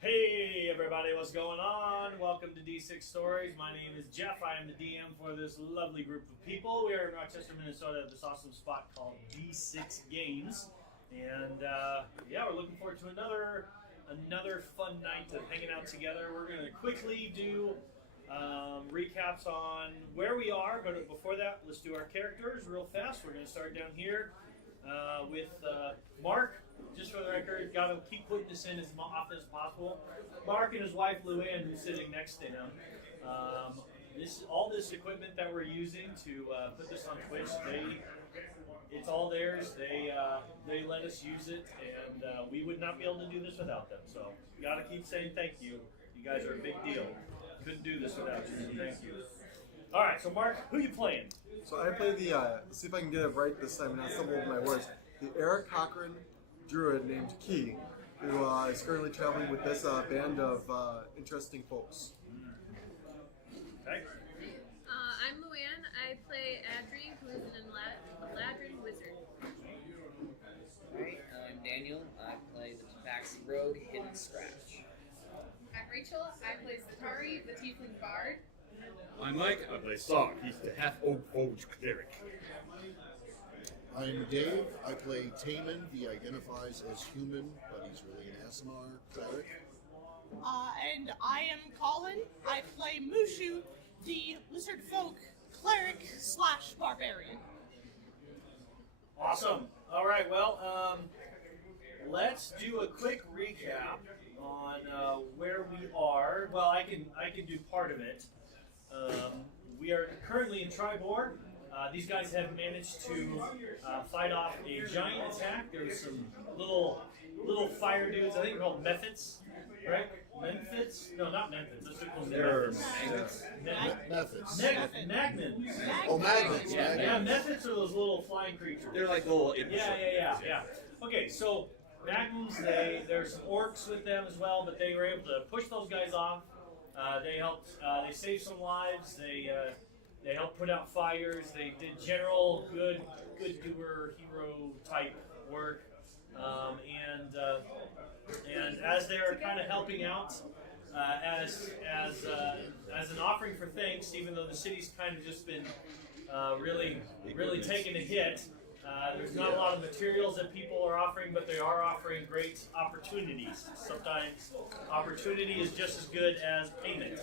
Hey everybody, what's going on? Welcome to D6 Stories. My name is Jeff. I am the DM for this lovely group of people. We are in Rochester, Minnesota at this awesome spot called D6 Games. And we're looking forward to another fun night of hanging out together. We're going to quickly do recaps on where we are, but before that, let's do our characters real fast. We're going to start down here with Mark. Just for the record, got to keep putting this in as often as possible. Mark and his wife Luann, who's sitting next to him. All this equipment that we're using to put this on Twitch, it's all theirs. They let us use it, and we would not be able to do this without them. So got to keep saying thank you. You guys are a big deal. Couldn't do this without you. So thank you. All right, so Mark, who are you playing? So I play let's see if I can get it right this time and not stumble over my words. The Eric Cochran druid named Key, who is currently traveling with this band of interesting folks. Okay. I'm Luann. I play Adri, who is an Eladrin wizard. Alright, I'm Daniel. I play the Tabaxi Rogue, Hidden Scratch. I'm Rachel. I play Zatari, the Tiefling Bard. I'm Mike. I play Sog. He's the half-oak cleric. I'm Dave. I play Taman. He identifies as human, but he's really an Aasimar cleric. And I am Colin. I play Mushu, the lizard folk cleric / barbarian. Awesome. All right. Well, let's do a quick recap on where we are. Well, I can do part of it. We are currently in Tribor. These guys have managed to fight off a giant attack. There's some little fire dudes. I think they're called Mephits, right? Memphits? No, not Memphits. Those are called Methods. Magnons. Oh, magnets. Yeah, Mephits are those little flying creatures. They're like little Yeah. Okay, so Magnums, there's some orcs with them as well, but they were able to push those guys off. They helped. They saved some lives. They helped put out fires. They did general good doer hero type work. And as they're kind of helping out as an offering for thanks, even though the city's kind of just been really taking a hit. There's not a lot of materials that people are offering, but they are offering great opportunities. Sometimes opportunity is just as good as payment.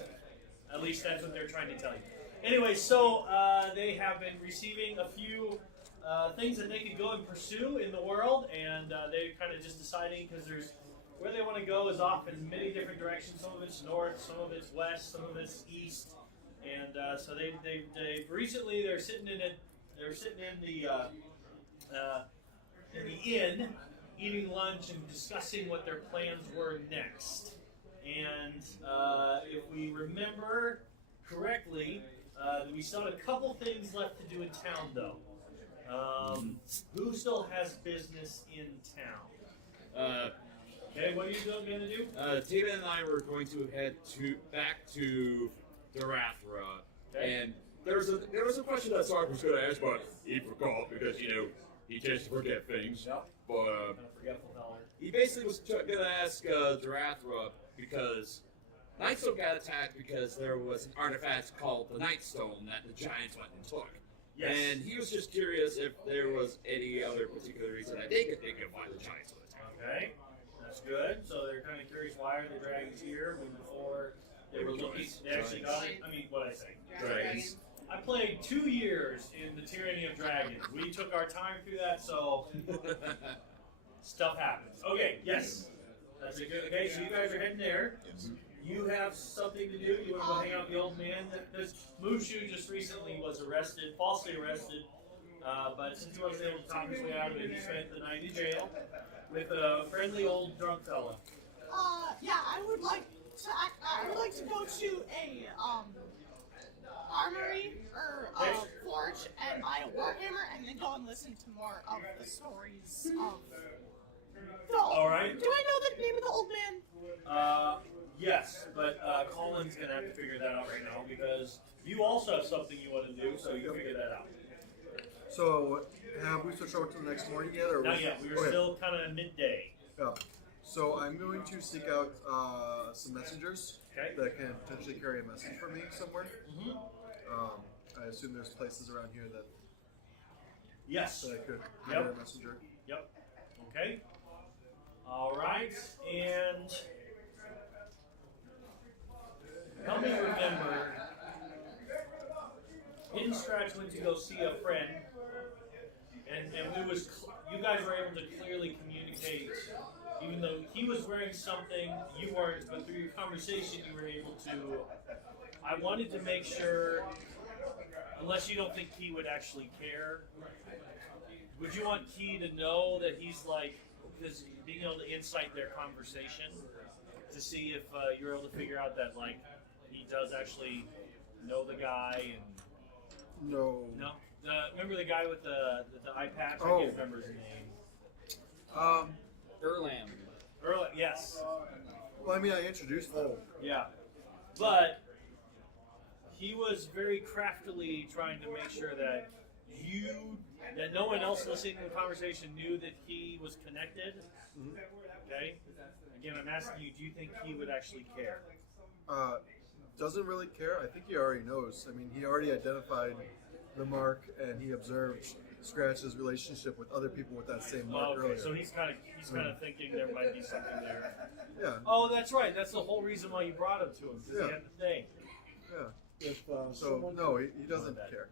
At least that's what they're trying to tell you. Anyway, so they have been receiving a few things that they could go and pursue in the world, and they're kind of just deciding because there's where they want to go is off in many different directions. Some of it's north, some of it's west, some of it's east, and so they recently they're sitting in the inn, eating lunch and discussing what their plans were next. And if we remember correctly, we still had a couple things left to do in town, though. Who still has business in town? Okay, what are you going to do? Tina and I were going to head back to Darathra, Okay. and there was a question that Sark was going to ask, but he forgot because he tends to forget things. Yep. But Kind of forgetful dollar. he basically was going to ask Darathra because Nightstone got attacked because there was an artifact called the Nightstone that the Giants went and took. Yes. And he was just curious if there was any other particular reason that they could think of why the Giants would attack. Okay, that's good. So they're kind of curious why are the dragons here when before they were looking. They actually got it. I mean, what I say? Dragons. I played 2 years in the Tyranny of Dragons. We took our time through that, so stuff happens. Okay, yes. That's a good. Okay, so you guys are heading there. Yes. You have something to do. You want to go hang out with the old man. This Mushu just recently was arrested, falsely arrested. But since he wasn't able to talk his way out of it, he spent the night in jail with a friendly old drunk fella. I would like to go to a armory or forge and buy a warhammer and then go and listen to more of the stories of. All right. Do I know the name of the old man? Yes, but Colin's going to have to figure that out right now because you also have something you want to do, so you figure that out. So, have we switched over to the next morning yet? Or Not yet. We were okay. still kind of midday. Yeah. So I'm going to seek out some messengers Okay. that can potentially carry a message for me somewhere. Mm-hmm. I assume there's places around here that, Yes. that I could Yep. hire a messenger. Yep. Okay. All right. And help me remember. Hidden Scratch went to go see a friend, and it was you guys were able to clearly communicate. Even though he was wearing something you weren't, but through your conversation you were able to. I wanted to make sure, unless you don't think he would actually care, would you want Key to know that he's like, because being able to insight their conversation to see if you're able to figure out that like he does actually know the guy and No. remember the guy with the eye patch? I Oh. can't remember his name. Erlam. Earl, yes. Well, I mean, I introduced them. Yeah. But he was very craftily trying to make sure that that no one else listening to the conversation knew that he was connected. Okay? Again, I'm asking you, do you think he would actually care? Doesn't really care. I think he already knows. I mean, he already identified the mark and he observed Scratch's relationship with other people with that same mark Okay, earlier. so he's kind of thinking there might be something there. Yeah. Oh, that's right. That's the whole reason why you brought him to him, because Yeah. he had the thing. Yeah. If So someone, no, he doesn't care.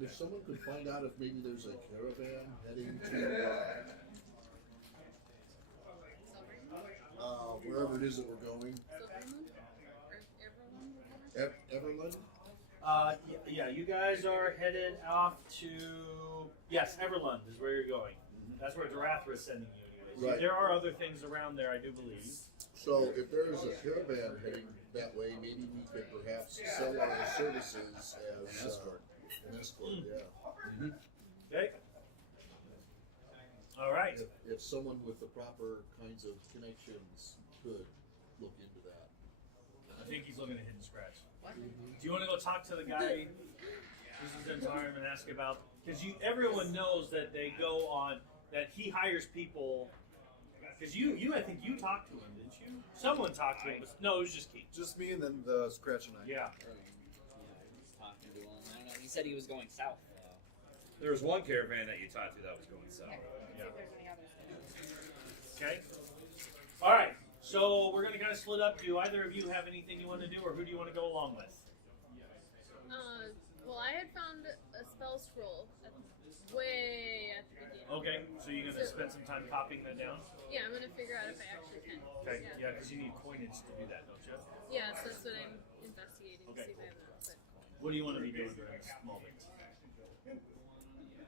if someone could find out if maybe there's a caravan heading to wherever it is that we're going, Everland. Yeah, you guys are headed off to yes, Everlund is where you're going. That's where Darathra is sending you. Anyways. Right. There are other things around there, I do believe. So if there's a caravan heading that way, maybe we could perhaps sell our services as an escort. Yeah. Okay. All right. If someone with the proper kinds of connections could look into that. I think he's looking at Hidden Scratch. Do you want to go talk to the guy who's in Zentarum and ask about? Because everyone knows that they go on that he hires people. Because I think you talked to him, didn't you? Someone talked to him. But, no, it was just Keith. Just me and then the Scratch and I. Yeah. He's talking to him. I don't know. He said he was going south. There was one caravan that you talked to that was going south. Yeah. See if there's any others. Okay. All right. So we're going to kind of split up. Do either of you have anything you want to do, or who do you want to go along with? Well, I had found a spell scroll way at the beginning. Okay. So you're going to spend some time copying that down? Yeah, I'm gonna figure out if I actually can. Okay. Yeah. Yeah, because you need coinage to do that, don't you? Yeah, so that's what I'm investigating to Okay. see if I have enough. But What do you want to be doing during this moment?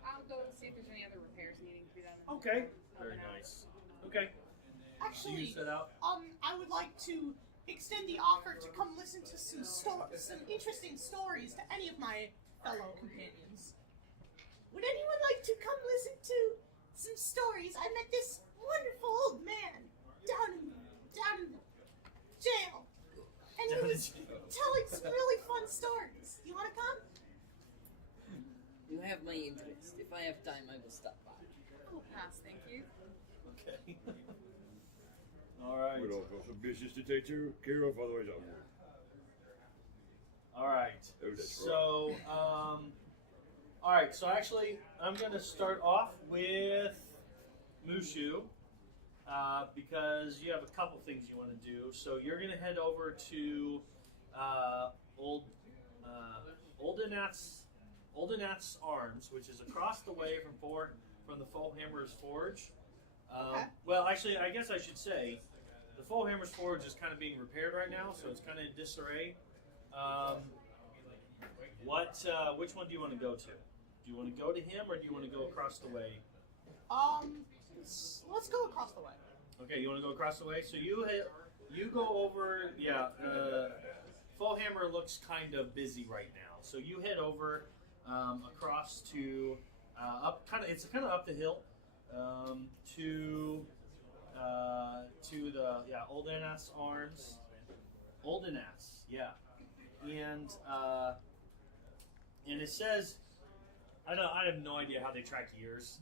I'll go see if there's any other repairs needing to be done. Okay. Very nice. Okay. So you Actually, set out. I would like to extend the offer to come listen to some interesting stories to any of my fellow companions. Would anyone like to come listen to some stories? I met this wonderful old man down in jail, and he was telling some really fun stories. You want to come? You have my interest. If I have time, I will stop by. Cool pass, thank you. Okay. All right. We'd all got some business to take care of, otherwise I would. All right. Oh, that's So, all right. So actually, I'm going to start off with Mushu because you have a couple things you want to do. So you're going to head over to Oldenat's Arms, which is across the way from the Foehammer's Forge. Okay. Well, actually, I guess I should say the Foehammer's Forge is kind of being repaired right now, so it's kind of in disarray. Which one do you want to go to? Do you want to go to him, or do you want to go across the way? Let's go across the way. Okay, you want to go across the way. So you go over. Yeah, Foehammer looks kind of busy right now. So you head over across to It's kind of up the hill to the Oldenat's Arms. Oldenat's, yeah, and it says I have no idea how they track years.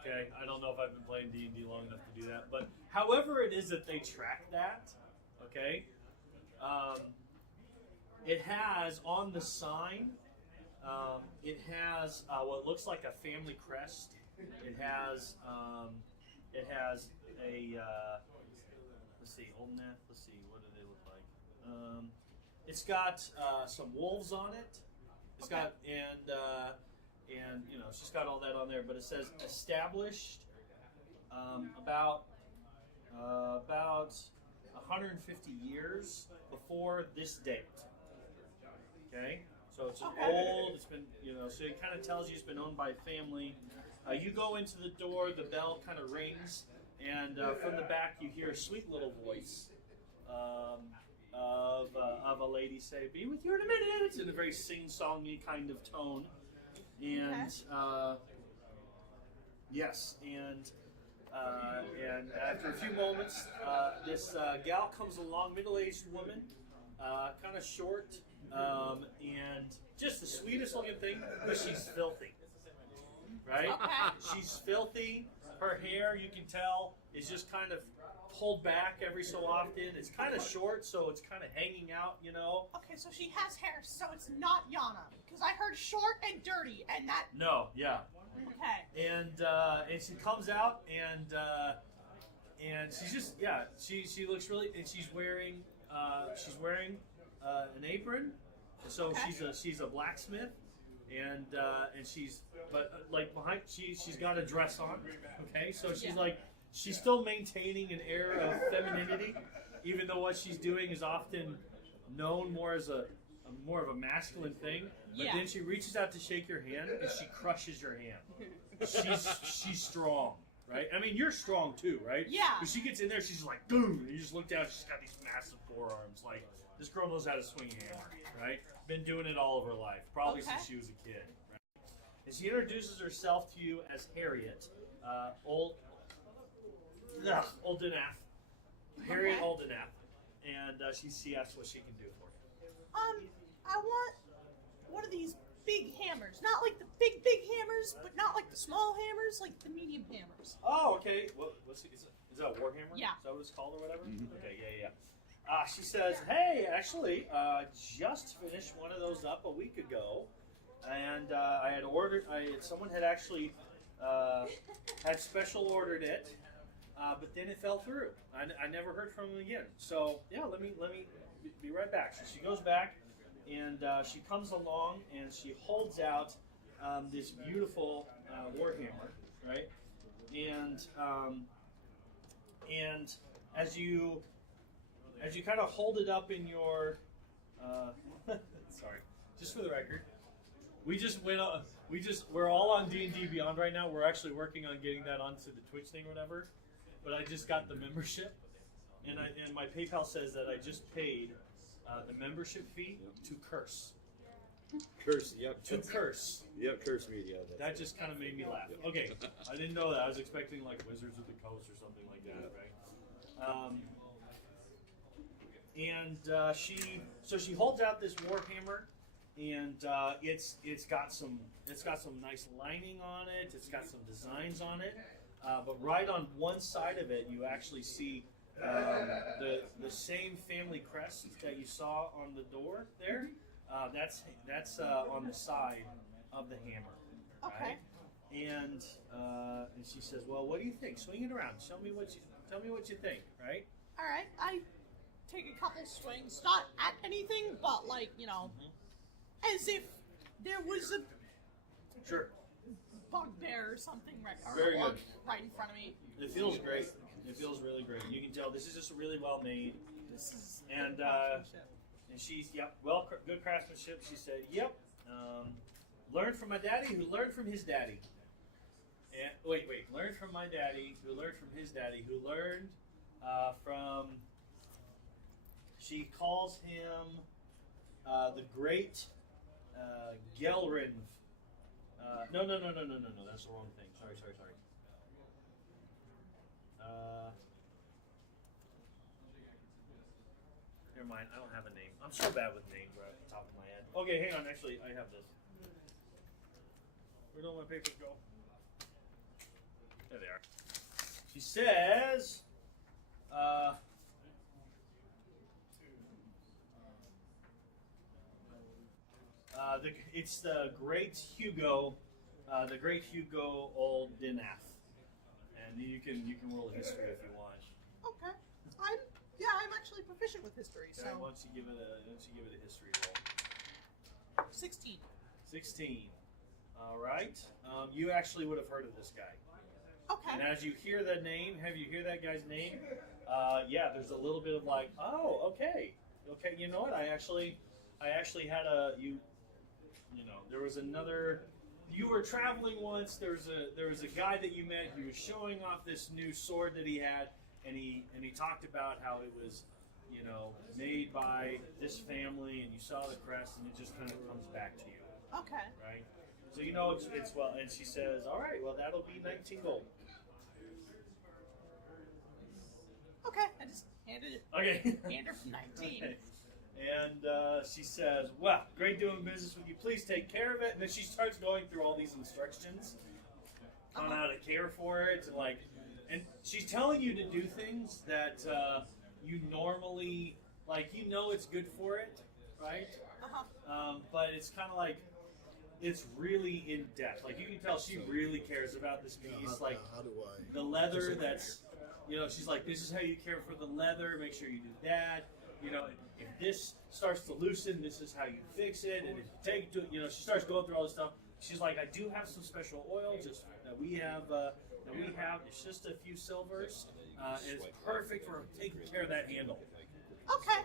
Okay, I don't know if I've been playing D&D long enough to do that, but however it is that they track that, okay, it has on the sign, it has what looks like a family crest. It has a let's see, Olnath. Let's see, what do they look like? It's got some wolves on it. It's got and you know, she's got all that on there, but it says established about 150 years before this date. Okay, so it's old. It's been, you know, so it kind of tells you it's been owned by a family. You go into the door, the bell kind of rings, and from the back you hear a sweet little voice of a lady say, "Be with you in a minute." It's in a very sing-songy kind of tone. And yes, and after a few moments, this gal comes along, middle-aged woman, kind of short, and just the sweetest looking thing, but she's filthy, right? She's filthy. Her hair, you can tell, is just kind of pulled back every so often. It's kind of short, so it's kind of hanging out, you know. Okay, so she has hair, so it's not Yana, because I heard short and dirty, and that. No, yeah. Okay. And she comes out, and she's just, yeah, she looks really, and she's wearing an apron, so she's a blacksmith, and she's, but like behind, she's got a dress on, okay, so she's like, she's still maintaining an air of femininity, even though what she's doing is often known more as more of a masculine thing. But then she reaches out to shake your hand, and she crushes your hand. She's strong, right? I mean, you're strong too, right? Yeah. But she gets in there, she's like, boom, and you just look down, she's got these massive forearms. Like, this girl knows how to swing a hammer, right? Been doing it all of her life, probably since she was a kid, right? And she introduces herself to you as Harriet, Oldenath. Harriet Oldenath. And she asks what she can do for you. I want one of these big hammers. Not like the big hammers, but not like the small hammers, like the medium hammers. Oh, okay. Is that a Warhammer? Yeah. Is that what it's called or whatever? Mm-hmm. Okay, yeah. She says, hey, actually, just finished one of those up a week ago. And I had ordered, someone had actually had special ordered it. But then it fell through. I never heard from him again. So yeah, let me be right back. So she goes back, and she comes along, and she holds out this beautiful warhammer, right? And as you kind of hold it up in your sorry, just for the record, we're all on D&D Beyond right now. We're actually working on getting that onto the Twitch thing or whatever. But I just got the membership, and my PayPal says that I just paid the membership fee to Curse. Curse, yep. To Curse. Yep, Curse Media. That just kind of made me laugh. Okay, I didn't know that. I was expecting like Wizards of the Coast or something like that, right? She holds out this warhammer, and it's got some nice lining on it. It's got some designs on it. But right on one side of it, you actually see the same family crest that you saw on the door there. That's on the side of the hammer. Okay. Right? And she says, "Well, what do you think? Swing it around. Tell me what you think." Right? All right. I take a couple swings, not at anything, but like, you know, as if there was a bugbear or something Very good. right in front of me. It feels great. It feels really great. You can tell this is just really well made. This is And she's, good craftsmanship. She said, yep. Learned from my daddy who learned from his daddy. And learned from my daddy who learned from his daddy who learned from, she calls him the great Gelrin. No, that's the wrong thing. Sorry. Never mind, I don't have a name. I'm so bad with names right off the top of my head. Okay, hang on, actually, I have this. Where do all my papers go? There they are. She says, it's the Great Hugo Old Dinath, and you can roll history if you want. Okay. I'm actually proficient with history, so Okay, why don't you give it a history roll? 16. 16. All right. You actually would have heard of this guy. Okay. And as you hear that name, that guy's name? Yeah, there's a little bit of like, oh, okay. You know what? I actually had there was another. You were traveling once. There was a guy that you met. He was showing off this new sword that he had, and he talked about how it was, made by this family, and you saw the crest, and it just kind of comes back to you, Okay. right? So it's well. And she says, all right, well that'll be 19 gold. Okay. I just handed it. Okay. Hand her 19. And she says, well, great doing business with you. Please take care of it. And then she starts going through all these instructions on how to care for it. And she's telling you to do things that you normally, it's good for it, right? But it's kind of it's really in depth. You can tell she really cares about this piece. How do I? The leather that's, she's like, this is how you care for the leather. Make sure you do that. If this starts to loosen, this is how you fix it. And if you take it to, she starts going through all this stuff. She's like, I do have some special oil just that we have. It's just a few silvers, and it's perfect for taking care of that handle. Okay.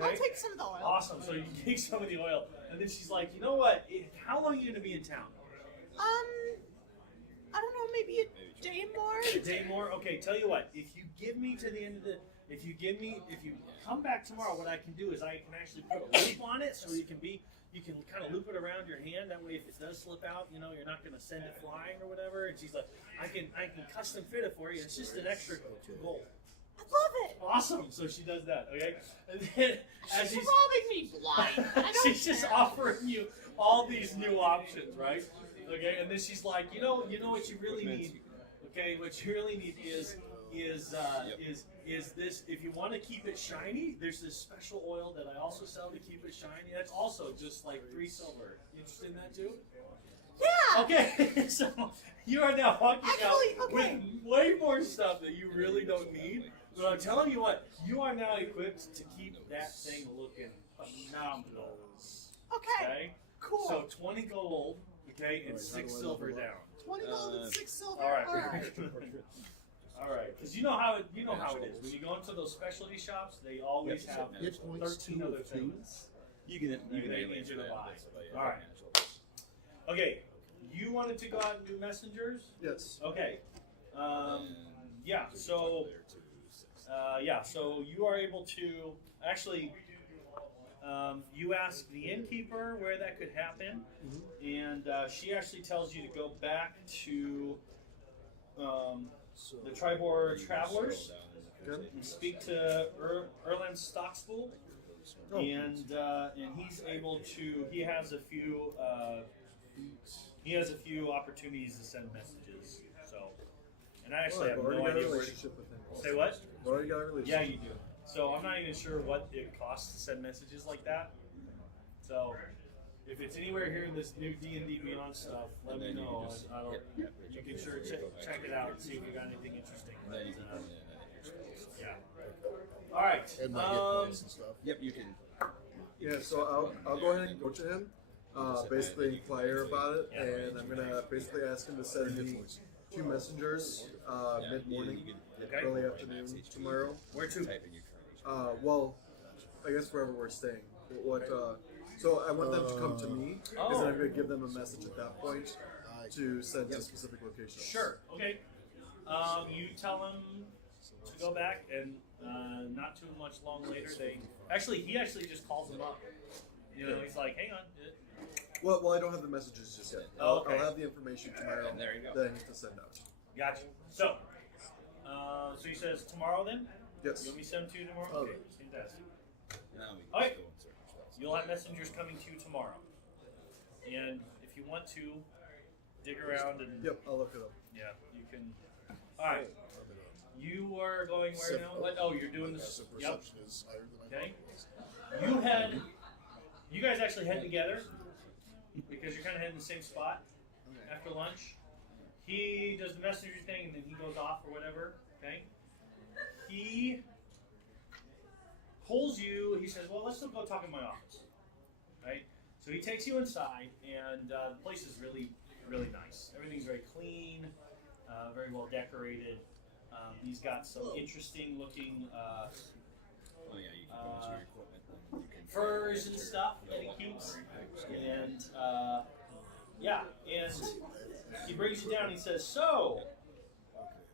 I'll take some of the oil. Awesome. So you take some of the oil, and then she's like, you know what? How long are you going to be in town? I don't know, maybe a day more. A day more? Okay, tell you what, if you give me to the end of if you come back tomorrow, what I can do is I can actually put a loop on it so you can kind of loop it around your hand. That way if it does slip out, you're not going to send it flying or whatever. And she's like, I can custom fit it for you. It's just an extra 2 gold. I love it. Awesome. So she does that, okay? And then as She's robbing me blind. I don't she's just offering you all these new options, right? Okay, and then she's like, you know what you really need. Okay, what you really need is this. If you want to keep it shiny, there's this special oil that I also sell to keep it shiny. That's also just 3 silver. You interested in that too? Yeah. Okay, so you are now walking Actually, out with way more stuff that you really don't need. But I'm telling you what, you are now equipped to keep that thing looking phenomenal. Okay. Cool. So 20 gold, okay, and 6 silver down. 20 gold and 6 silver. All right. All right. All right, because you know how it is. When you go into those specialty shops, they always have Hit points 13 2 other of 2. things. You can need you to buy. All right. Okay, you wanted to go out and do messengers? Yes. Okay. Yeah. So you are able to actually. You ask the innkeeper where that could happen, and she actually tells you to go back to the Tribor Travelers and speak to Erland Stockspool, and he's able to. He has a few opportunities to send messages. So, and I actually have I've no already got a idea where. relationship with him. Say what? I've already got a relationship. Yeah, you do. So I'm not even sure what it costs to send messages like that. So if it's anywhere here in this new D&D Beyond stuff, let me know. You can sure check it out and see if you got anything interesting. But, yeah. All right. And my hit points and stuff. Yep, you can. Yeah, so I'll go ahead and go to him, basically inquire about it, and I'm gonna basically ask him to send me 2 messengers mid-morning, Okay. early afternoon tomorrow. Where to? Well, I guess wherever we're staying. So I want them to come to me, because then I'm gonna give them a message at that point to send to specific locations. Sure. Okay. You tell them to go back, and not too much long later, he actually just calls them up. He's like, hang on. Well, I don't have the messages just yet. Oh, okay. I'll have the information tomorrow And there you go. that I need to send out. Gotcha. So he says tomorrow then? Yes. You want me to send them to you tomorrow? Oh. Okay, fantastic. Now we Okay. go in circles. You'll have messengers coming to you tomorrow. And if you want to dig around and Yep, I'll look it up. yeah, you can All right. You are going where now? What? Oh, you're doing this. Passive Yep. perception is higher than I Okay. thought it was. You guys actually head together because you're kind of heading the same spot after lunch. He does the messenger thing and then he goes off or whatever. Okay. He pulls you. He says, "Well, let's still go talk in my office." Right. So he takes you inside, and the place is really, really nice. Everything's very clean, very well decorated. He's got some interesting looking Oh yeah, you can go into your equipment. And you can furs and stuff that he keeps. And yeah, and he brings you down. He says, "So,"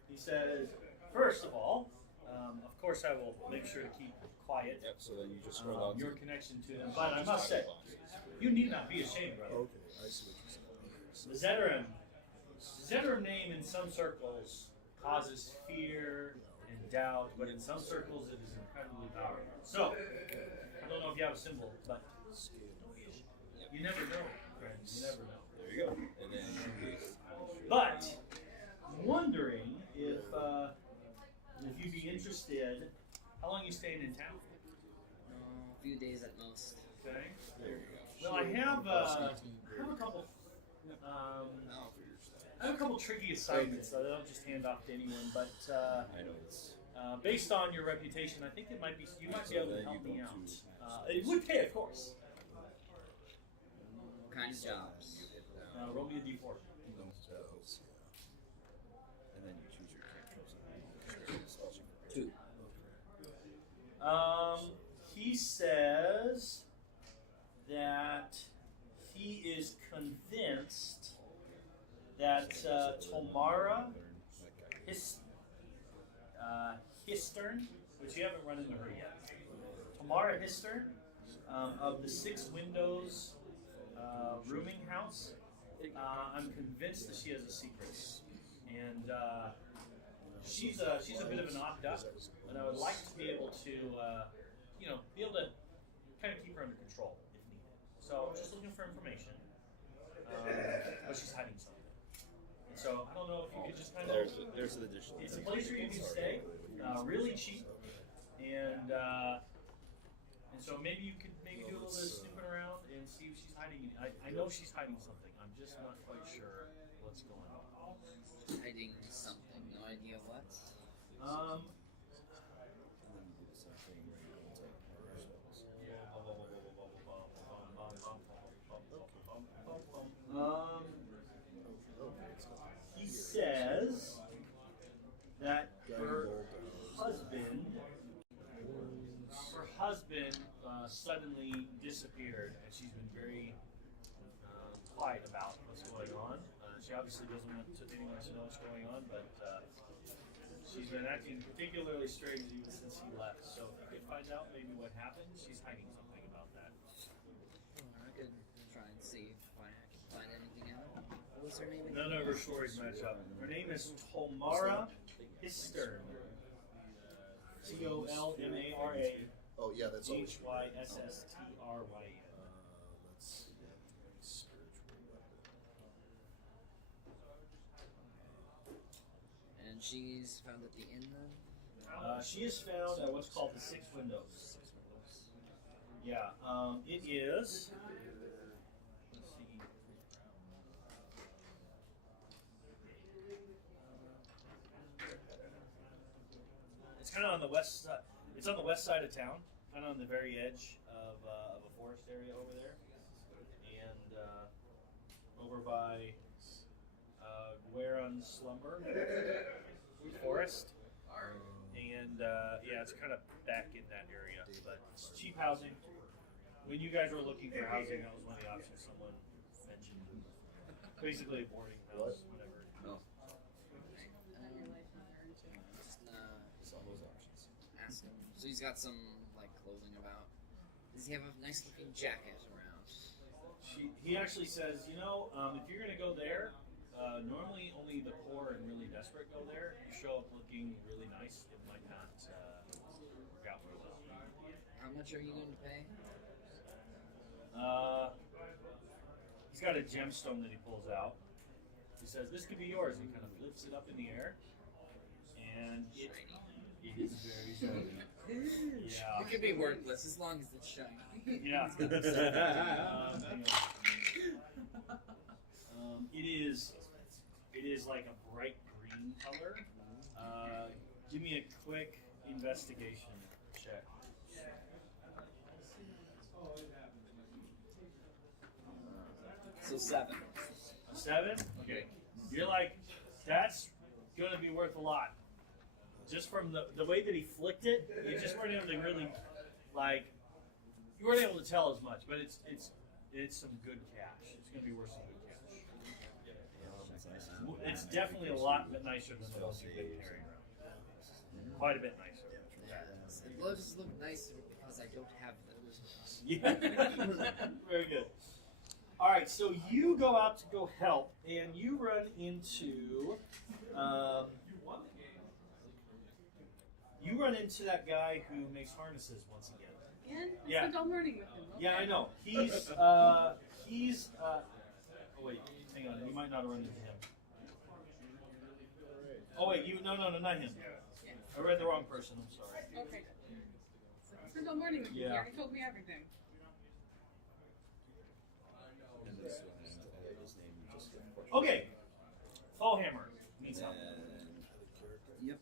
he says, "First of all, of course, I will make sure to keep quiet. Yep. So then you just scroll down Your to connection to them, but I must say, you need not be ashamed, brother. Okay, I see what you're saying. The Zeterim name in some circles causes fear and doubt, but in some circles it is incredibly powerful. So, I don't know if you have a symbol, but you never know, friends. You never know. There you go. And then you paste. But I'm wondering if you'd be interested. How long are you staying in town? A few days at most. Okay. There you go. Well, I have a couple. I have a couple tricky assignments that I don't just hand off to anyone, but I know it's. based on your reputation, I think it might be you might be able to then help you me go out. It would pay, of course. What kind of jobs? Roll me a d4. And then you choose your characters. 2. He says that he is convinced that Tomara Histern, which you haven't run into her yet, Tomara Histern of the Six Windows rooming house, I'm convinced that she has a secret, and she's a bit of an odd duck, and I would like to be able to be able to kind of keep her under control if needed. So just looking for information, but she's hiding something. And so I don't know if you could just kind of. There's an additional. It's a place where you can stay, really cheap, and so maybe you could do a little bit of snooping around and see if she's hiding. I know she's hiding something. I'm just not quite sure what's going on. Hiding something. No idea what. He says that her husband suddenly disappeared, and she's been very quiet about what's going on. She obviously doesn't want anyone to know what's going on, but she's been acting particularly strange even since he left. So if you could find out maybe what happened, she's hiding something about that. I could try and see if I can find anything out. What was her name again? None of her stories match up. Her name is Tomara Histern. Tolmara. Oh yeah, that's always. Hyssttryn. Let's see. Spiritual weapon. And she's found at the inn then? She is found at what's called the Six Windows. Yeah, it is. Let's see. It's kind of on the west side. It's on the west side of town, kind of on the very edge of a forest area over there, and over by Gueron Slumber Forest. And yeah, it's kind of back in that area, but it's cheap housing. When you guys were looking for housing, that was one of the options someone mentioned. Basically, a boarding house, whatever. No. Just all those options. ask him. So he's got some like clothing about. Does he have a nice looking jacket around? He actually says, if you're gonna go there, normally only the poor and really desperate go there. You show up looking really nice, it might not work out very well. How much are you going to pay? He's got a gemstone that he pulls out. He says, "This could be yours." He kind of lifts it up in the air, and it is very shiny. Yeah. It could be worthless as long as it's shiny. Yeah. It is like a bright green color. Give me a quick investigation check. So 7. A 7? Okay. You're like, that's gonna be worth a lot. Just from the way that he flicked it, you just weren't able to really, like, you weren't able to tell as much, but it's some good cash. It's gonna be worth some good cash. It's definitely a lot nicer than the ones you've been carrying around. Quite a bit nicer. The gloves look nicer because I don't have them. Yeah. Very good. All right, so you go out to go help, and you run into that guy who makes harnesses once again. And I Yeah. spent all morning with him. Okay. Yeah, I know. Oh wait, hang on. You might not have run into him. Oh wait, no, not him. I read the wrong person. I'm sorry. Okay. So I spent all morning with him. He Yeah. already told me everything. And this one, his name just Okay. Fallhammer means something. Yep.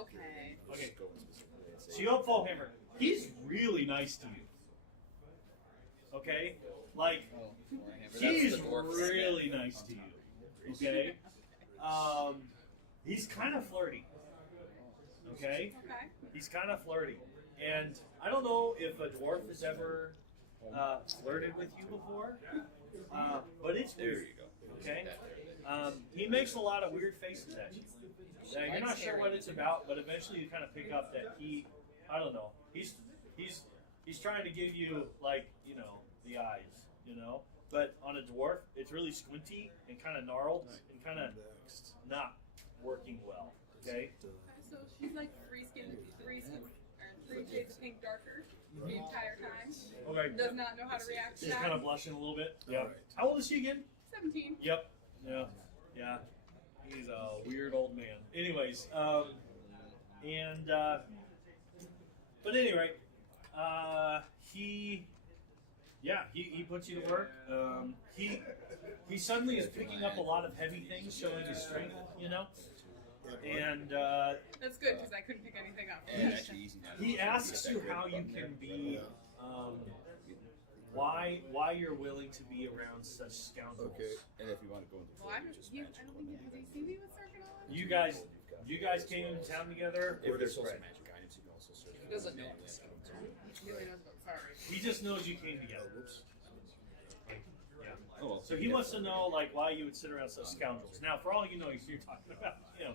Okay. Okay. Going specifically and say, So you help Fallhammer. He's really nice to you. Okay? Like, Oh, Warhammer. he's That's the dwarfs. really nice to you. Okay? He's kind of flirty. Okay? Okay. He's kind of flirty. And I don't know if a dwarf has ever flirted with you before, but it's there weird. you go. Okay? He makes a lot of weird faces at you. You're not sure what it's about, but eventually you kind of pick up that I don't know, he's trying to give you, like, you know, the eyes, you know? But on a dwarf, it's really squinty and kind of gnarled and kind of not working well, okay? So she's like three shades of pink darker the entire time. Okay. Does not know how to react to She's that. kind of blushing a little bit. Yeah. How old is she again? 17. Yep. Yeah. Yeah. He's a weird old man. Anyways, but anyway, he puts you to work. He suddenly is picking up a lot of heavy things, showing his strength, you know. And That's good because I couldn't pick anything up. And actually easy now. he asks you how you can be, why you're willing to be around such scoundrels. Okay. And if you want to go into Well, I don't just think magic, has he seen me with circuit on? You guys came into town together. if Or there's this also way? magic items, you can also search. He doesn't know. He really knows about sorry. He just knows you came together. Yeah. Oh, well, So he wants to know, like, why you would sit around such scoundrels. Now, for all you know, you're talking about him.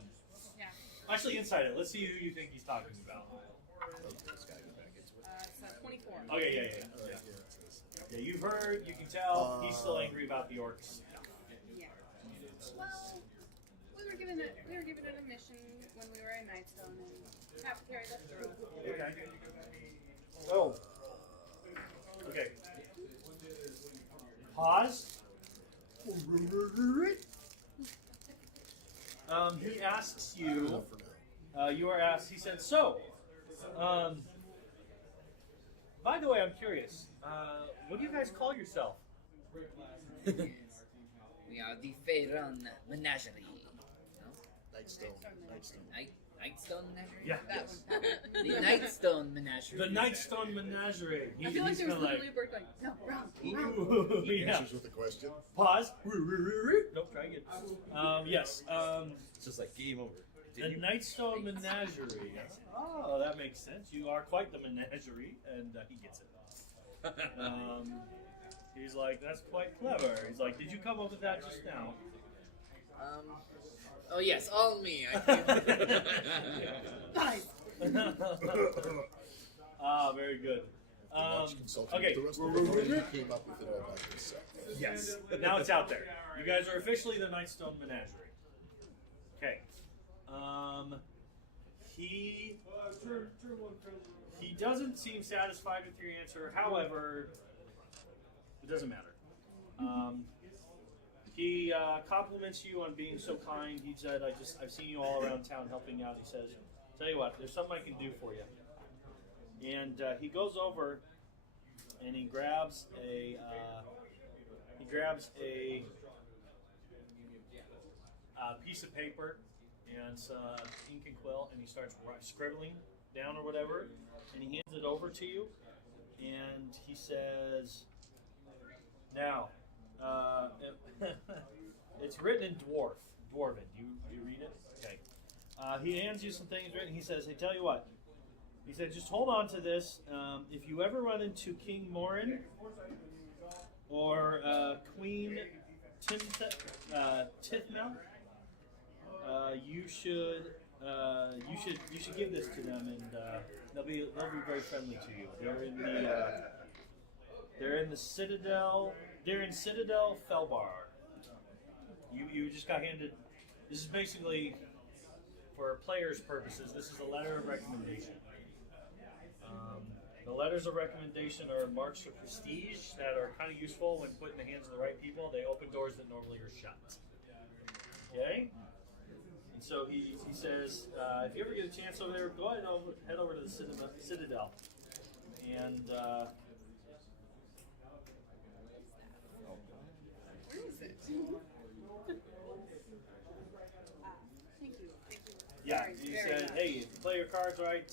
Yeah. Actually, inside it. Let's see who you think he's talking about. This guy goes back into it. It's 24. Okay, yeah. Yeah, you've heard, you can tell, he's still angry about the orcs. Yeah. Well, we were given it a mission when we were in Nightstone, and have to carry that through. Okay. Oh. Okay. Pause. He asks you. You are asked. He said, "So, by the way, I'm curious. What do you guys call yourself?" We are the Faerun Menagerie. No? Nightstone. Nightstone Menagerie? Yeah. That one. The Nightstone Menagerie. The Nightstone Menagerie. I feel like He's there's kind of literally like. a bird going, no, wrong. Ooh, yeah. Answers with a question. Pause. Nope, try again. Yes. It's just like game over. The Did you? Nightstone Menagerie. Oh, that makes sense. You are quite the menagerie, and he gets it. He's like, that's quite clever. He's like, did you come up with that just now? Oh yes, all me. I think. Nice. Very good. Much consulting Okay. with the rest of the party, he came up with it all by himself. Yes. Now it's out there. You guys are officially the Nightstone Menagerie. Okay. He doesn't seem satisfied with your answer. However, it doesn't matter. He compliments you on being so kind. He said, I've seen you all around town helping out. He says, tell you what, there's something I can do for you. And he goes over and he grabs a piece of paper and some ink and quill, and he starts scribbling down or whatever, and he hands it over to you, and he says, now, it's written in Dwarven. Do you read it? Okay. He hands you some things written. He says, hey, tell you what. He said, just hold on to this. If you ever run into King Morin or Queen Tithmel, you should give this to them, and they'll be very friendly to you. They're in the Citadel. They're in Citadel Felbar. You just got handed. This is basically, for players' purposes, this is a letter of recommendation. The letters of recommendation are marks of prestige that are kind of useful when put in the hands of the right people. They open doors that normally are shut. Okay? And so he says, if you ever get a chance over there, go ahead and head over to the Citadel. And Where is it? Thank you. yeah, Very, he very said, much. hey, if you play your cards right,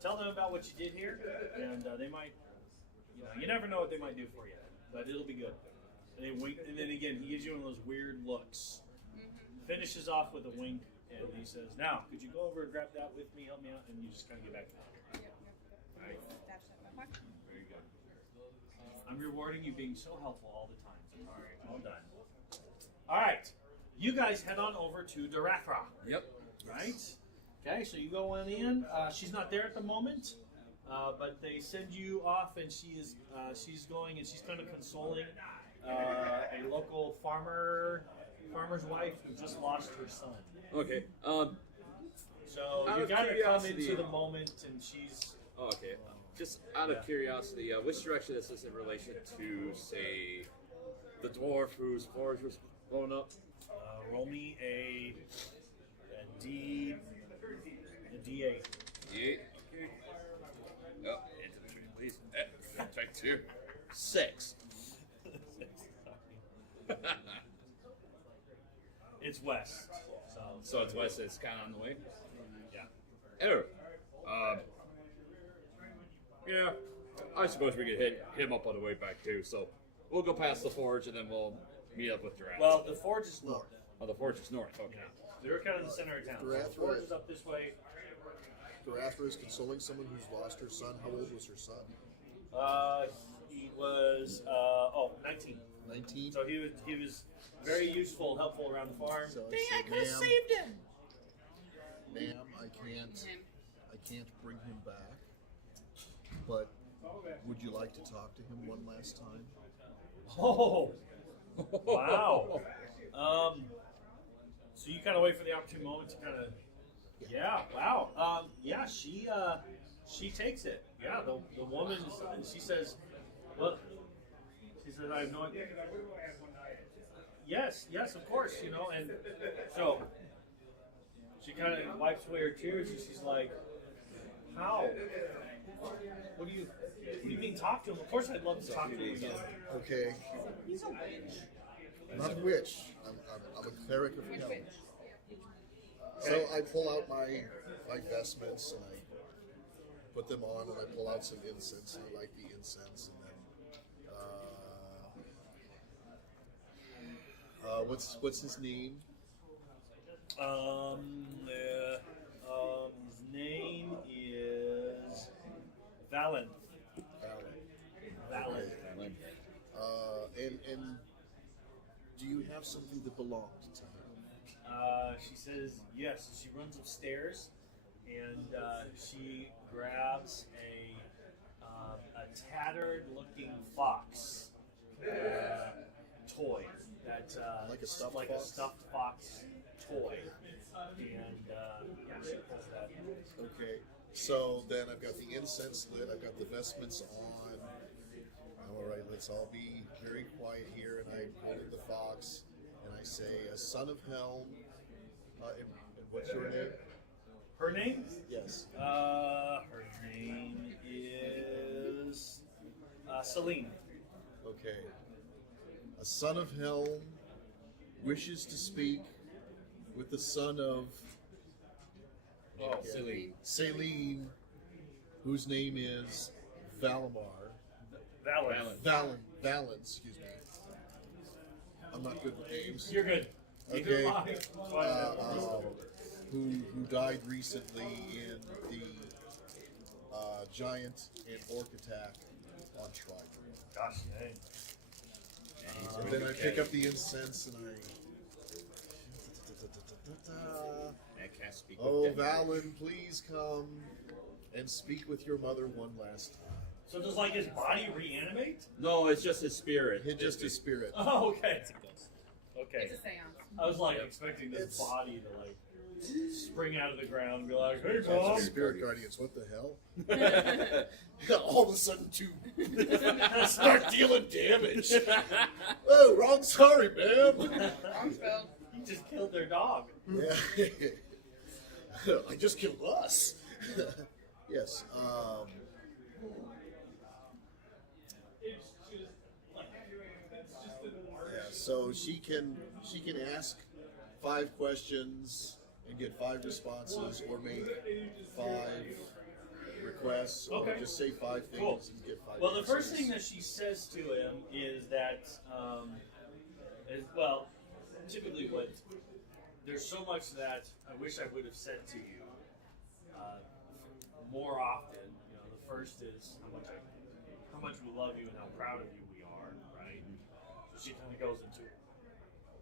tell them about what you did here, and they might, you never know what they might do for you, but it'll be good. And they wink, and then again, he gives you one of those weird looks. Finishes off with a wink, and he says, now, could you go over and grab that with me, help me out, and you just kind of get back to it. Yep. Alright, That's it. very good. I'm rewarding you being so helpful all the time. Alright, all done. Alright, you guys head on over to Darathra. Yep. Right? Okay, so you go on in. She's not there at the moment, but they send you off, and she's going, and she's kind of consoling a local farmer's wife who just lost her son. Okay. So Out you of gotta come curiosity- into the moment, and she's Okay. Just out of curiosity, which direction is this in relation to, say, the dwarf whose forge was blown up? roll me a D8. D8. Oh, infantry, please. Take 2. 6. It's west. So it's west. It's kind of on the way. Yeah. Oh. Yeah. I suppose we could hit him up on the way back too. So we'll go past the forge and then we'll meet up with Darathra. Well, the forge is north. Oh, the forge is north. Okay. They're kind of in the center of town. So the forge is up this way. Darathra is consoling someone who's lost her son. How old was her son? He was 19. 19. So he was very useful, helpful around the farm. So Dang, I I could have said, saved him. ma'am, I can't bring him back. But would you like to talk to him one last time? Oh, wow. So you kind of wait for the opportune moment to kind of, yeah, wow. Yeah, she takes it. Yeah, the woman, she says, well, she says, I have no idea. Yes, of course, and so she kind of wipes away her tears and she's like, how? What do you mean talk to him? Of course I'd love to talk to him again. Okay. He's a witch. I'm not a witch. I'm a cleric of hell. So I pull out my vestments and I put them on and I pull out some incense and I light the incense and then what's his name? His name is Valenth. Valenth. And do you have something that belonged to him? She says yes. She runs upstairs and she grabs a tattered-looking fox toy that Like a stuffed like fox? a stuffed fox toy, and yeah, she does that. Okay. So then I've got the incense lit. I've got the vestments on. All right. let's all be very quiet here. And I hold at the fox, and I say, "A son of Helm." And what's your name? Her name? Yes. Her name is Celine. Okay. A son of Helm wishes to speak with the son of Silly. Celine, whose name is Valimar. Valid. Valen, excuse me. I'm not good with names. You're good. Okay. Neither am I. That's why I said- Who died recently in the giant and orc attack on Tribe. Gosh, dang. And then I pick up the incense and I can't speak. Oh, with them. Valen, please come and speak with your mother one last time. So does like his body reanimate? No, it's just his spirit. Hit just his spirit. Oh, okay. Okay. It's a seance. I was like expecting this It's- body to like spring out of the ground and be like, "Hey, It's mom." spirit guardians, what the hell? All of a sudden, to start dealing damage. Oh, wrong, sorry, ma'am. Wrong spell. He just killed their dog. Yeah. I just killed us. Yes. Yeah. So she can ask 5 questions and get 5 responses, or make 5 requests, or Okay. just say 5 things Cool. and get 5. Well, the first answers. thing that she says to him is that, well, typically what, there's so much that I wish I would have said to you more often. You know, the first is how much we love you and how proud of you we are, right? So she kind of goes into it.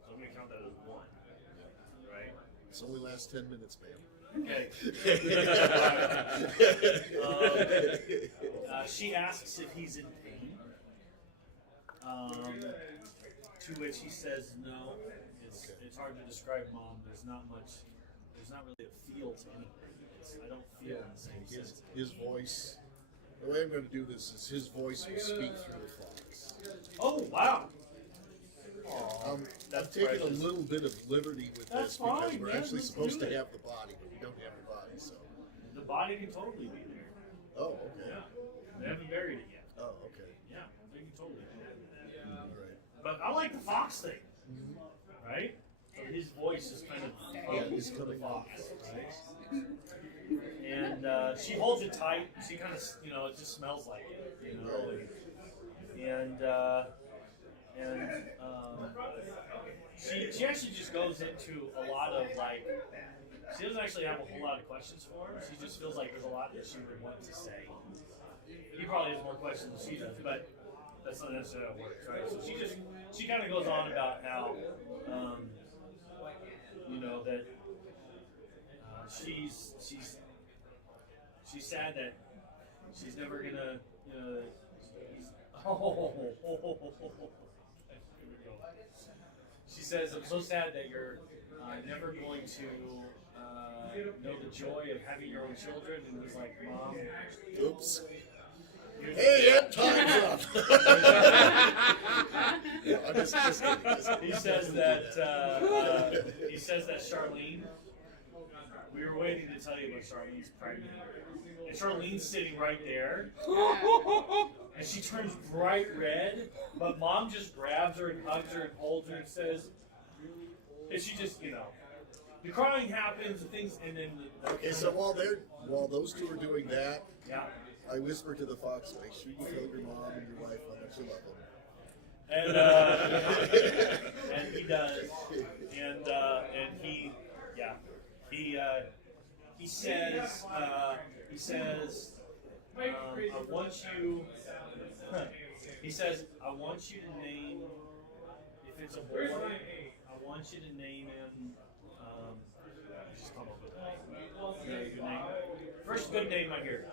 So I'm going to count that as 1, right? It's only last 10 minutes, ma'am. Okay. She asks if he's in pain, to which he says no. It's hard to describe, Mom. There's not really a feel to anything. I don't feel in the same sense. His voice. The way I'm going to do this is his voice will speak through the fox. Oh, wow. I'm That's taking precious. a little bit of liberty with That's this because fine, we're man. actually Let's supposed do to it. have the body, but we don't have the body. So. The body can totally be there. Oh, okay. Yeah. They haven't buried it yet. Oh, okay. Yeah, they can totally do that. All right. But I like the fox thing, right? So his voice is kind of he's to coming the out. fox, right? And she holds it tight. She kind of, it just smells like it, she actually just goes into a lot of like. She doesn't actually have a whole lot of questions for him. She just feels like there's a lot that she would want to say. He probably has more questions than she does, but that's not necessarily how it works, right? So she kind of goes on about how, that she's sad that she's never gonna, She says, "I'm so sad that you're never going to know the joy of having your own children." And he's like, "Mom, Oops. you're- Hey, yeah, time's up. Yeah, I'm just kidding. He says that Charlene. We were waiting to tell you about Charlene's pregnant, and Charlene's sitting right there, and she turns bright red. But Mom just grabs her and hugs her and holds her and says, and she just, the crying happens, and things, and then Okay, so while those two are doing that, yeah. I whisper to the fox, "Make sure you tell your mom and your wife how much you love them." And he does, and he says, I want you. He says, I want you to name. If it's a boy, I want you to name him. Just come up with a good name. First good name I hear.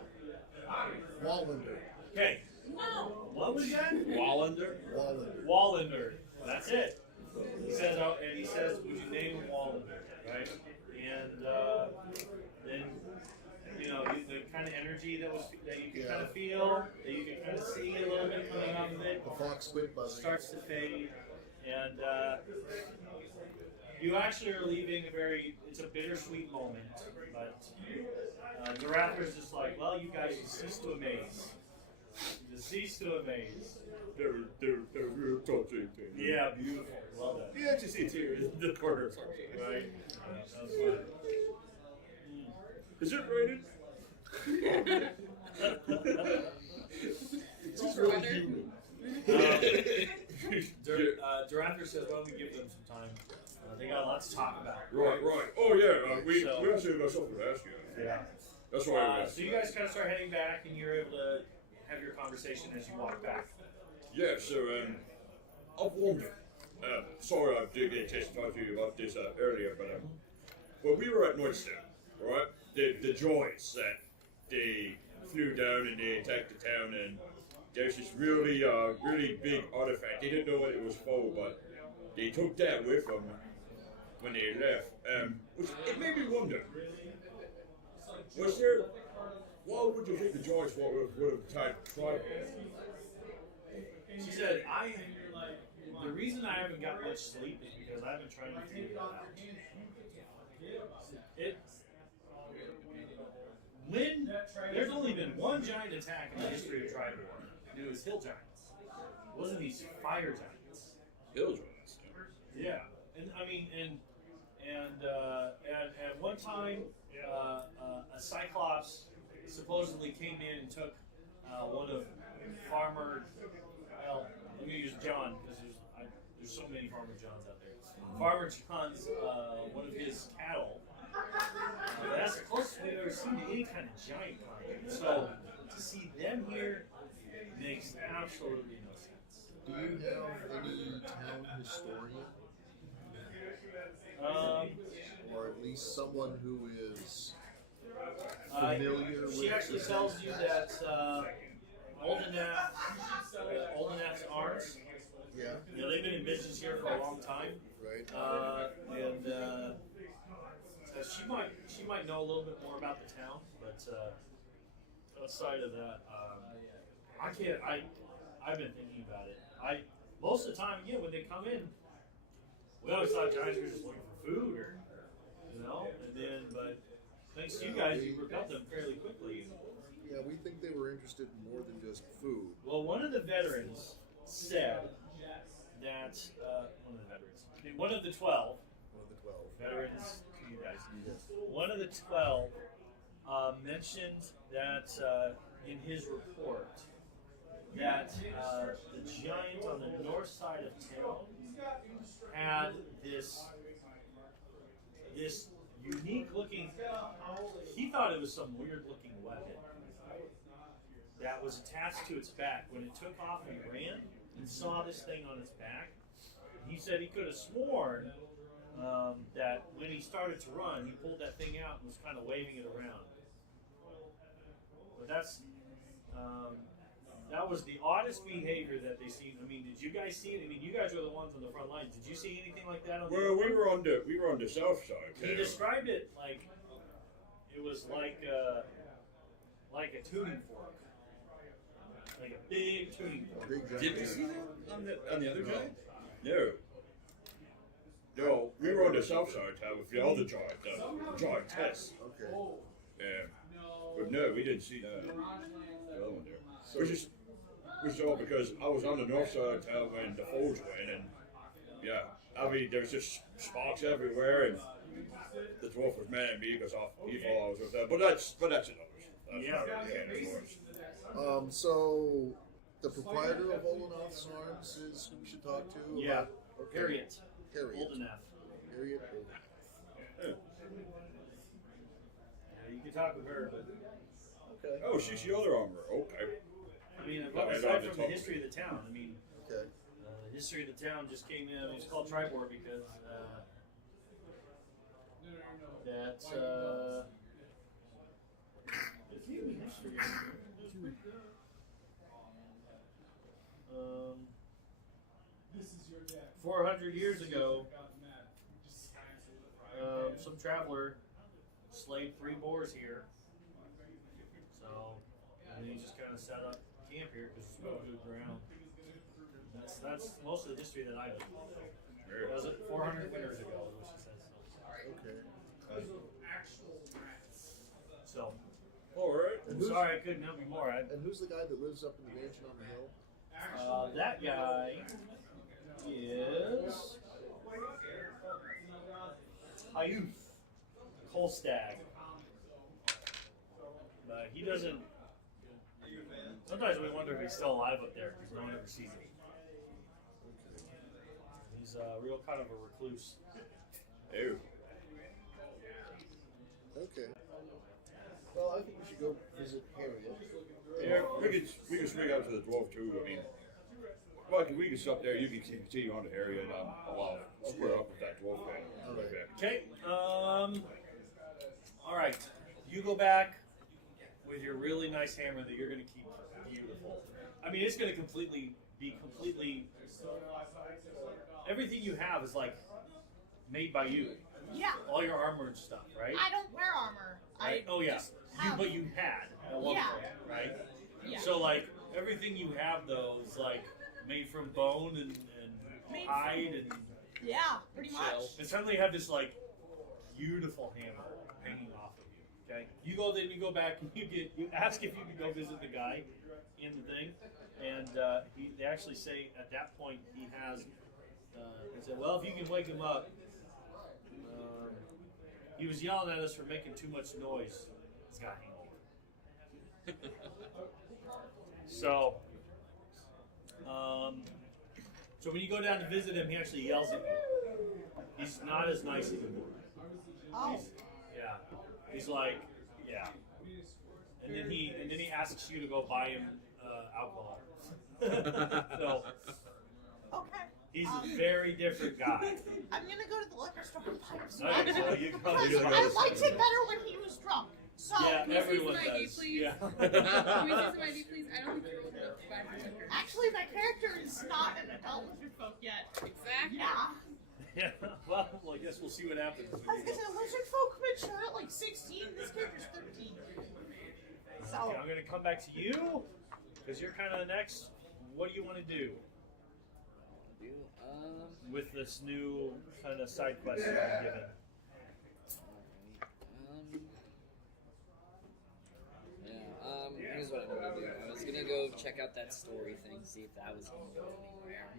Wallander. Okay. What was that? Wallander? Wallander. Wallander. That's it. He says, would you name him Wallander? Right? And then, the kind of energy that you can kind of feel, that you can kind of see a little bit coming off of it, The fox squid buzzing. starts to fade, and you actually are leaving it's a bittersweet moment, but Zarathar's just like, well, you guys cease to amaze. You cease to amaze. They're real touching. Yeah, beautiful. Well done. You actually see tears in the corner. Right? That was fun. Is it raining? It's just really human. Durathar says, why don't we give them some time? They got lots to talk about. Right. Oh yeah, we So- actually got something to ask you. Yeah. That's why. So you guys kind of start heading back, and you're able to have your conversation as you walk back. Yeah. So I've wondered. Sorry, I did get a chance to talk to you about this earlier, but when we were at Nordstone, right? The joys that they flew down and they attacked the town, and there's this really big artifact. They didn't know what it was for, but they took that with them when they left. Which it made me wonder. Why would you think the Joyce would have tried? She said, the reason I haven't got much sleep is because I've been trying to figure it out. There's only been one giant attack in the history of Tribor, and it was hill giants. It wasn't these fire giants. Hill Joyce. Yeah, and I mean, and at one time, a Cyclops supposedly came in and took one of Farmer. Well, let me use John because there's so many Farmer Johns out there. Farmer John's one of his cattle. That's the closest we've ever seen to any kind of giant content. So to see them here makes absolutely no sense. Do you have any town historian? Or at least someone who is familiar with She actually the tells you that Oldenaf's arms, Yeah, they've been in business here for a long time. right. So she might know a little bit more about the town, but outside of that, I've been thinking about it. Most of the time, when they come in, we always thought giants were just looking for food, but thanks to you guys, you got them fairly quickly. Yeah, we think they were interested in more than just food. Well, one of the veterans said that one of the 12 One of the 12. veterans to you guys. One of the 12 mentioned that in his report that the giant on the north side of town had this unique looking. He thought it was some weird looking weapon that was attached to its back. When it took off and ran, and saw this thing on its back, he said he could have sworn that when he started to run, he pulled that thing out and was kind of waving it around. But that was the oddest behavior that they seen. I mean, did you guys see it? I mean, you guys were the ones on the front lines. Did you see anything like that? Well, we were on the south side. He described it like it was like a tuning fork, like a big tuning fork. Big giant. Did we see that on the other giant? No. No, we were on the south side town with the other giant test. Okay. Yeah. But no, we didn't see that. The other one there. We saw because I was on the north side of town when the Folds went, and I mean, there's just sparks everywhere, and the dwarf was mad at me because he thought I was with that. But that's another. So the proprietor of Oldenauth's Arms is who we should talk to? Yeah. Okay. Harriet. Harriet. Oldenaf. Harriet Oldenauth. Yeah, you can talk with her, but Okay. Oh, she's the other armorer. Okay. I mean, Well, aside I from the history of the town, I mean, Okay. the history of the town just came in. It's called Tribor because it's even history. 400 years ago, some traveler slayed 3 boars here, And he just kind of set up camp here because it's real good ground. That's most of the history that I know. It was 400 winters ago, is what she says. Okay. So, All right. And who's, sorry I couldn't help you more. and who's the guy that lives up in the mansion on the hill? That guy is Hayuth Kolstag. But he doesn't. Sometimes we wonder if he's still alive up there because no one ever sees him. He's a real kind of a recluse. Ew. Okay. Well, I think we should go visit Harriet. Yeah, we can swing out to the dwarf too. I mean, well, we can stop there. You can continue on to area, and I'll square up with that dwarf guy. Right back. Okay. All right. You go back with your really nice hammer that you're going to keep beautiful. I mean, it's going to be completely. Everything you have is like made by you. Yeah. All your armor and stuff, right? I don't wear armor. Right? I Oh yeah. just have- But you had at one Yeah. point, right? Yeah. So like everything you have though is like made from bone and Made hide and Yeah, pretty much. and suddenly you have this like beautiful hammer hanging off of you. Okay, you go back and you ask if you can go visit the guy in the thing, and they actually say at that point he has. He said, "Well, if you can wake him up, he was yelling at us for making too much noise. He's got a hangover." So when you go down to visit him, he actually yells at you. He's not as nice anymore. Oh. Yeah. He's like, yeah. And then he asks you to go buy him alcohol. So Okay. he's a very different guy. I'm gonna go to the liquor store and buy him some Okay, so alcohol. you go Because to the I liked it better when he was drunk. So Yeah, Can we see everyone some ID, does. please? Yeah. Can we see some ID, please? I don't think you're old enough to buy from liquor. actually, my character is not an adult lizard folk yet. Exactly. Yeah. Yeah. Well, I guess we'll see what happens. I was gonna say lizard folk mature at like 16. This character's 13. So Okay, I'm gonna come back to you because you're kind of the next. What do you want to do with this new kind of side quest that I'm given? Here's what I'm gonna do. I was gonna go check out that story thing, see if that was gonna go anywhere.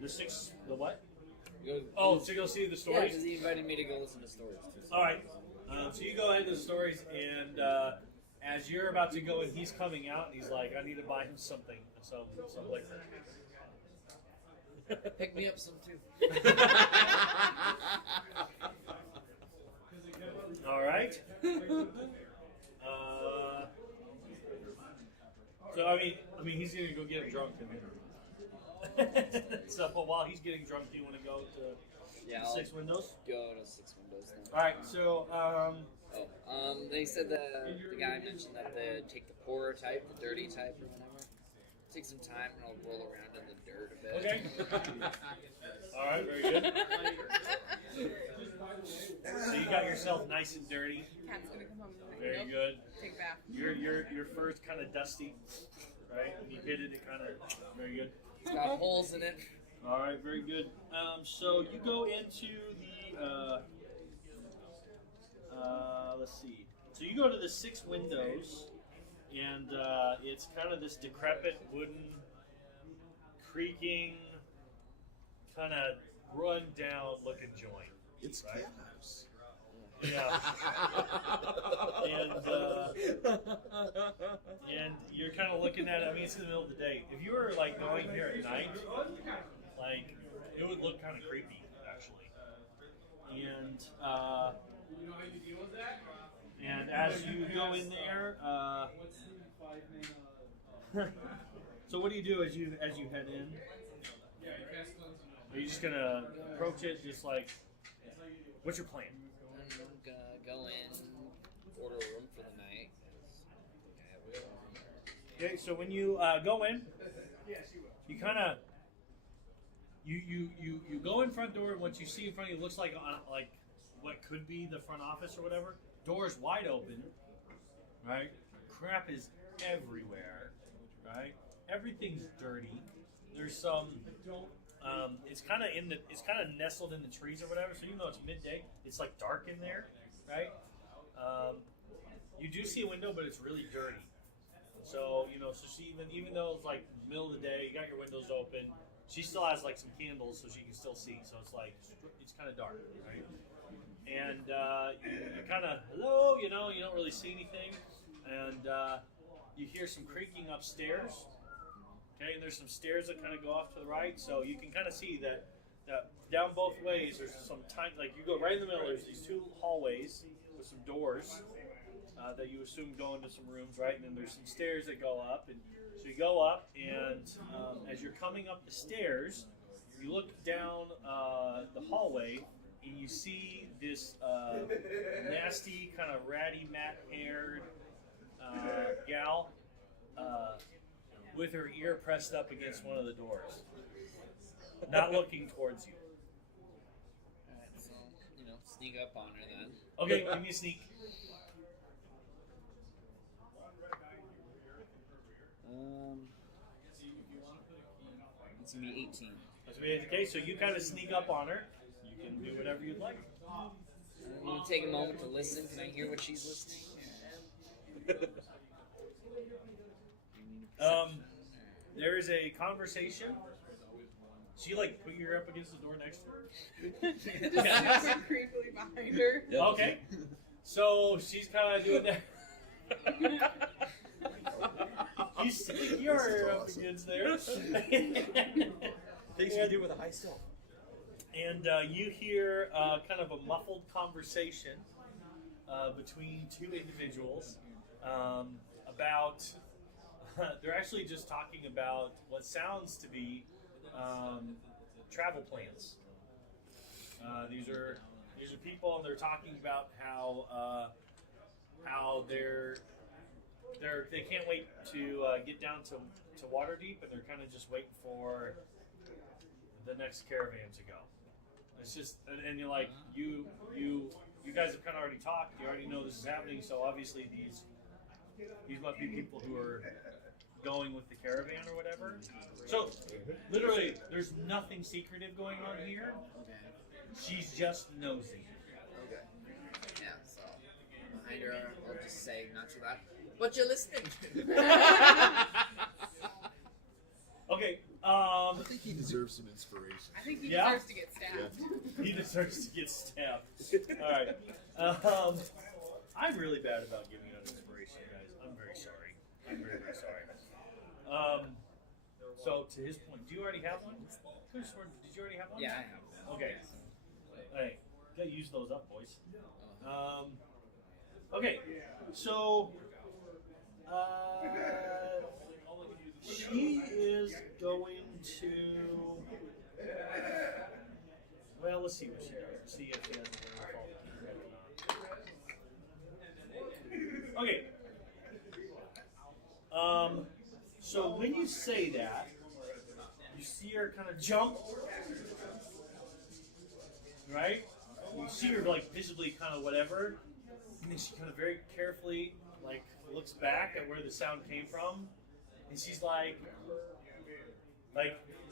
The what? Go, Oh, so you go see the yeah, stories? because he invited me to go listen to stories too. All right. So you go ahead to the stories, and as you're about to go, and he's coming out, and he's like, "I need to buy him something, some liquor." Pick me up some too. All right. So I mean, he's gonna go get him drunk, so while he's getting drunk, do you want to go to Yeah, the I'll 6 windows? go to 6 windows then. All right. So They said the guy mentioned that they take the poorer type, the dirty type, or whatever. Take some time and I'll roll around in the dirt a bit. okay. All right. Very good. So you got yourself nice and dirty. Cat's gonna come home and Very nope, good. take a bath. Your fur's kind of dusty, right? When you hit it, it kind of very good. It's got holes in it. All right, very good. So you go into the let's see. So you go to the 6 windows, and it's kind of this decrepit wooden, creaking, kind of run down looking joint. It's Right. Cat House. Yeah. And you're kind of looking at it. I mean, it's in the middle of the day. If you were like going here at night, like it would look kind of creepy, actually. And as you go in there, so what do you do as you head in? Are you just gonna approach it just like? What's your plan? I'm gonna go in, order a room for the night. Okay, so when you go in, you kind of you go in front door, and what you see in front of you looks like what could be the front office or whatever. Door's wide open, right? Crap is everywhere, everything's dirty. There's some. It's kind of nestled in the trees or whatever. So even though it's midday, it's like dark in there, right? You do see a window, but it's really dirty. So so she even though it's like middle of the day, you got your windows open. She still has like some candles, so she can still see. So it's like it's kind of dark, right? And you kind of hello, you don't really see anything, and you hear some creaking upstairs. Okay, and there's some stairs that kind of go off to the right, so you can kind of see that down both ways. There's some time, like you go right in the middle. There's these two hallways with some doors that you assume go into some rooms, right? And then there's some stairs that go up, and so you go up, and as you're coming up the stairs, you look down the hallway, and you see this nasty, kind of ratty, mat-haired gal. With her ear pressed up against one of the doors, not looking towards you. Alright, so, sneak up on her then. Okay, give me a sneak. It's gonna be 18. That's gonna be the case. So you kind of sneak up on her. You can do whatever you'd like. I'm gonna take a moment to listen. Can I hear what she's listening? There is a conversation. She like put your ear up against the door next to her. Just super creepily behind her. Okay. So she's kind of doing that. You stick your ear up against there. Things you do with a high step. And you hear kind of a muffled conversation between two individuals about. They're actually just talking about what sounds to be travel plans. These are people, and they're talking about how they can't wait to get down to Waterdeep, and they're kind of just waiting for the next caravan to go. It's just, and you're like, you guys have kind of already talked. You already know this is happening, so obviously these must be people who are going with the caravan or whatever. So, literally, there's nothing secretive going on here. Okay. She's just nosy. Okay. Yeah, so behind her, I'll just say not to that. But you're listening to. Okay. I think he deserves some inspiration. I think he Yeah? deserves to get stabbed. He deserves to get stabbed. All right. I'm really bad about giving out inspiration, guys. I'm very sorry. I'm very, very sorry. So to his point, do you already have one? Did you already have one? Yeah, I have. Okay. Hey, gotta use those up, boys. Okay, so she is going to. Well, let's see what she does. See if she has a Okay. So when you say that, you see her kind of jump, right? You see her like visibly kind of whatever, and then she kind of very carefully like looks back at where the sound came from, and she's like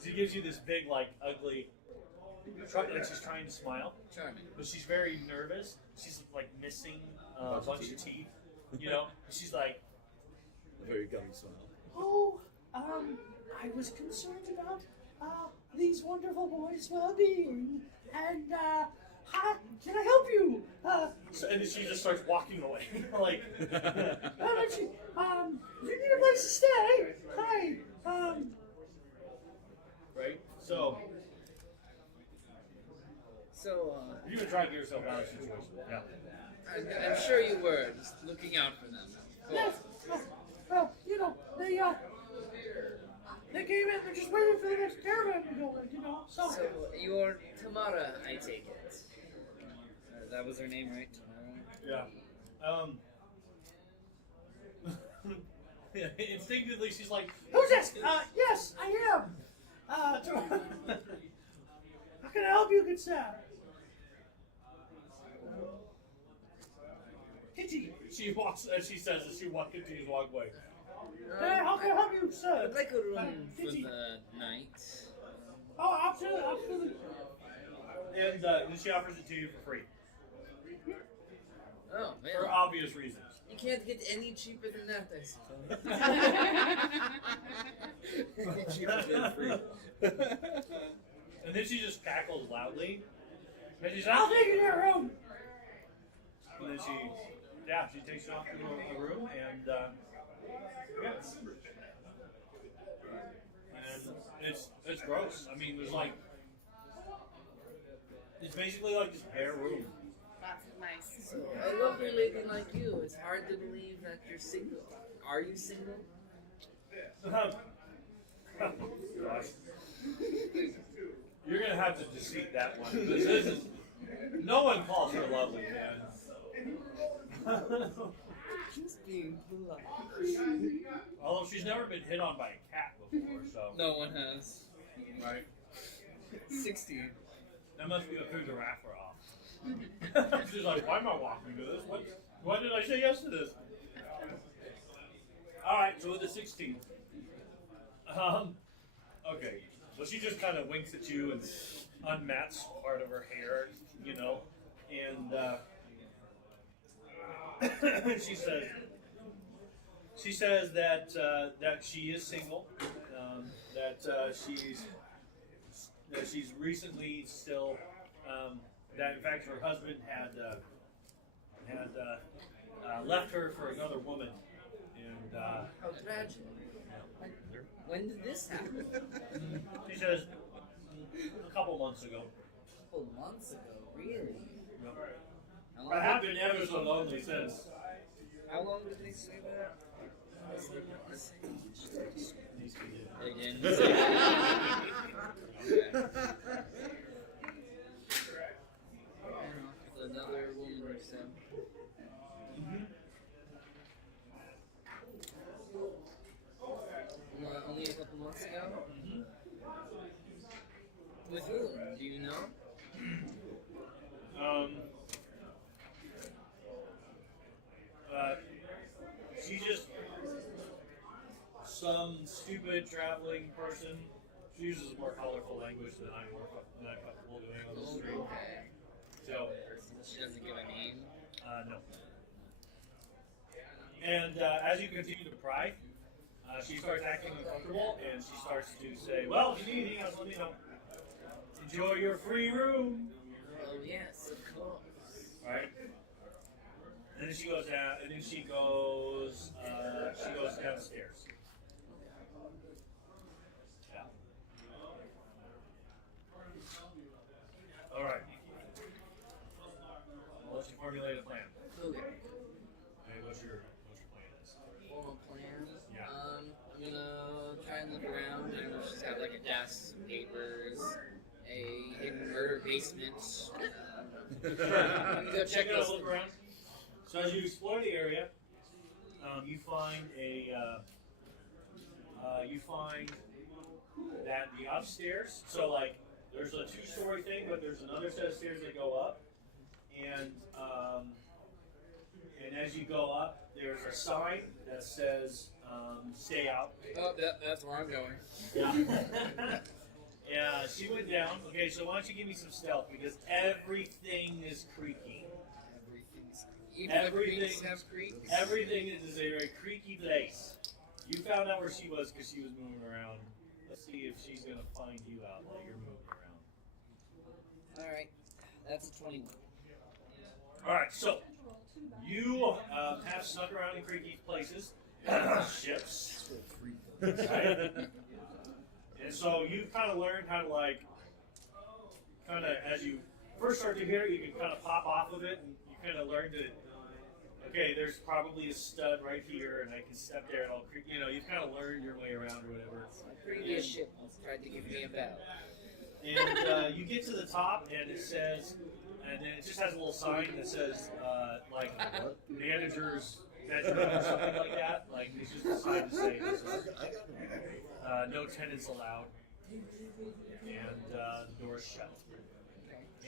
she gives you this big like ugly, like she's trying to smile, Charming. but she's very nervous. She's like missing a bunch of teeth, you know. She's like, A very gummy smile. Oh, I was concerned about these wonderful boys' well-being, and can I help you? so, and then she just starts walking away, like. You need a place to stay. Hi. Right. So you were trying to get yourself out of the situation. Yeah. I'm sure you were just looking out for them. Yes. Well, they came in. They're just waiting for the next caravan to go in. So. So you're Tamara, I take it. That was her name, right? Tamara. Yeah. Instinctively, she's like, Who's this? Yes, I am. How can I help you, good sir? Kitty. She walks, as she says, as she continues to walk away. Hey, how can I help you, sir? I'd like a room Did for you- the night. Oh, absolutely, absolutely. And then she offers it to you for free. Oh, man. For obvious reasons. You can't get any cheaper than that, I suppose. Cheaper than free. And then she just cackles loudly. And she says, I'll take you to your room. And then she takes you off to a room and, yeah. And it's gross. I mean, there's like, it's basically like this bare room. Lots of nice. So, a lovely lady like you, it's hard to believe that you're single. Are you single? Gosh. You're gonna have to deceit that one. Because this is, no one calls her lovely, man. Just being polite. Although she's never been hit on by a cat before, so. No one has. Right. 16. That must be what threw the Raffler off. She's like, why am I walking to this? Why did I say yes to this? Alright, so with the 16. Okay. So she just kind of winks at you and unmats part of her hair, you know, and she says that that she is single, that she's recently still that in fact her husband had left her for another woman, and How tragic. When did this happen? she says a couple months ago. A couple months ago, really? How long I have been ever so lonely since. How long did they say that? Again. Another woman or so. Only a couple months ago? With who? Do you know? She's just some stupid traveling person. She uses more colorful language than I'm comfortable doing on the street. Okay. So, She doesn't give a name. no. And as you continue to pry, she starts acting uncomfortable, and she starts to say, "Well, if you need anything else, let me know. Enjoy your free room." Oh yes, of course. Right? And then she goes down, and then she goes downstairs. Yeah. All right. Well, let's formulate a plan. Okay. Hey, what's your plan? Formal plan. Yeah. I'm gonna try and look around and just have like a desk, some papers, a hidden murder basement. Go check Take a those. look around. So as you explore the area, you find that the upstairs. So like, there's a 2-story thing, but there's another set of stairs that go up, and as you go up, there's a sign that says "Stay out." Oh, that's where I'm going. Yeah. Yeah, she went down. Okay, so why don't you give me some stealth, because everything is creaky. Even the creeks have creeks. Everything is a very creaky place. You found out where she was because she was moving around. Let's see if she's gonna find you out while you're moving around. All right, that's a 21. All right, so you have snuck around in creaky places, ships, right? And so you kind of learned how to as you first start to hear it, you can kind of pop off of it, and you kind of learn to, okay, there's probably a stud right here, and I can step there and I'll, you've kind of learned your way around or whatever. My previous ship once tried to give me a bell. And you get to the top, and it says, and then it just has a little sign that says, like, manager's bedroom or something like that. Like, it's just a sign to say this is, no tenants allowed, and the door's shut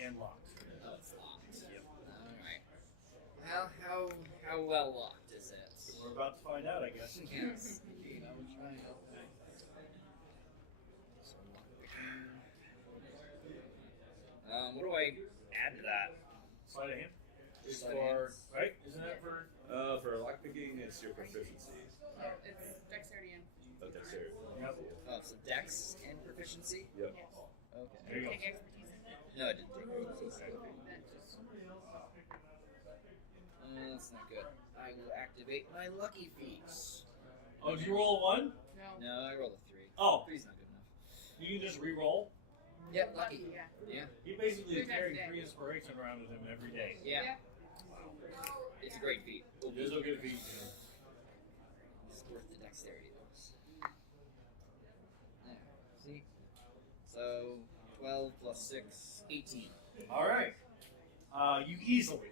and locked. Oh, it's locked. Yep. All right. How well locked is it? We're about to find out, I guess. Yes. try and open it. What do I add to that? Sleight of hand. Is Sleight of for hand. right? Isn't that for? For lockpicking, it's your proficiency. It's dexterity and Oh, dexterity. Yep. Oh, so dex and proficiency? Yep. Okay. There you go. take expertise in it. No, I didn't take proficiency. Okay. That just That's not good. I will activate my lucky feats. Oh, did you roll a 1? no. No, I rolled a 3. Oh, 3's not good enough. you can just re-roll. Yep, lucky. Yeah. Yeah. He basically is Three times carrying a day. 3 inspiration around with him every day. Yeah. It's a great feat. It is a good feat. It's worth the dexterity though. There. See? So 12 plus 6, 18. All right. You easily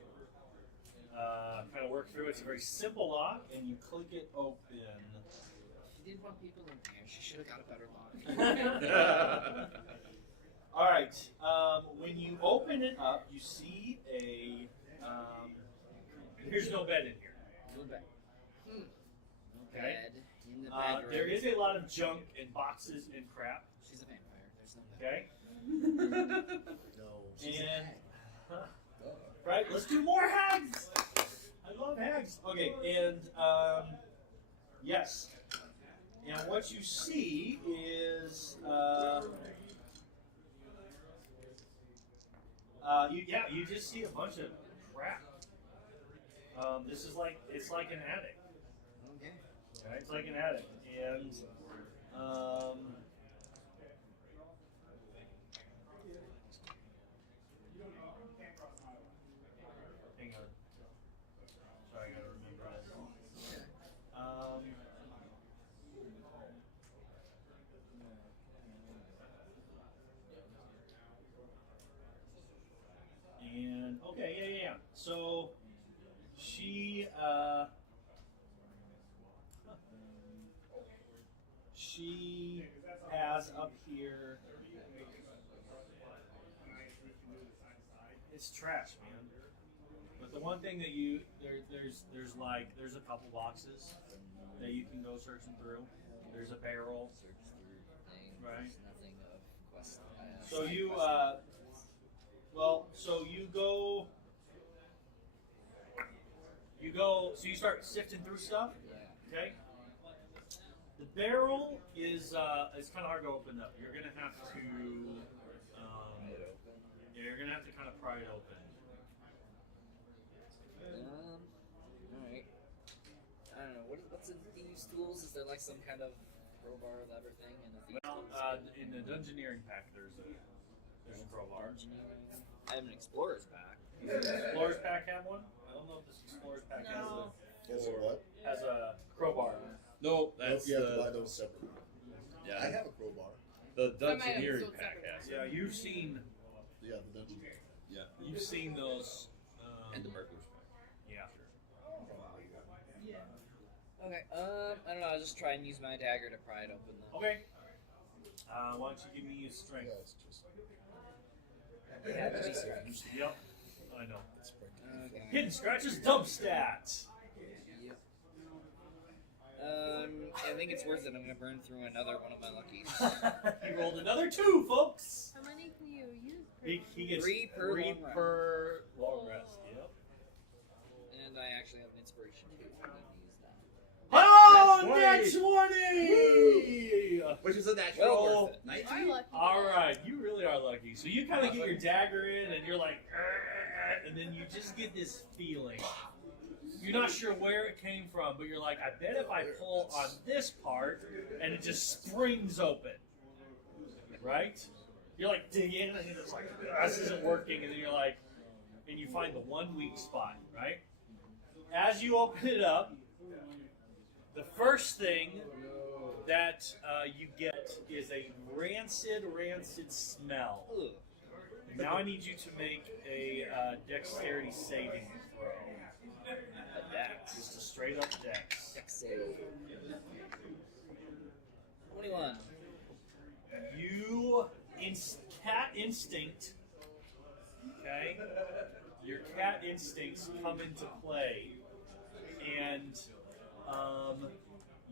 kind of work through it. It's a very simple lock, and you click it open. She didn't want people in there. She should have got a better lock. All right. When you open it up, you see a. There's no bed in here. Go back. Okay. Bed in the bedroom. There is a lot of junk and boxes and crap. She's a vampire. There's no bed. Okay. No. And right, let's do more hags. I love hags. Okay, and yes, and what you see is you just see a bunch of crap. This is like it's like an attic. Okay. Okay, it's like an attic, and hang on. Sorry, I gotta remember this. And okay, yeah. So she has up here. It's trash, man. But the one thing that there's a couple boxes that you can go searching through. There's a barrel. Search through things. Right. Nothing of quest. So you so you start sifting through stuff. Yeah. Okay. The barrel is kind of hard to open up. You're gonna have to you're gonna have to kind of pry it open. Alright. I don't know. What's in thieves' tools? Is there like some kind of crowbar lever thing in a thieves' Well, tools? in the dungeoneering pack, there's a crowbar. Engineering. I have an explorer's pack. Does the explorer's pack have one? I don't know if this explorer's pack No. Guess what? has a crowbar. No, that's You have to buy those separately. yeah. I have a crowbar. The I might have Dungeoneering sold pack separately. has. Yeah, you've seen Yeah, the dungeon. those. And the burglar's pack. Yeah. Okay. I don't know. I'll just try and use my dagger to pry it open. Then. Okay. Why don't you give me a strength? Yeah, it's just. It had to be strange. Yep. I know. It's pretty. Okay. Hidden scratches dump stats. Yep. I think it's worth it. I'm gonna burn through another one of my luckies. He rolled another 2, folks. How many can you use per He gets 3 per long rest. per long rest. Yep. And I actually have an inspiration too. If I need to use that. Oh, That's net 20! Which is a Well natural worth it. 19. lucky? All right, you really are lucky. So you kind of get your dagger in, and you're like, and then you just get this feeling. You're not sure where it came from, but you're like, I bet if I pull on this part, and it just springs open, right? You're like digging, and it's like, this isn't working, and then you're like, and you find the one weak spot, right? As you open it up, the first thing that you get is a rancid smell. Ugh. Now I need you to make a dexterity saving throw. A dex. Just a straight up dex. Dex save. 21. You cat instinct. Okay, your cat instincts come into play, and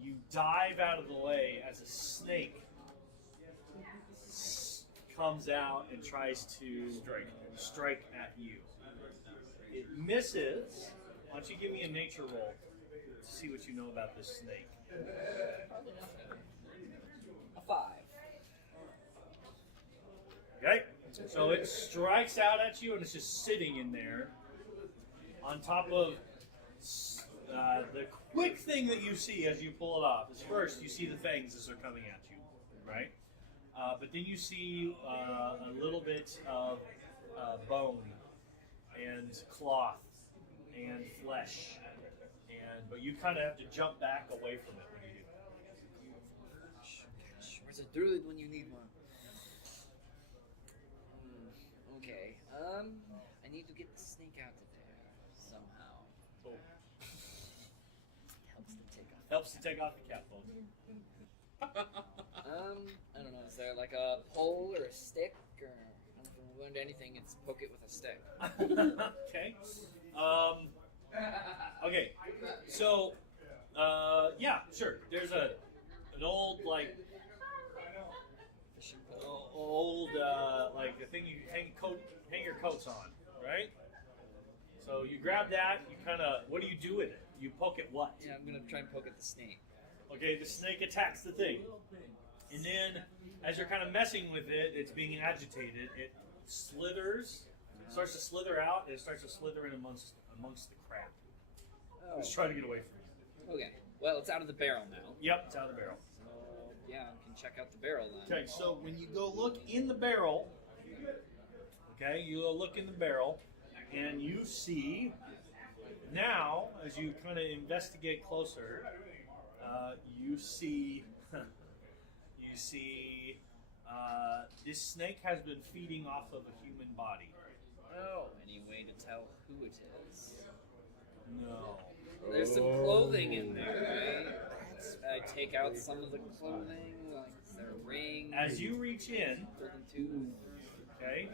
You dive out of the way as a snake comes out and tries to strike at you. It misses. Why don't you give me a nature roll to see what you know about this snake? A 5. Okay, so it strikes out at you and it's just sitting in there on top of the quick thing that you see as you pull it off is first you see the fangs as they're coming at you, right? But then you see a little bit of bone and cloth and flesh, but you kind of have to jump back away from it when you do. Gosh, where's a druid when you need one? Okay. I need to get the snake out of there somehow. Cool. Helps to take off. Helps to take off the cat phone. I don't know. Is there like a pole or a stick or? If we learned anything, it's poke it with a stick. Okay. Okay. So, yeah, sure. There's an old like like a thing you hang your coats on, right? So you grab that. You kind of what do you do with it? You poke it what? Yeah, I'm gonna try and poke at the snake. Okay, the snake attacks the thing, and then as you're kind of messing with it, it's being agitated. It starts to slither out, and it starts to slither in amongst the crap. Oh. It's trying to get away from you. Okay. Well, it's out of the barrel now. Yep, it's out of the barrel. So yeah, I can check out the barrel then. Okay, so when you go look in the barrel, you go look in the barrel, and you see now as you kind of investigate closer, you see this snake has been feeding off of a human body. Oh, any way to tell who it is? No. There's some clothing in there, right? I take out some of the clothing, like is there a ring? As you reach in, golden tooth. okay,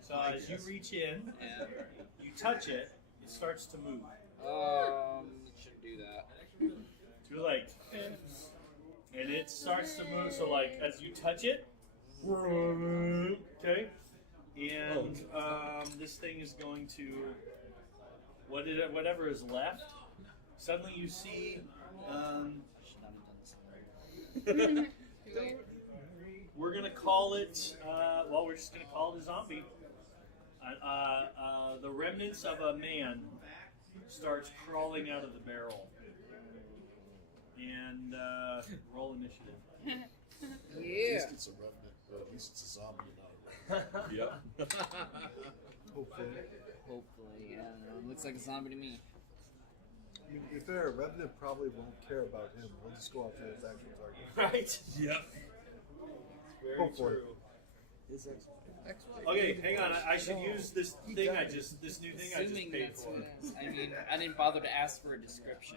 so as you reach in, And you touch it, it starts to move. it shouldn't do that. Too late. And it starts to move, so like as you touch it, okay, and this thing is going to whatever is left. Suddenly you see I should not have done this. we're gonna call it we're just gonna call it a zombie. The remnants of a man starts crawling out of the barrel. And roll initiative. At Yeah. least it's a revenant, or at least it's a zombie, not a revenant. Yep. Hopefully. Hopefully, yeah. It looks like a zombie to me. I mean, to be fair, Revenant probably won't care about him. We'll just go after his actual target. Right? Yep. Very Hopefully. true. His Okay, hang on. I should use this thing this new thing I just Assuming paid that's for. what it is. I mean, I didn't bother to ask for a description.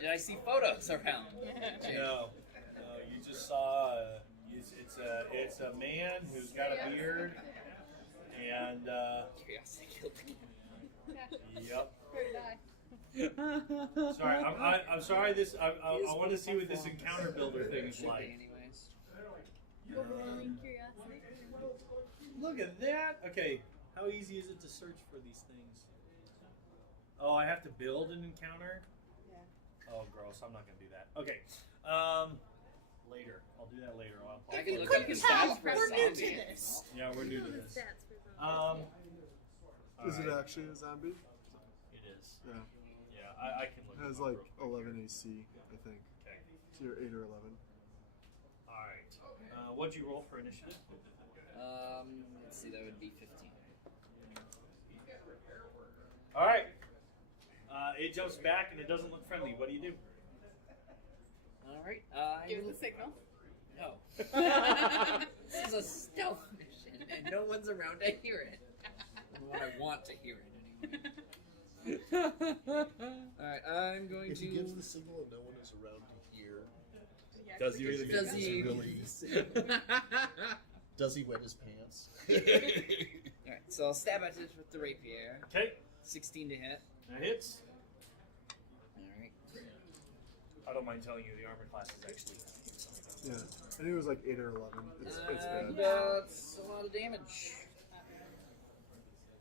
Did I see photos around? No, you just saw. It's a man who's got a beard, and Curiosity killed the cat. yep. Where did I? Sorry, I'm sorry. I want to see what this encounter builder thing is Should be like. anyways. Overwhelming curiosity. Look at that. Okay, how easy is it to search for these things? Oh, I have to build an encounter. Yeah. Oh, gross! I'm not gonna do that. Okay, later. I'll do that later. I can look couldn't up his tell, stats for a we're new to zombie. this. Yeah, we're new to The this. stats for zombie. Is it alright. actually a zombie? It is. Yeah. Yeah, I can look. It has it up like real quick. 11 AC, I think. Okay. It's either 8 or 11. All right. What'd you roll for initiative? Let's see, that would be 15. All right. It jumps back and it doesn't look friendly. What do you do? Alright, Give it the signal. No. This is a stealth mission, and no one's around to hear it. Or I want to hear it, anyway. Alright, I'm going If to... he gives the signal and no one is around to hear, Does he really? Does he... Really? Does he wet his pants? Alright, so I'll stab at it with the rapier. Okay. 16 to hit. That hits. Alright. I don't mind telling you, the armor class is actually. Yeah, I knew it was like 8 or 11. It's bad. That's a lot of damage.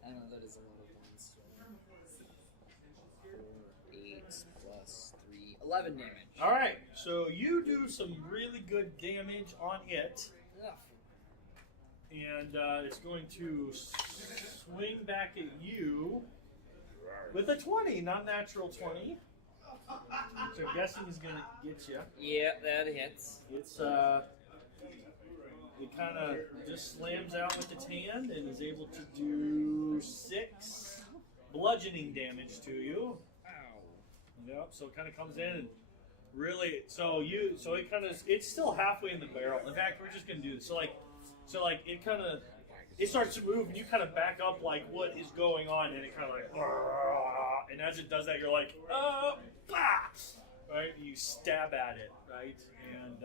I don't know, that is a lot of ones. 4, 8 plus 3, 11 damage. All right, so you do some really good damage on it, Ugh. and it's going to swing back at you with a 20, not natural 20. So I'm guessing is going to get you. Yeah, that hits. It's it kind of just slams out with its hand and is able to do 6 bludgeoning damage to you. Ow. Yep. So it kind of comes in and really. So it kind of it's still halfway in the barrel. In fact, we're just gonna do this. So it kind of it starts to move and you kind of back up like what is going on and it kind of like and as it does that you're like bah! Right? You stab at it, right? And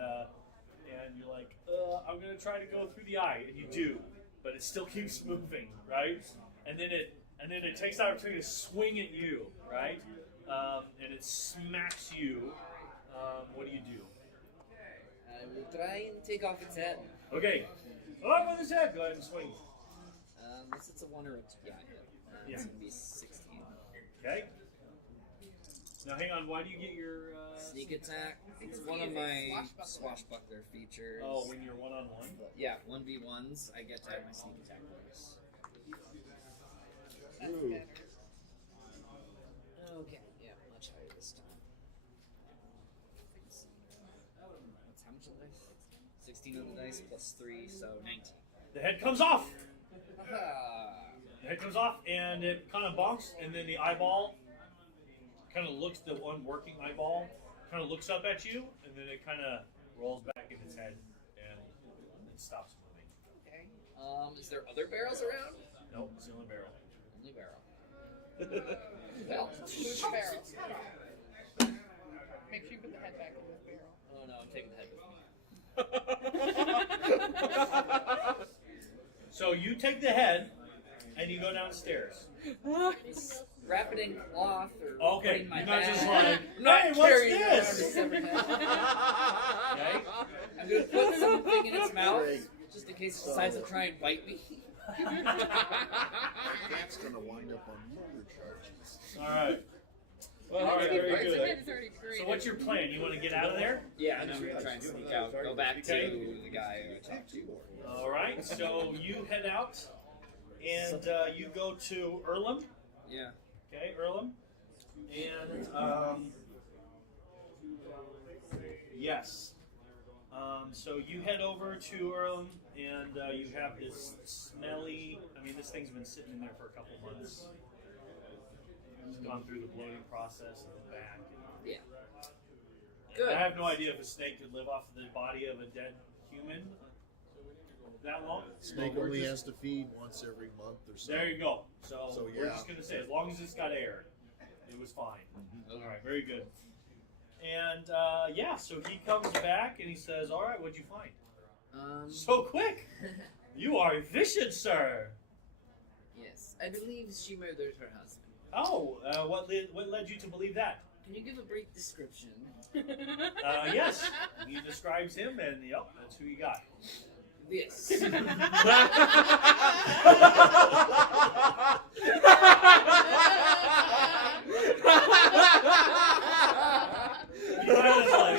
you're like, I'm gonna try to go through the eye, and you do, but it still keeps moving, right? And then it takes the opportunity to swing at you, right? And it smacks you. What do you do? I will try and take off its head. Okay, off with his head. Go ahead and swing. Unless it's a 1 or a 2. Yeah, Yeah. It's gonna be 16. Okay. Now hang on. Why do you get your Sneak attack. It's one of my swashbuckler features. Oh, when you're one-on-one. Yeah, 1v1s, I get to have my sneak attack bonus. That's better. Okay, yeah, much higher this time. What's how much on the dice? 16 on the dice plus 3, so 19. The head comes off. Ah. The head comes off, and it kind of bonks, and then the eyeball kind of looks, the one working eyeball kind of looks up at you, and then it kind of rolls back in its head, and it stops moving. Okay. Is there other barrels around? Nope, it's the only barrel. Only barrel. Well, Move the barrel. Make sure you put the head back in the barrel. oh no, I'm taking the head with me. So you take the head, and you go downstairs. Wrap it in cloth or Okay, put it in my you're not bag. just like, I'm not hey, what's carrying it around this? a separate head. Okay? I'm gonna put something in its mouth just in case it decides to try and bite me. That's gonna wind up on murder charges. All right. Well, All right, very Its good. head is already So what's your plan? You want to get out of there? Yeah, and I'm gonna try and sneak out. Go back to the guy who I talked to. All right. So you head out, and you go to Earlham. Yeah. Okay, Earlham. And yes. So you head over to Earlham, and you have this smelly. I mean, this thing's been sitting in there for a couple months. It's gone through the bloating process in the back. Yeah. Good. I have no idea if a snake could live off the body of a dead human that long. Snake But we're only just- has to feed once every month or so. There you go. So, So, we're yeah. just gonna say, as long as it's got air, it was fine. All right, very good. And yeah, so he comes back and he says, "All right, what'd you find?" So quick! You are efficient, sir. Yes, I believe she murdered her husband. Oh, what led you to believe that? Can you give a brief description? Yes, he describes him, and yep, that's who you got. This. He kind of like,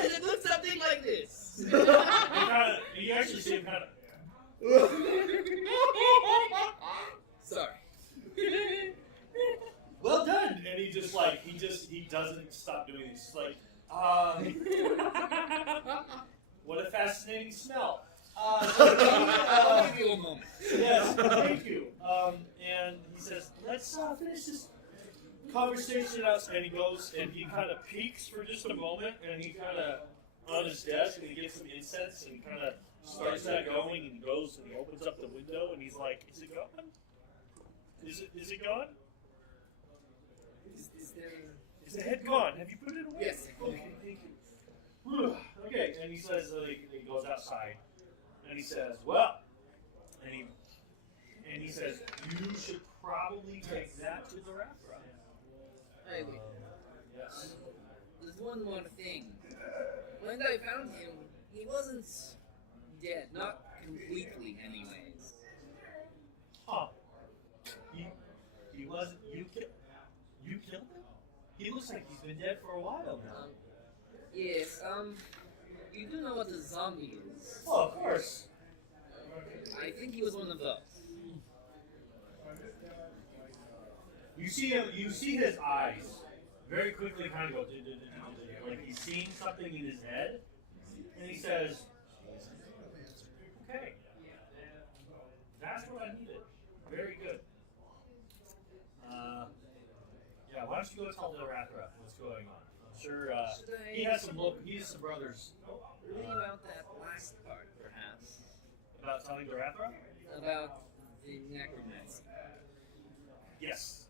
It looks something like this. you actually see him kind of. Sorry. Well done, and he just like he doesn't stop doing this. He's like, what a fascinating smell. I'll give you a moment. Yes, thank you. And he says, let's finish this conversation out. And he goes and he kind of peeks for just a moment, and he kind of on his desk and he gets some incense and kind of starts that going, and he goes and he opens up the window and he's like, is it gone? Is it gone? Is there... Is the head gone? Have you put it away? Yes. Okay, thank you. Okay, and he says, he goes outside, and he says, well, and he says, you should probably take that to the restaurant. Hey, wait. Yes. There's one more thing. when I found him, he wasn't dead. Not completely, anyways. Huh. He wasn't. You killed him? He looks like he's been dead for a while now. Yes, you do know what a zombie is. Oh, of course. I think he was one of those. You see him. You see his eyes very quickly kind of go like he's seeing something in his head, and he says, "Okay, that's what I needed. Very good. Yeah, why don't you go tell Darathra what's going on? I'm sure he has some brothers. Read about that last part, perhaps. About telling Darathra? About the necromancy. Yes.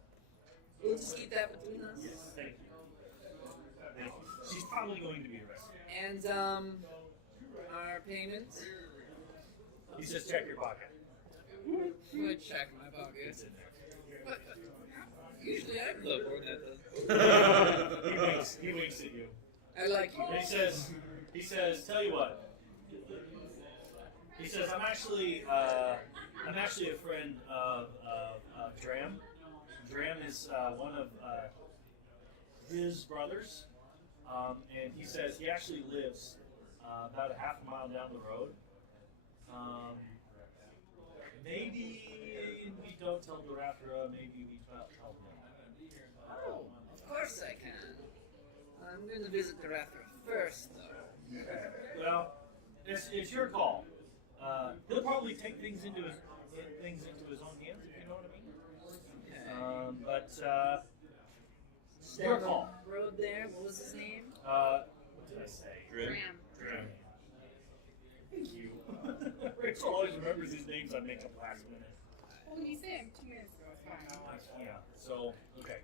We'll just keep that between us. Yes. Thank you. Thank you. She's probably going to be arrested. And, our payment? He says, check your pocket. I'm gonna check my pocket. It's in there. But, usually I'm the one that does. He winks at you. I like you. And he says, tell you what. He says, I'm actually a friend of Dram. Dram is one of his brothers, and he says he actually lives about a half a mile down the road. Maybe we don't tell Darathra, maybe we tell him. Oh, of course I can. I'm going to visit the Raptor first, though. Well, it's your call. He'll probably take things into his own hands, if you know what I mean. But your Down the call. road there, what was his name? What did I say? Grim. Dram. Thank you. Rachel always remembers these names I make up last minute. Well, you said him 2 minutes ago. It's fine. Yeah. So okay.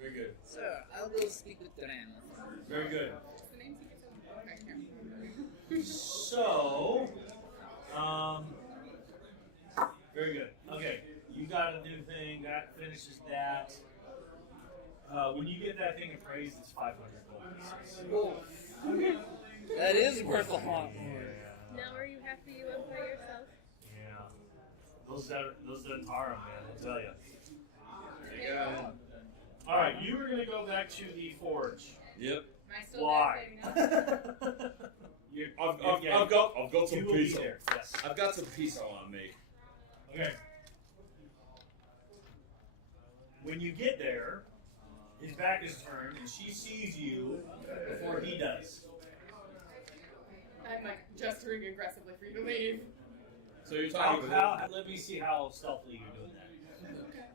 Very good. Sir, I'll go speak with Dram. Very good. What's the name? Okay, here. So, very good. Okay, you got a new thing. That finishes that. When you get that thing appraised, it's 500 gold pieces. Whoa. That is worth a lot more. Now are you happy you went by yourself? Yeah. Those Zentarum, man, I'll tell you. Yeah. All right, you were gonna go back to the forge. Yep. Am I still Why? there? I've got some You will be pizza. there. Yes. I've got some pizza I want to make. Okay. When you get there, his back is turned, and she sees you before he does. I'm like gesturing aggressively for you to leave. So you're talking about Let me see how stealthily you're doing that. Okay.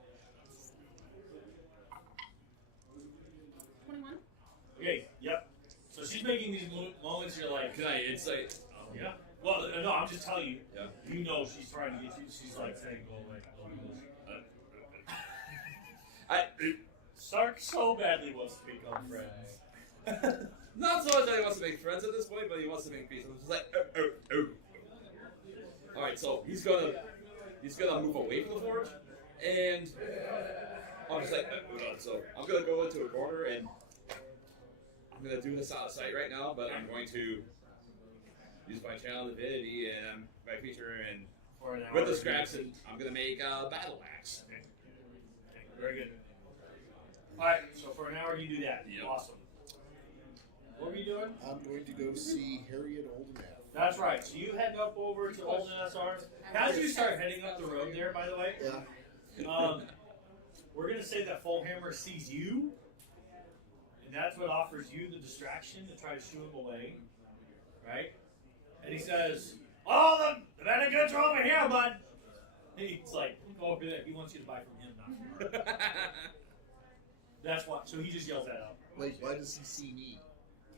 21. Okay, yep. So she's making these moments you're like, Can I insight? yeah. Well, no, I'm just telling you. Yeah. You know she's trying to get you. She's like saying, go away. Sark so badly wants to become friends. Not so much that he wants to make friends at this point, but he wants to make peace. I'm just like, oh. All right, so he's gonna move away from the forge, and I'm just like, hold on. So I'm gonna go into a corner, and I'm gonna do this out of sight right now, but I'm going to use my channel divinity and my feature, and For an hour. with the scraps, and I'm gonna make a battle axe. Okay, very good. Alright, so for an hour you do that. Yep. Awesome. What were you doing? I'm going to go see Harriet Oldenath. That's right. So you head up over to Old Ness Arms. As you start heading up the road there, by the way, Yeah. we're going to say that Fullhammer sees you, and that's what offers you the distraction to try to shoo him away, right? And he says, "Oh, the Vatican's are over here, bud." He's like, "Go over there." He wants you to buy from him, not from me. That's why. So he just yells that out. Wait, why does he see me?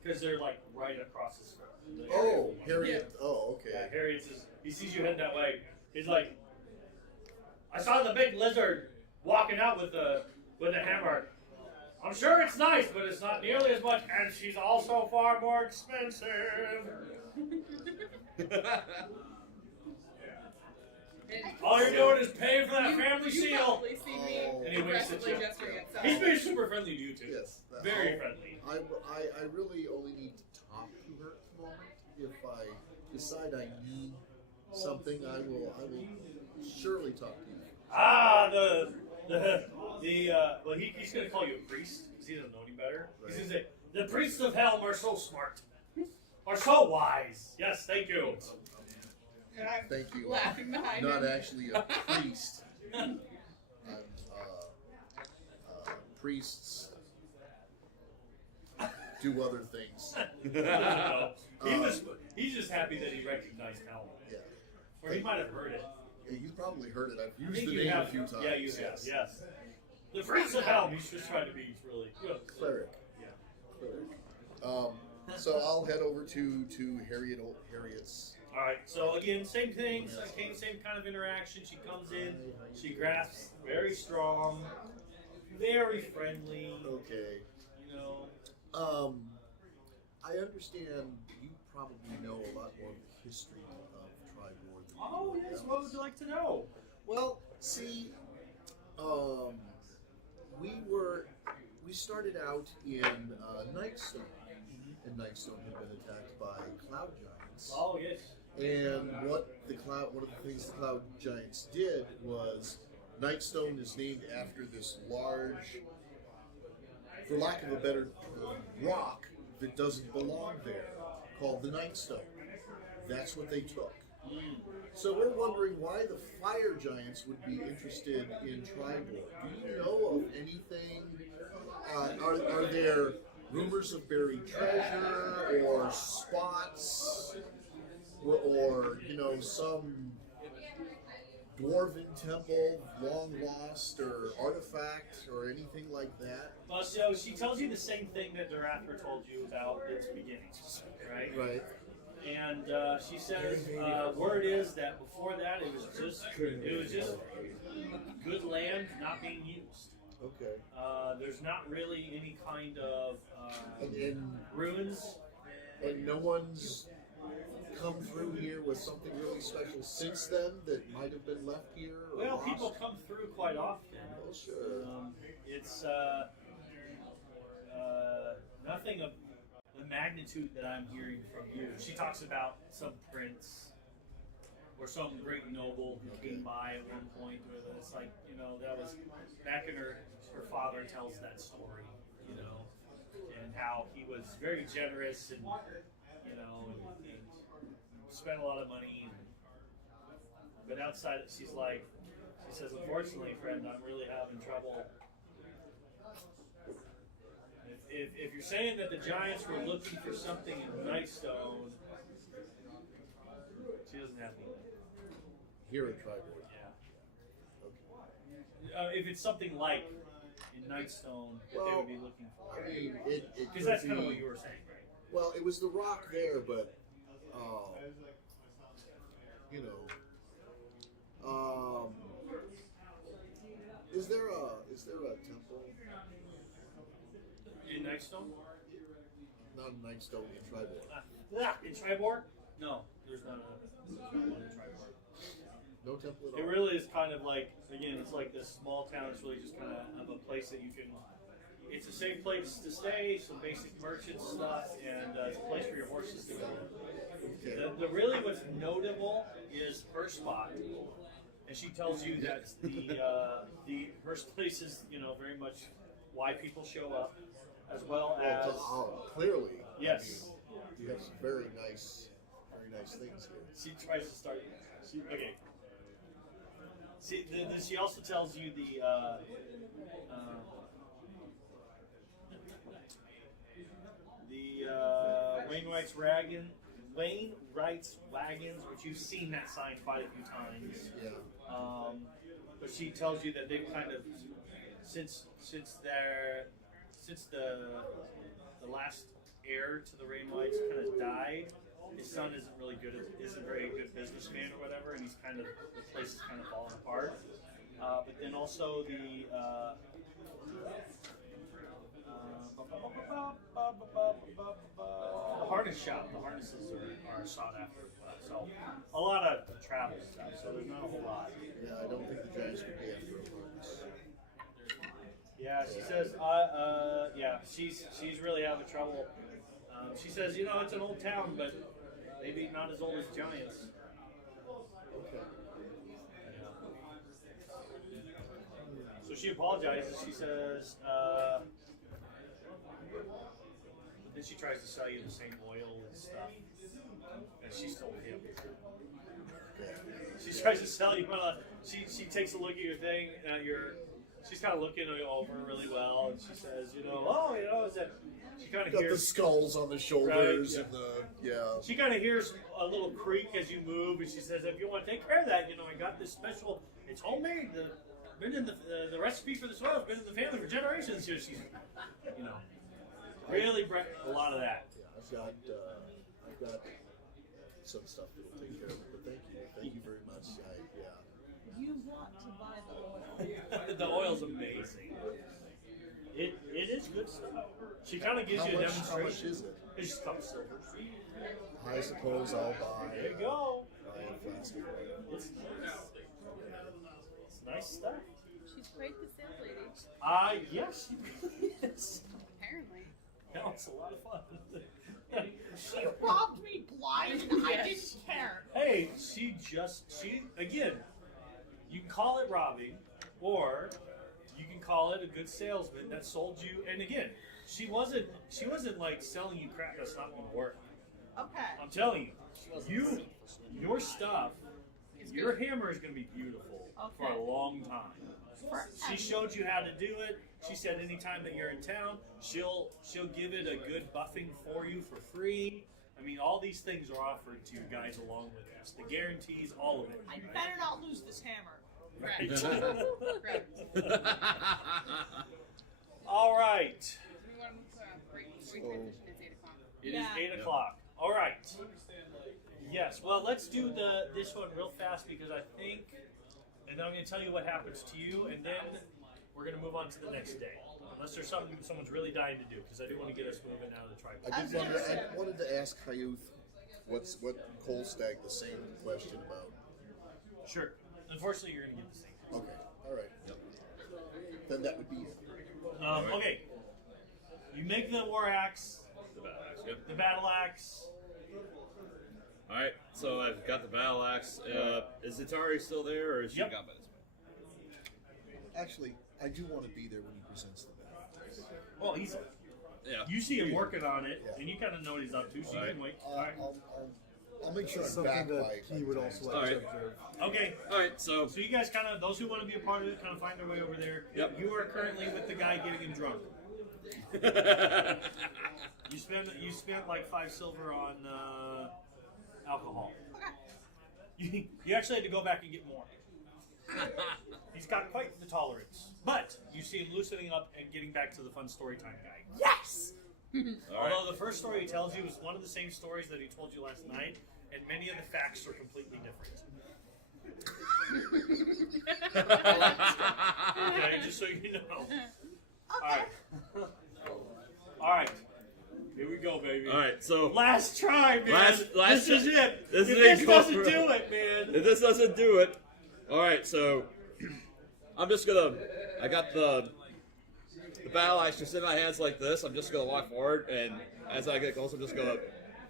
Because they're like right across his front. Oh, Harriet. Oh, Yeah, okay. Harriet says, he sees you heading that way. He's like, "I saw the big lizard walking out with the hammer. I'm sure it's nice, but it's not nearly as much, and she's also far more expensive." All you're doing is paying for that family You seal. probably see me Oh. And he winks at aggressively you. gesturing at He's Sal. being super friendly to you too. Yes. Very friendly. I really only need to talk to her at the moment. If I decide I need something, I will surely talk to you. Ah, well, he's going to call you a priest because he doesn't know any better. Right. He's going to say, the priests of Helm are so smart, are so wise. Yes, thank you. And I'm Thank you. laughing behind Not him. actually a priest. I'm priests do other things. No, he's just happy that he recognized Helm. Yeah. Or he might have heard it. Yeah, you've probably heard it. I've I used think the you name have. a few times. Yeah, you have. Yes. The priests of Helm. He's just trying to be really good. Cleric. Yeah. Cleric. So I'll head over to Harriet's. All right. So again, same thing. Same kind of interaction. She comes in. She grasps very strong, very friendly. Okay. You know. I understand you probably know a lot more of the history of Tribor than Oh anyone yes. else. What would you like to know? Well, see, we started out in Nightstone, and Nightstone had been attacked by cloud giants. Oh yes. And one of the things the cloud giants did was, Nightstone is named after this large, for lack of a better term, rock that doesn't belong there, called the Nightstone. That's what they took. So we're wondering why the fire giants would be interested in Tribor. Do you know of anything? Are there rumors of buried treasure or spots, or some dwarven temple long lost, or artifact, or anything like that? Well, so she tells you the same thing that Darathra told you about its beginnings, right? Right. And she says, word is that before that it was just good land not being used. Okay. There's not really any kind of And ruins. no one's come through here with something really special since then that might have been left here? Or Well, lost? people come through quite often. Oh, sure. It's nothing of the magnitude that I'm hearing from you. She talks about some prince or some great noble who came by at one point, or it's like, that was back in her father tells that story, and how he was very generous and spent a lot of money. But outside, she says, unfortunately, friend, I'm really having trouble. If you're saying that the giants were looking for something in Nightstone, she doesn't have anything. Here at Tribor. Yeah. Okay. If it's something like in Nightstone that they would be looking for. I mean, it Because that's kind of be- what you were saying, right? Well, it was the rock there, but is there a temple? In Nightstone? Not in Nightstone, in Tribor. In Tribor? No, there's not one in Tribor. No temple at It all. really is kind of like, again, it's like this small town. It's really just kind of a place that you can. It's a safe place to stay, some basic merchant stuff, and it's a place for your horses to go. Okay. The really what's notable is her spot, and she tells you that her place is very much why people show up, as well as Clearly. yes. I mean, you have some very nice things here. She tries to start. Okay. See, then she also tells you the Wainwright's Wagons, which you've seen that sign quite a few times. Yeah. But she tells you that they've kind of since the last heir to the Rainwrights kind of died. His son isn't very good businessman or whatever, and the place is kind of falling apart. But then also the harness shop. The harnesses are sought after. So a lot of travel stuff. So there's not a whole lot. Yeah, I don't think the Giants could be after a harness. Yeah, she says. She's really having trouble She says, you know, it's an old town, but maybe not as old as Giants. Okay. So she apologizes. She says, then she tries to sell you the same oil and stuff. And she sold him. She tries to sell you. She takes a look at your thing, she's kind of looking it over really well, and she says, you know, oh, you know, is that? She kind of Got the hears. skulls on the shoulders Right, and the She kind of hears a little creak as you move, and she says, if you want to take care of that, you know, I got this special. It's homemade. Been in the recipe for this oil has been in the family for generations. So she's, you know, really a lot of that. Yeah, I've got some stuff that'll take care of it. But thank you very much. You want to buy the oil. The oil's amazing. It is good stuff. She kind of gives you a demonstration. How much is it? It's just a couple silvers. I suppose I'll buy. There you go. Buy a flask of oil. It's nice. It's nice stuff. She's quite the sales lady. Yes, she really is. Apparently. That was a lot of fun. She robbed me blind and I didn't care. Hey, again, you can call it robbing, or you can call it a good salesman that sold you. And again, she wasn't like selling you crap that's not going to work. Okay. I'm telling you, your stuff, your hammer is going to be beautiful for a long time. She showed you how to do it. She said anytime that you're in town, she'll give it a good buffing for you for free. I mean, all these things are offered to you guys along with this. The guarantees, all of it. I better not lose this hammer. Right. All right. We want to break before we transition. It's 8 o'clock. It is 8 o'clock. All right. Yes. Well, let's do this one real fast because I think, and then I'm going to tell you what happens to you, and then we're going to move on to the next day. Unless there's something someone's really dying to do, because I do want to get us moving out of the tripod. I wanted to ask Hayuth what Kolstag the same question about. Sure. Unfortunately, you're going to get the same. Okay. All right. Yep. Then that would be it. Okay. You make the war axe. The battle axe, yep. The battle axe. Alright, so I've got the battle axe. Is Itari still there, or is she gone by this point? Actually, I do want to be there when he presents the battle axe. Well, he's. Yeah. You see him working on it, and you kind of know what he's up to, so you can wait. All right. I'll make sure I'm Something back that by he would also like to observe. Okay. Alright, so you guys kind of, those who want to be a part of it, kind of find their way over there. Yep. You are currently with the guy getting him drunk. You spent like 5 silver on alcohol. You actually had to go back and get more. He's got quite the tolerance. But you see him loosening up and getting back to the fun story time guy. Yes! Although the first story he tells you is one of the same stories that he told you last night, and many of the facts are completely different. Okay, just so you know. Alright. Alright. Here we go, baby. Alright, so Last try, man. Last this is it. This If is this it. doesn't do it, man. If this doesn't do it, alright, so I'm just gonna. I got the battle axe just in my hands like this. I'm just gonna walk forward, and as I get close, I'm just gonna.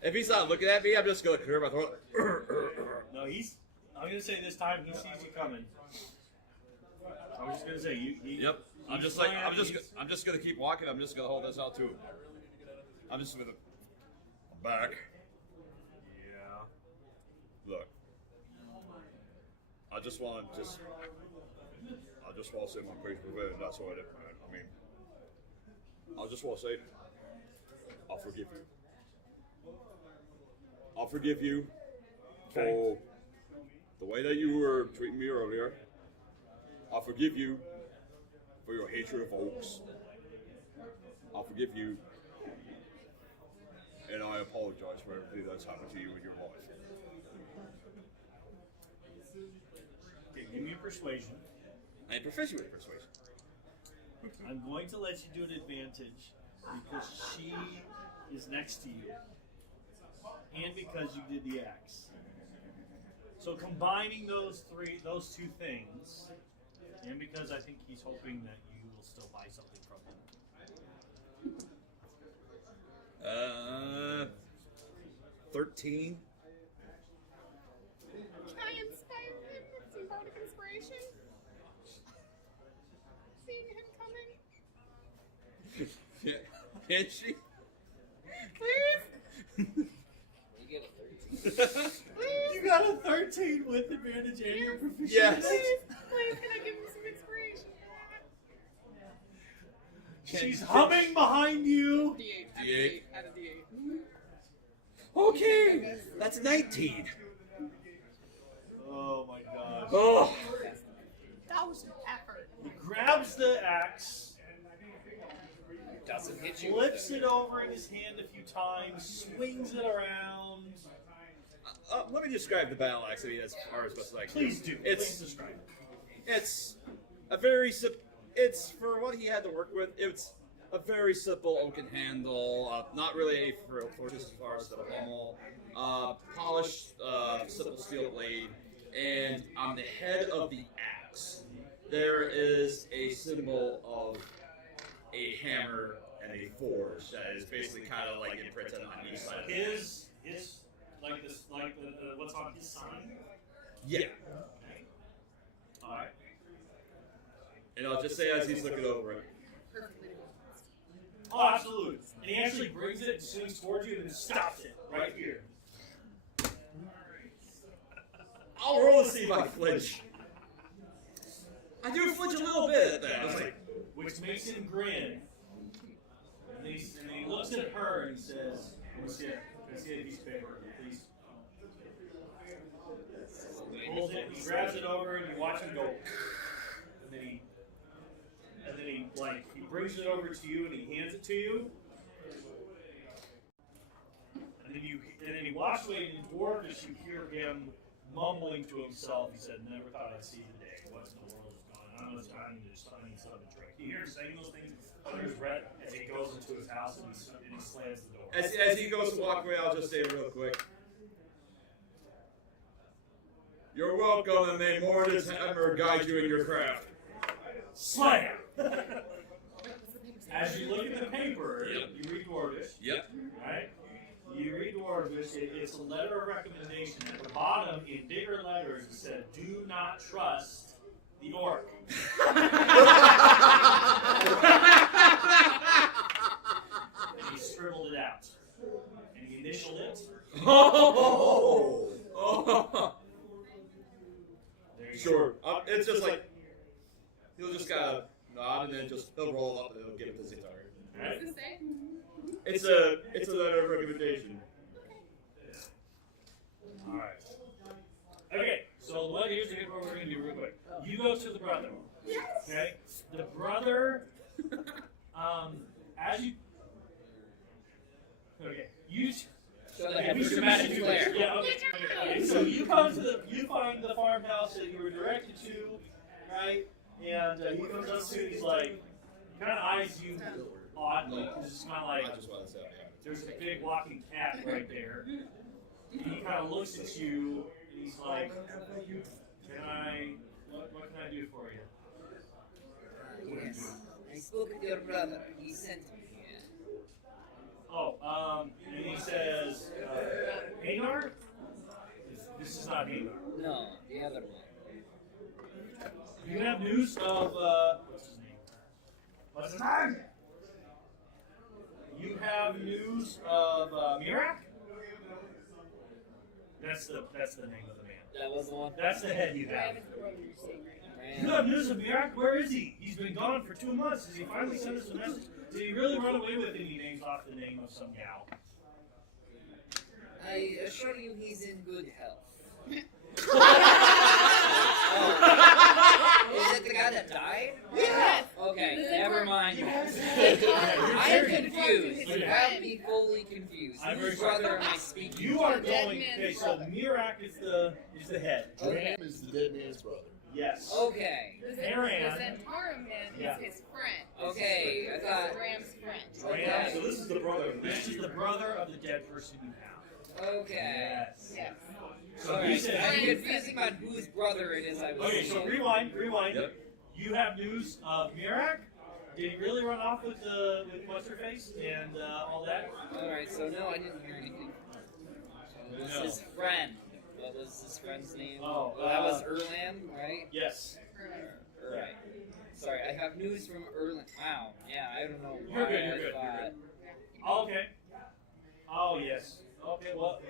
If he's not looking at me, I'm just gonna clear my throat. No, I'm gonna say this time he sees you coming. I'm just gonna say you. Yep. I'm just gonna keep walking. I'm just gonna hold this out to him. I'm just gonna. I'm back. Yeah. Look. I just want to say my praise for it, and that's what I did. I mean, I just want to say, I'll forgive you. I'll forgive you for the way that you were treating me earlier. I'll forgive you for your hatred of Oaks. I'll forgive you, and I apologize for everything that's happened to you in your life. Okay, give me a persuasion. I am proficient with persuasion. I'm going to let you do an advantage because she is next to you, and because you did the axe. So combining those two things, and because I think he's hoping that you will still buy something from him. 13. Can I inspire him with some bardic inspiration? Seeing him coming? Yeah. Can she? Please? You get a 13. You got a 13 with advantage and your proficiency. Yes. Please, can I give him some inspiration? She's humming behind you. D8. D8. Out of D8. Okay, that's 19. Oh my gosh. Oh, That was an effort. He grabs the axe, Doesn't hit you. flips it over in his hand a few times, swings it around. let me describe the battle axe as far as best as I can. Please do. It's Please describe it. it's a very it's for what he had to work with. It's a very simple oaken handle, not really a fortress as far as the pommel, polished simple steel blade, and on the head of the axe there is a symbol of a hammer and a forge that is basically kind of like imprinted on each side. His like this, like the what's on his sign. Yeah. All right. And I'll just say as he's looking over it. Oh, absolutely. And he actually brings it and swings towards you and then stops it right here. I'll roll to see if I flinch. I do flinch a little bit at that. I was like, Which makes him grin. And he looks at her and he says, "Let me see it. Let me see a piece of paper, please." He pulls it, he grabs it over, and you watch him go. And then he brings it over to you and he hands it to you. And then he walks away, and in Dwarvish you hear him mumbling to himself. He said, "Never thought I'd see the day. What in the world is going on? I need something to drink." You hear him saying those things under his breath as he goes into his house and he slams the door. as he goes to walk away, I'll just say real quick. You're welcome, and may Mortis Hammer guide you in your craft. Slam! As you look at the paper, you read Dwarvish. Yep. Right? You read Dwarvish, it's a letter of recommendation. At the bottom, in bigger letters, it said, "Do not trust the orc." And he scribbled it out. And he initialed it. Oh! There you Sure. It's just like he'll just kind of nod and then he'll roll up and he'll give it to Zitar. go. Right? What's it say? It's a letter of recommendation. Alright. Okay, so here's what we're going to do real quick. You go to the brother. Yes. Okay? The brother, as you... Okay, you... So they Okay, have we should dramatic do flair. this. Yeah, okay. Okay, so you find the farmhouse that you were directed to, right? And he comes up to you, he's like, kind of eyes you oddly, because it's kind of like, I just want to say that. there's a big walking cat right there. And he kind of looks at you, and he's like, what can I do for you? Yes. I spoke with your brother. He sent me here. Oh, and he says, Hanar? This is not Hanar. No, the other one. You have news of, what's his name? What's his name? You have news of, Mirak? That's the name of the man. That was the one. That's the head you I have. haven't the brother you're seeing right now. You have news of Mirak? Where is he? He's been gone for 2 months. Has he finally sent us a message? Did he really run away with it? He names off the name of some gal. I assure you he's in good health. Is it the guy that died? Yes. Okay, Does it never work? mind. You're I'm very confused. Okay. You have me fully confused. I'm very Whose sorry. brother am I speaking You to? are Dead going. man's Okay, so brother. Mirak is the head. Dram is the dead man's brother. Yes. Okay. The Aaron. Zentarum man Yeah. is his friend. Okay, I thought. Ram's friend. Dram. So this is the brother. This is the brother of the dead person you have. Okay. Yes. Yes. So he Alright, said. I'm confusing on whose brother it is I was Okay, so seeing. rewind. Yep. You have news of Mirak, did he really run off with what's her face and all that? Alright, so no, I didn't hear anything. It was No. his friend. What was his friend's name? Oh, Well, that was Erlan, right? Yes. Right. Sorry, I have news from Erlan. Wow. Yeah, I don't know why You're good. You're I good. thought. You're good. Oh, okay. Oh yes. Okay. What?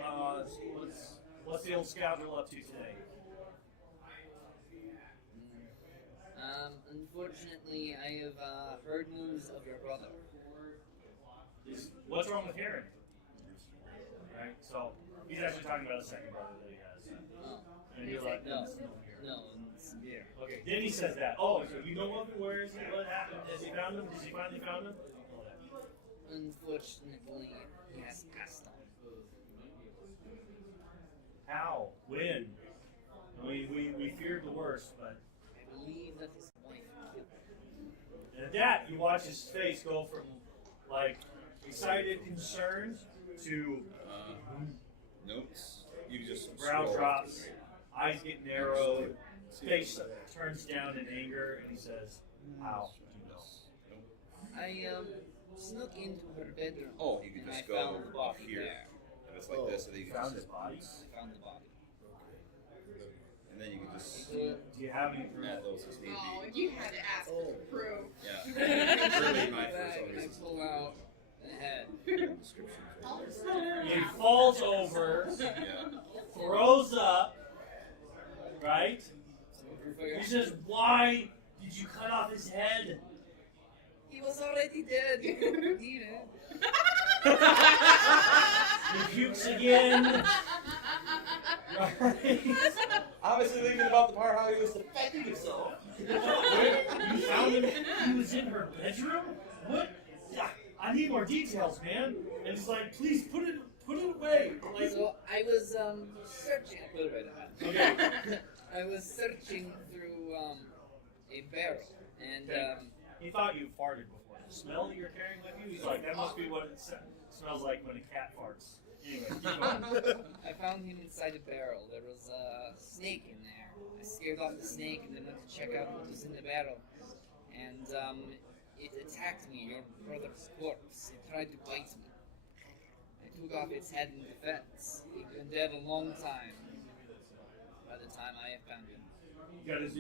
What's the old scoundrel up to today? Unfortunately, I have heard news of your brother. What's wrong with Heron? Right. So he's actually talking about a second brother that he has. Oh. And you're like, No, it's here. Okay. Then he says that. Oh, so you know of him? Where is he? What happened? Has he found him? Has he finally found him? Unfortunately, he has passed on. How? When? We feared the worst, but I believe that his wife killed him. and at that you watch his face go from like excited, concerned to Notes. You just brow scroll drops, through. eyes get narrowed, face turns down in anger, and he says, "How do you know?" I snuck into her bedroom. Oh, you can and just I go found the off body here. there. If it's like this, and then you can Found just his body. I found the body. and then you can just Do you have any proof? add those as need Oh, be. if you had to ask for proof. Yeah. Really, my first I always pull out the head. descriptions. He falls over, Yeah. throws up, right? He says, "Why did you cut off his head?" He was already dead. Eat it. He pukes again. Right? Obviously thinking about the part how he was defending himself. You found him? He was in her bedroom? What? Yeah, I need more details, man. And he's like, "Please put it away." Like, So I was searching. Put it right okay. I was searching through a barrel, and He thought you farted before. The smell that you're carrying with you, he's like, that must be what it smells like when a cat farts. Anyway, keep going. I found him inside a barrel. There was a snake in there. I scared off the snake and then went to check out what was in the barrel. And it attacked me, your brother's corpse. It tried to bite me. I took off its head in defense. He'd been dead a long time by the time I had found him. He got his.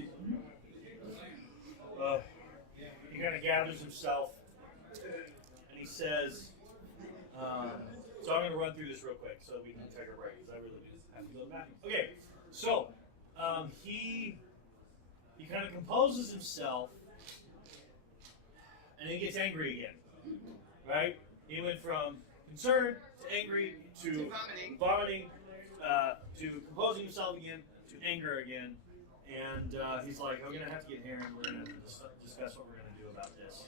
He kind of gathers himself and he says, so I'm going to run through this real quick so we can take a break because I really do have to go to the bathroom. Okay, so he kind of composes himself and then he gets angry again, right? He went from concerned to angry to vomiting to composing himself again to anger again. And he's like, "I'm going to have to get Heron. We're going to discuss what we're going to do about this."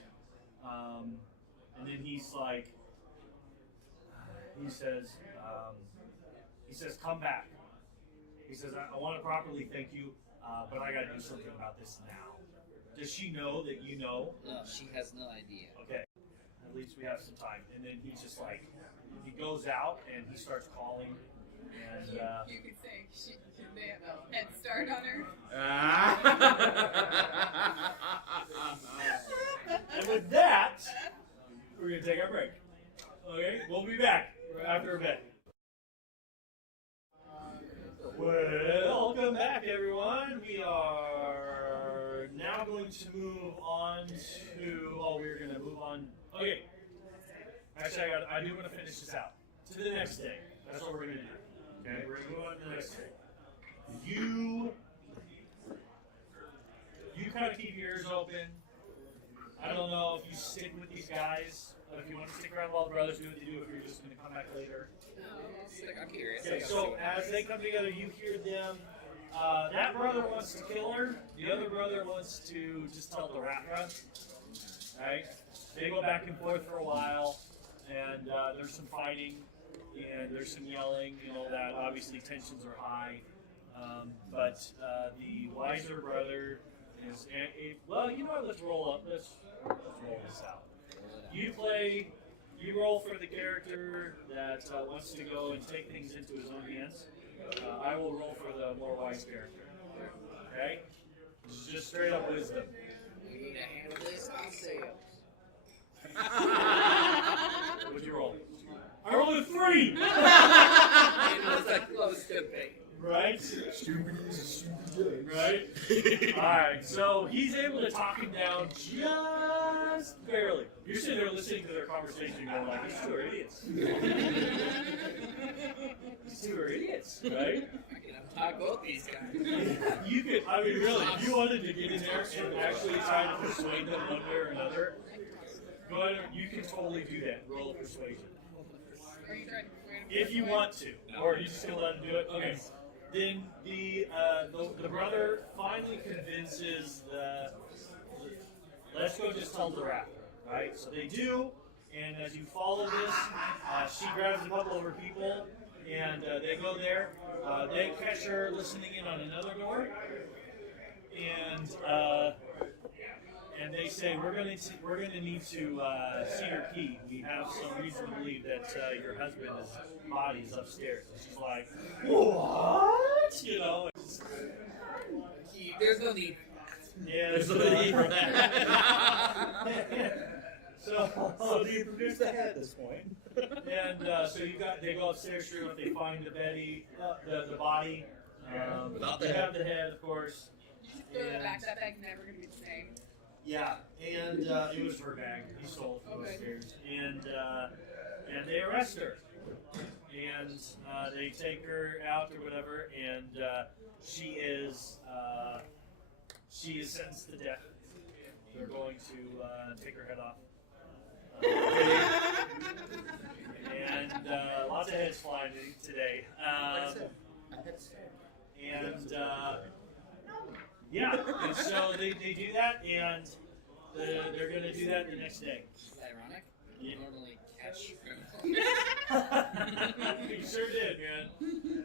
And then he's like, he says, "Come back." He says, I want to properly thank you, but I got to do something about this now." Does she know that you know? No, she has no idea. Okay. At least we have some time. And then he's just like, he goes out and he starts calling. And You could say they have a head start on her. and with that, we're going to take our break. Okay? We'll be back after a bit. Welcome back, everyone. We are now going to move on to. Oh, we're going to move on. Okay. Actually, I do want to finish this out. To the next day. That's what we're going to do. Okay? We're going to move on to the next day. You kind of keep your ears open. I don't know if you stick with these guys, if you want to stick around while the brothers do what they do, if you're just going to come back later. I'm curious. Okay, so as they come together, you hear them. That brother wants to kill her. The other brother wants to just tell the rat run. Right? They go back and forth for a while, and there's some fighting, and there's some yelling. You know that obviously tensions are high. But the wiser brother is. Well, you know what? Let's roll up. Let's roll this out. You roll for the character that wants to go and take things into his own hands. I will roll for the more wise character. Okay? It's just straight up wisdom. We need to handle this ourselves. What'd you roll? I rolled a 3! It was a close debate. Right? Right? Alright, so he's able to talk him down just barely. You're sitting there listening to their conversation going like, these two are idiots. These two are idiots, right? I can talk both these guys. You could, I mean really, if you wanted to get in there and actually try to persuade them one way or another, go ahead, you can totally do that. Roll a persuasion. Are you trying to persuade him? If you want to, or are you just gonna let him do it? Okay. Then the brother finally convinces the let's go just tell the rapper, right? So they do, and as you follow this, she grabs a couple of her people, and they go there. They catch her listening in on another door, and they say we're gonna need to see your key. We have some reason to believe that your husband's body is upstairs. And she's like, what? You know. There's no need. Yeah, there's no need for that. So you produce the head at this point, and so they go upstairs. Sure enough, they find the body. Without the they head. have the head, of course. Throw that back. That bag's never gonna be the same. Yeah, and it was her bag. He stole it from upstairs, and they arrest her, and they take her out or whatever, and she is sentenced to death. They're going to take her head off, and lots of heads flying today. Yeah, and so they do that, and they're going to do that the next day. It's ironic. Yeah. You normally catch. You sure did, man.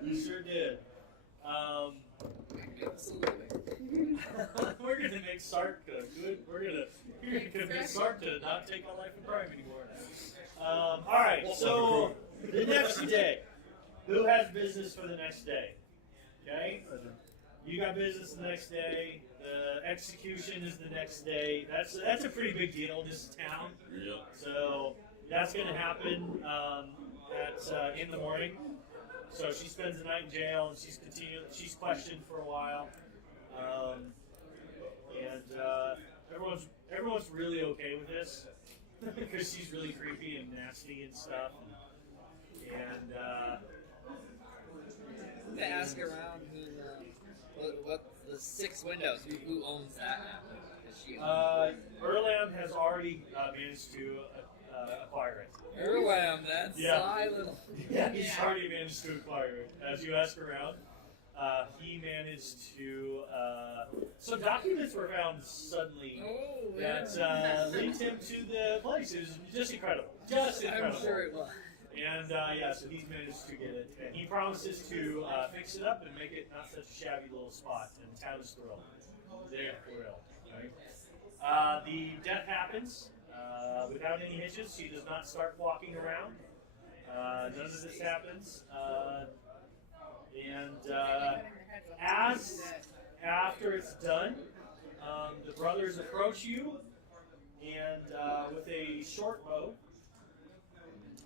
You sure did. We're going to make Sark good. We're going to convince Sark to not take on life in crime anymore. All right, so the next day. Who has business for the next day? Okay? You got business the next day. The execution is the next day. That's a pretty big deal in this town. Yeah. So that's going to happen in the morning. So she spends the night in jail, and she's questioned for a while, and everyone's really okay with this because she's really creepy and nasty and stuff. And They ask around what the 6 windows. Who owns that now? Does she own Erlam has already managed to acquire it. Erlam, that's sly little. Yeah, he's already managed to acquire it. As you ask around, he managed to. Some documents were found suddenly that linked him to the place. It was just incredible. Just incredible. I'm sure it was. And so he's managed to get it, and he promises to fix it up and make it not such a shabby little spot. And the town is thrilled. They're thrilled. Right? The death happens without any hitches. She does not start walking around. None of this happens. After it's done, the brothers approach you and with a short bow,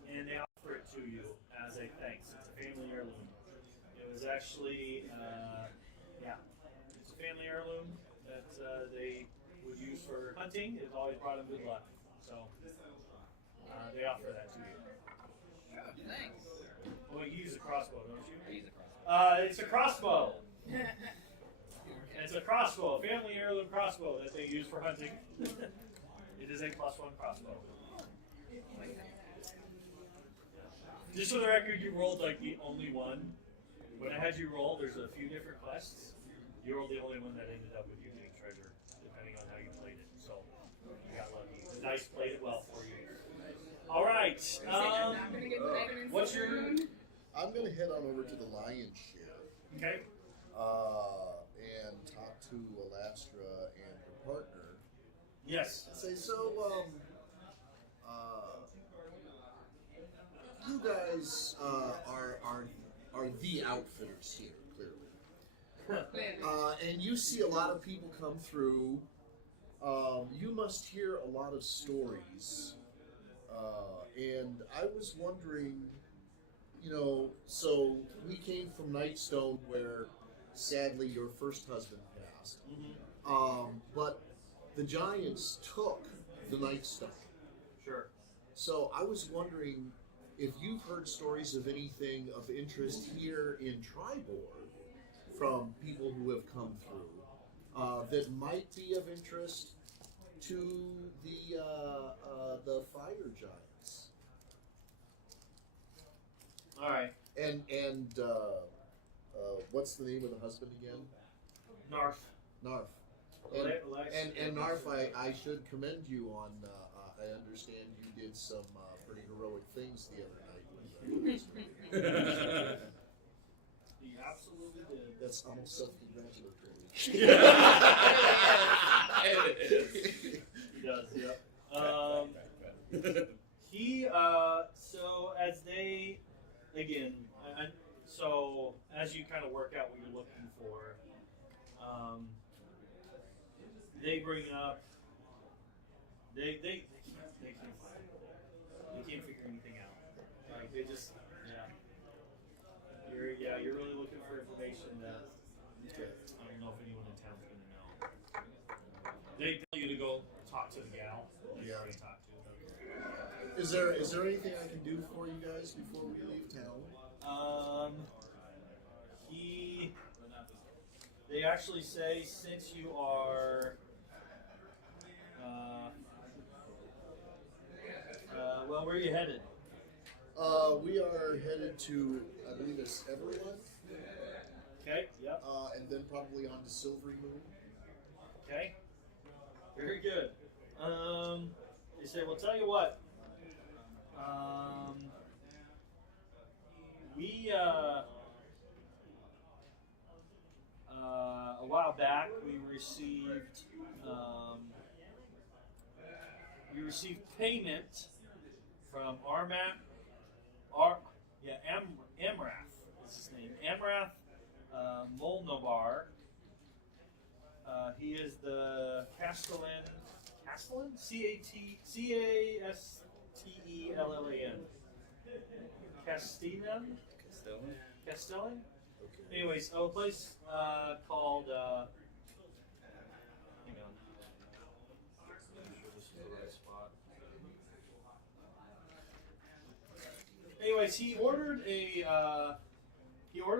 and they offer it to you as a thanks. It's a family heirloom. It was actually, it's a family heirloom that they would use for hunting. It always brought them good luck. So they offer that to you. Thanks. Well, you use a crossbow, don't you? I use a crossbow. It's a crossbow. It's a crossbow, a family heirloom crossbow that they use for hunting. It is a +1 crossbow. Just for the record, you rolled like the only one. When I had you roll, there's a few different quests. You rolled the only one that ended up with you getting treasure, depending on how you played it. So you got lucky. The dice played it well for you. All right. What's your? I'm going to head on over to the Lion's Share. Okay. And talk to Alastra and her partner. Yes. And say, so, you guys are the outfitters here, clearly. And you see a lot of people come through. You must hear a lot of stories And I was wondering, so we came from Nightstone, where sadly your first husband passed. But the Giants took the Nightstone. Sure. So I was wondering if you've heard stories of anything of interest here in Tribord from people who have come through that might be of interest to the Fire Giants. All right. And what's the name of the husband again? Narf. Narf. Lex. And Narf, I should commend you on. I understand you did some pretty heroic things the other night. He absolutely did. That's almost self-congratulatory. He does, yep. So as they, again, so as you kind of work out what you're looking for, they bring up, they can't figure anything out. Like they just, you're really looking for information that I don't know if anyone in town's gonna know. They tell you to go talk to the gal. That you're gonna talk to. Is there anything I can do for you guys before we leave town? They actually say since you are, well, where are you headed? We are headed to, I believe it's Everyone. Okay, yep. And then probably on to Silvery Moon. Okay. Very good. They say, well, tell you what. We, a while back, we received payment from Amrath is his name. Amrath Molnobar. He is the Castellan? Castellan? Castellan? Castellan? Okay. Anyways, a place called, hang on. I'm sure this is the right spot. Anyways, he ordered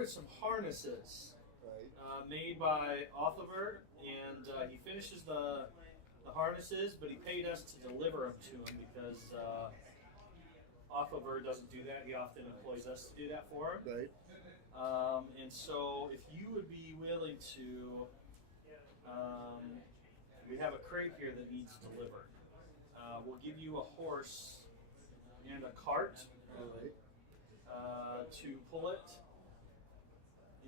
some harnesses made by Othover, and he finishes the harnesses, but he paid us to deliver them to him because Othover doesn't do that. He often employs us to do that for him. Right. And so, if you would be willing to, we have a crate here that needs delivered. We'll give you a horse and a cart to pull it,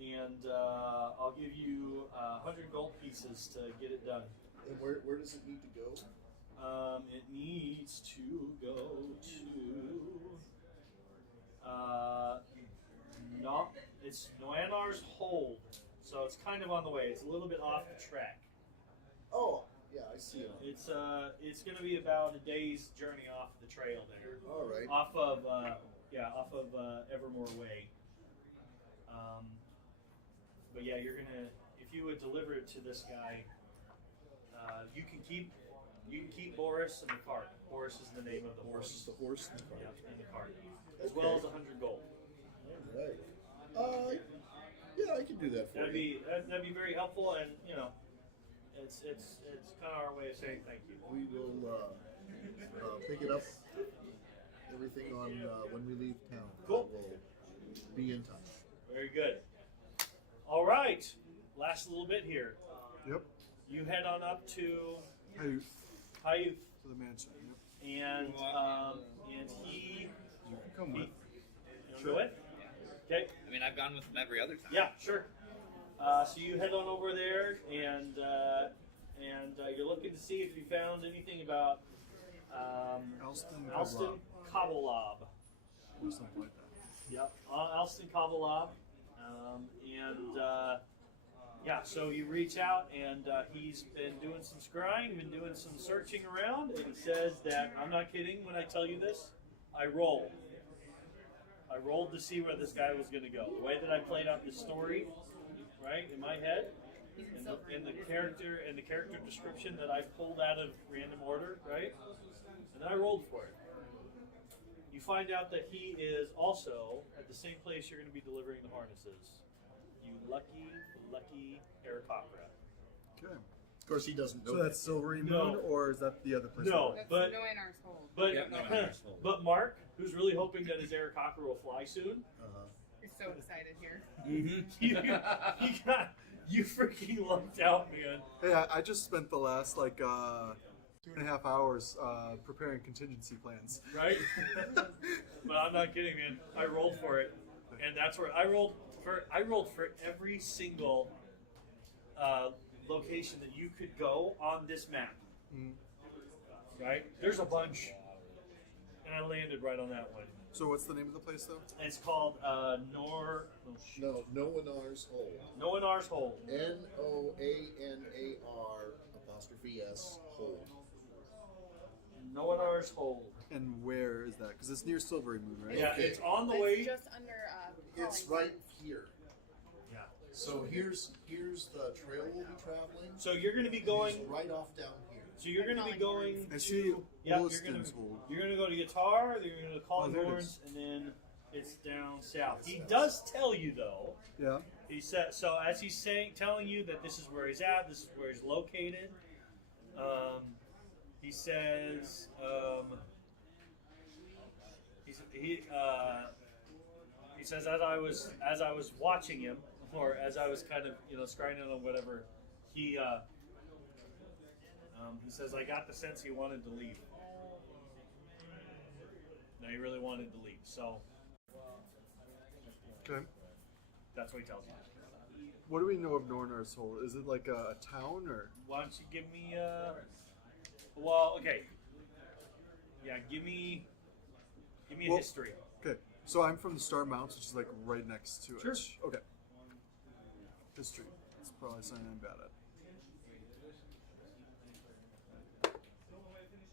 and I'll give you 100 gold pieces to get it done. And where does it need to go? It needs to go to it's Noanar's Hold, so it's kind of on the way. It's a little bit off the track. Oh, yeah, I see it. It's going to be about a day's journey off the trail there. All right. Off of Evermore Way. But yeah, you're gonna, if you would deliver it to this guy, you can keep Boris and the cart. Boris is the name of the horse. The horse and the cart. Yeah, and the cart, as well as 100 gold. All right. Yeah, I can do that for That'd you. be very helpful, and it's kind of our way of saying thank you. We will pick it up. Everything on when we leave town. Cool. We'll be in touch. Very good. All right, last little bit here. Yep. You head on up to Hayuth. To the mansion. Yep. and he. You can come with. You want to go with? Okay. I mean, I've gone with them every other time. Yeah, sure. So you head on over there, and you're looking to see if you found anything about Alston Kabalob. Or something like that. Yep, Alston Kabalob. And yeah, so you reach out, and he's been doing some scrying, been doing some searching around, and he says that, I'm not kidding when I tell you this, I rolled. I rolled to see where this guy was going to go. The way that I played out this story, right, in my head, in the character description that I pulled out of random order, right, and then I rolled for it. You find out that he is also at the same place you're going to be delivering the harnesses. You lucky, lucky Aarakocra. Okay. Of course, he doesn't know. So that's Silvery Moon, No. or is that the other person? No, That's but knowing our soul. but Yep, no, no. but Mark, who's really hoping that his Aarakocra will fly soon, You're so excited here. you freaking lucked out, man. Hey, I just spent the last 2.5 hours preparing contingency plans. Right? But I'm not kidding, man. I rolled for it, and that's where I rolled for every single location that you could go on this map. Right? There's a bunch, and I landed right on that one. So what's the name of the place, though? It's called Noanar's Hole. Noanar's Hole. Noanar''s Hole. Noanar's Hole. And where is that? Because it's near Silvery Moon, right? Yeah, Okay. it's on the It's way. just under. It's Calling. right here. Yeah. So here's the trail we'll be traveling. So you're going to be going. It's right off down here. So you're going to be going. I see Yeah, Wollaston's Hole. You're going to go to Guitar. You're going to call there it Horns, is. and then it's down south. He does tell you though. Yeah. He said so as he's telling you that this is where he's at. This is where he's located. He says. He says as I was watching him, or as I was kind of scrying on whatever, he says I got the sense he wanted to leave. No, he really wanted to leave. So Okay. that's what he tells you. What do we know of Nornar's Hole? Is it like a town, or? Why don't you give me well, okay. Yeah, give me a Well, history. Okay. So I'm from the Star Mounts, which is like right next to it. Sure. Okay. History. It's probably something I'm bad at.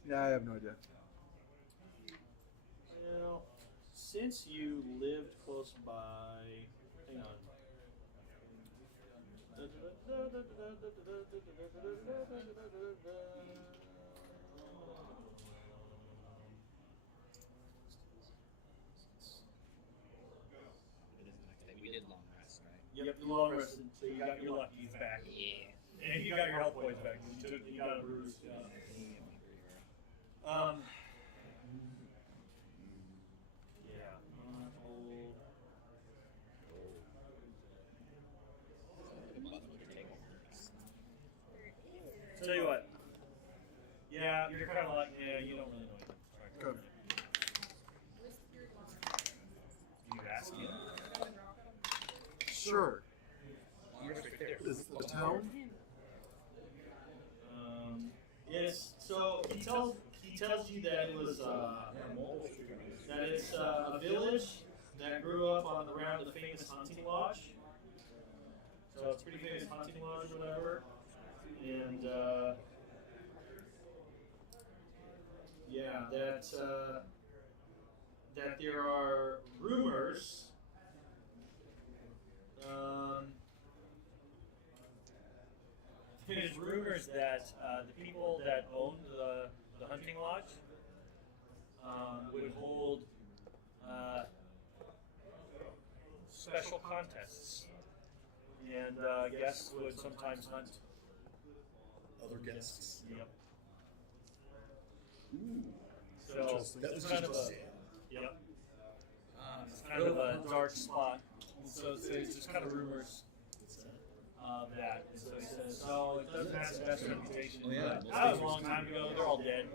Yeah, I have no idea. Well, since you lived close by, hang on. We did long rest, right? Yep, you long rested, so you got your luckies back. Yeah. And you got your health points back. You got a bruise. Yeah. Old. Tell you what. Yeah, you're kind of like, you don't really know anything. Okay. You ask him. Sure. Is it the town? Yes. So he tells you that it was that it's a village that grew up around the famous hunting lodge. So it's a pretty famous hunting lodge or whatever, and yeah, that there are rumors. There's rumors that the people that owned the hunting lodge would hold special contests, and guests would sometimes hunt. Other guests. Yep. So That was it's kind just of a a sad. yep. It's kind of a dark spot. So it's just kind of rumors of that. And so he says, so it doesn't have the best reputation. Oh, yeah. But that was a long time ago. They're all dead.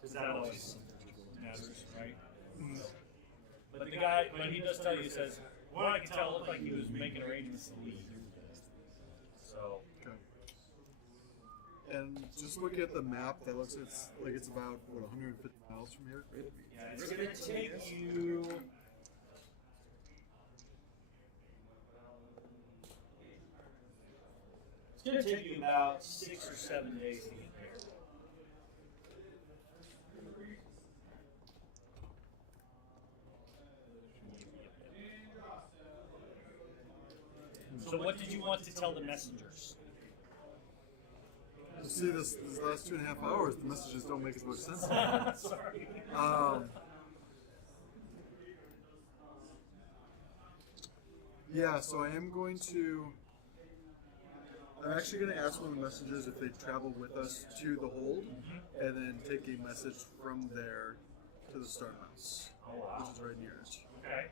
Because that always matters, right? But the guy, when he does tell you, he says, what I can tell, it looked like he was making arrangements to leave. So, Okay. And just looking at the map, that looks like it's about 150 miles from here. yeah, it's going to take you. going to take you about 6 or 7 days to get there. So what did you want to tell the messengers? You see, this last 2.5 hours, the messages don't make as much sense. Sorry. Yeah, so I am going to. I'm actually going to ask one of the messengers if they travel with us to the hold, and then take a message from there to the Starmouse, Oh, wow. which is right near it. Okay.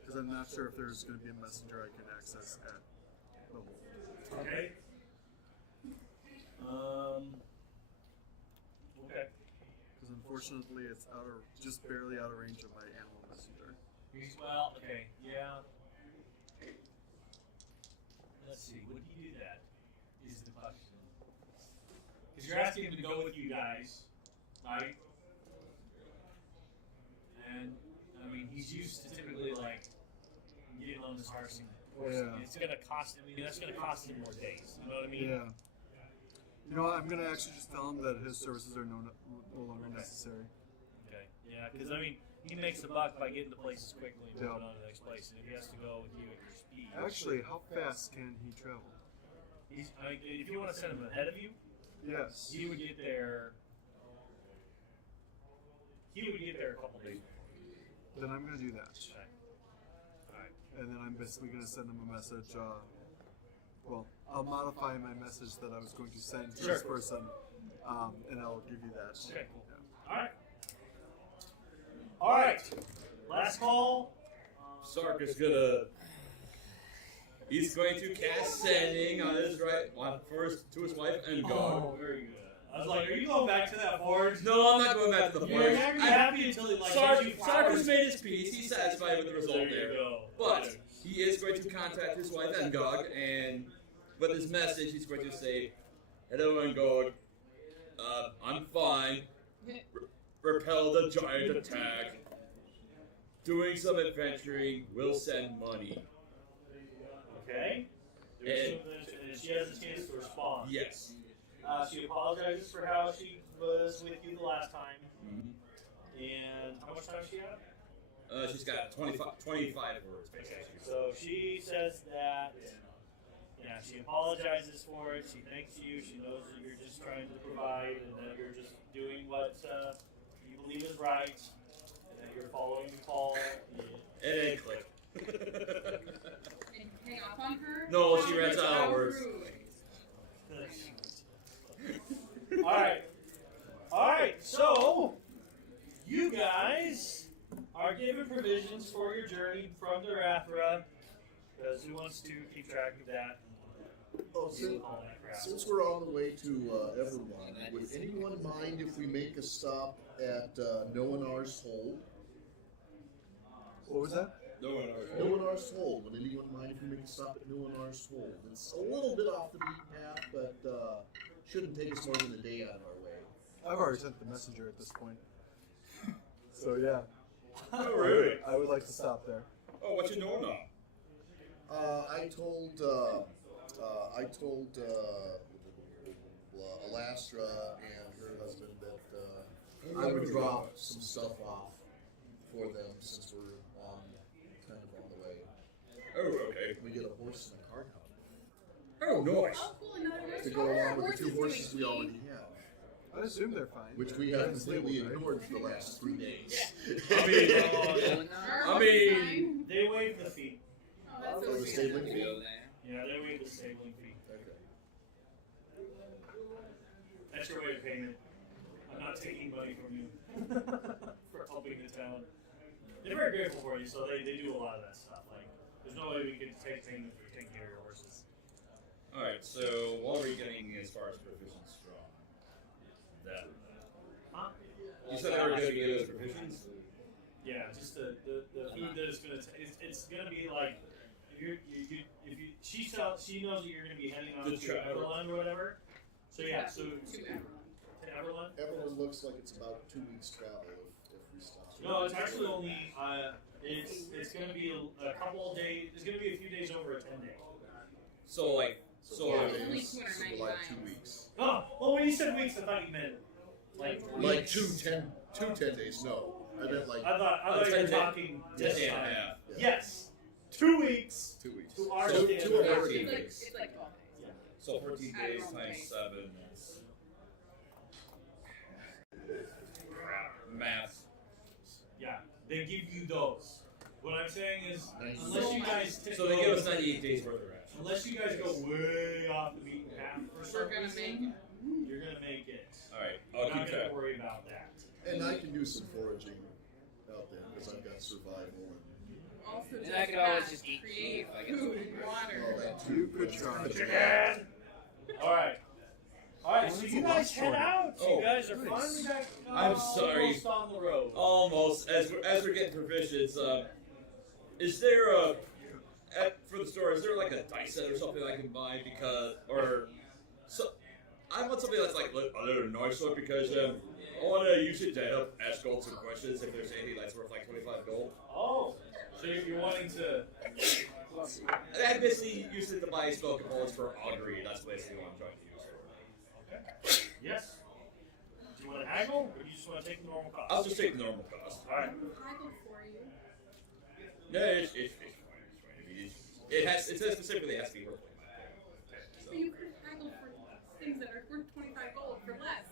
Because I'm not sure if there's going to be a messenger I can access at the hold. Okay. Okay. Because unfortunately, it's just barely out of range of my animal messenger. Well, okay, yeah. Let's see, would he do that? Is the question. Because you're asking him to go with you guys, right? And, I mean, he's used to typically, like, getting on this horsing. Yeah. It's going to cost him, that's going to cost him more days. You know what I mean? Yeah. You know what? I'm going to actually just tell him that his services are no longer necessary. Okay, yeah, because, I mean, he makes a buck by getting to places quickly and Yeah. moving on to the next place. And if he has to go with you at your speed. Actually, how fast can he travel? If you want to send him ahead of you, Yes. he would get there. He would get there a couple days before. Then I'm going to do that. Okay. All right. And then I'm basically going to send him a message. Well, I'll modify my message that I was going to send to this Sure. person, and I'll give you that. Okay, cool. Yeah. All right. All right. Last call. Sark is gonna. He's going to cast sending on his first to his wife and God. Oh, very good. I was like, are you going back to that forge? No, I'm not going back to the You're forge. not gonna be happy until he like Sark, gives you Sark flowers. has made his peace. He's satisfied with the result There you there. go. But he is going to contact his wife Engog, and with his message, he's going to say, "Hello, Engog. I'm fine. Repel the giant attack. Doing some adventuring will send money." Okay. And- And she has a chance to respond. Yes. She apologizes for how she was with you the last time. Mhm. And how much time she had? She's got 25 words. Okay. So she says that, yeah, she apologizes for it. She thanks you. She knows that you're just trying to provide and that you're just doing what you believe is right and that you're following the call. And then click. And hang up on her? No, she runs out of words. Alright, so you guys are given provisions for your journey from Darathra. Because who wants to keep track of that? Oh, All that crap. since we're on the way to Everlong, would anyone mind if we make a stop at Noanar's Hold? What was that? No one knows. Noanar's Hold. Would anyone mind if we make a stop at Noanar's Hold? It's a little bit off the beaten path, but shouldn't take us more than a day on our way. I've already sent the messenger at this point. So yeah, Oh, really? I would like to stop there. Oh, what you know now? I told Alastra and her husband that I would drop some stuff off for them since we're kind of on the way. Oh, okay. We get a horse and a cart out Oh, nice. Oh, cool, another horse. to go along with the 2 horses we already have, I assume they're fine. which we have completely ignored for the last 3 days. I mean, Our I horse mean- is fine. They waive the fee. Oh, that's For so the sweet. stabling fee? Yeah, they waive the stabling fee. Okay. That's your way of payment. I'm not taking money from you for helping the town. They're very grateful for you, so they do a lot of that stuff. Like, there's no way we could take payment for taking care of your horses. Alright, so what are we getting as far as provisions from them? Huh? You said they were going to give us provisions? Yeah, just the food that is gonna it's gonna be like she knows that you're gonna be heading on The to travel. Everland or whatever. So yeah, so To to Everland. Everland. Everyone looks like it's about 2 weeks travel if we stop. No, it's actually only it's gonna be a couple of days. It's gonna be a few days over a 10-day. So, like, So So, 5 only days, so like 299. 2 weeks. Oh, well, when you said weeks, I thought you meant like Like weeks. two 10 days. No, I meant like I thought you were 10 talking this Yeah, time. yeah. Yes, 2 weeks. 2 weeks. To our So standards. 2 American It's like, days. it's like 12 days. So 14 I days don't know. times 7. Math. Yeah, they give you those. What I'm saying is, Nice. unless you guys take So they give us those- 98 days worth of rations. unless you guys go way off the beaten path for We're some gonna reason, you're gonna make it. Alright, You're I'll not keep gonna track. worry about that. And I can do some foraging out there because I've got survival and Also, And just I could always fast, just eat create cake, I guess. food, water. all that too. You could try. Chicken. All right. All right. So you guys head out. Oh, You guys are nice. finally back. I'm sorry. Almost on the road. Almost. As we're getting provisions, is there a for the store? Is there like a dice set or something I can buy I want something that's like a little nicer because I want to use it to help ask Gold some questions if there's anything that's worth like 25 gold. Oh. So you're wanting to. I basically use it to buy spell components for augury. That's basically what I'm trying to use it for. Okay. Yes. Do you want to haggle, or do you just want to take the normal cost? I'll just take the normal cost. All right. Haggle for you. Yeah, it's fine. It's fine. I mean, it says specifically it has to be worth 25 gold. But you could haggle for things that are worth 25 gold for less.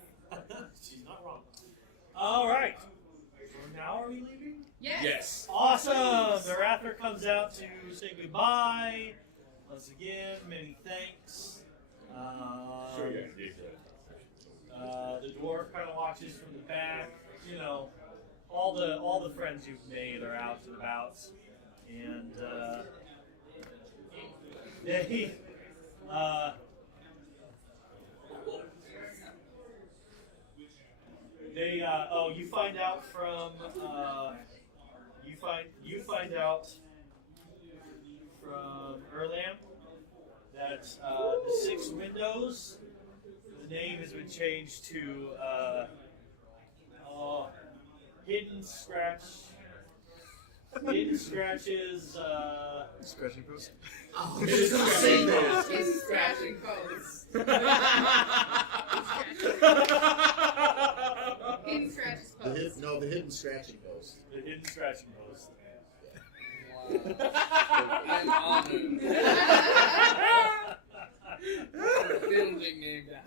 She's not wrong. All right. So now are we leaving? Yes. Yes. Awesome! The Rather comes out to say goodbye. Once again, many thanks. Sure, yeah. The dwarf kind of watches from the back. You know, all the friends you've made are out and about, and you find out from you find out from Erlam that the 6 windows, the name has been changed to Hidden Scratches. Scratching post. Oh, It's the same those. It's scratching pose. Hidden scratches the pose. hidden scratching post. The Hidden Scratching Post. I'm honored. Building name that.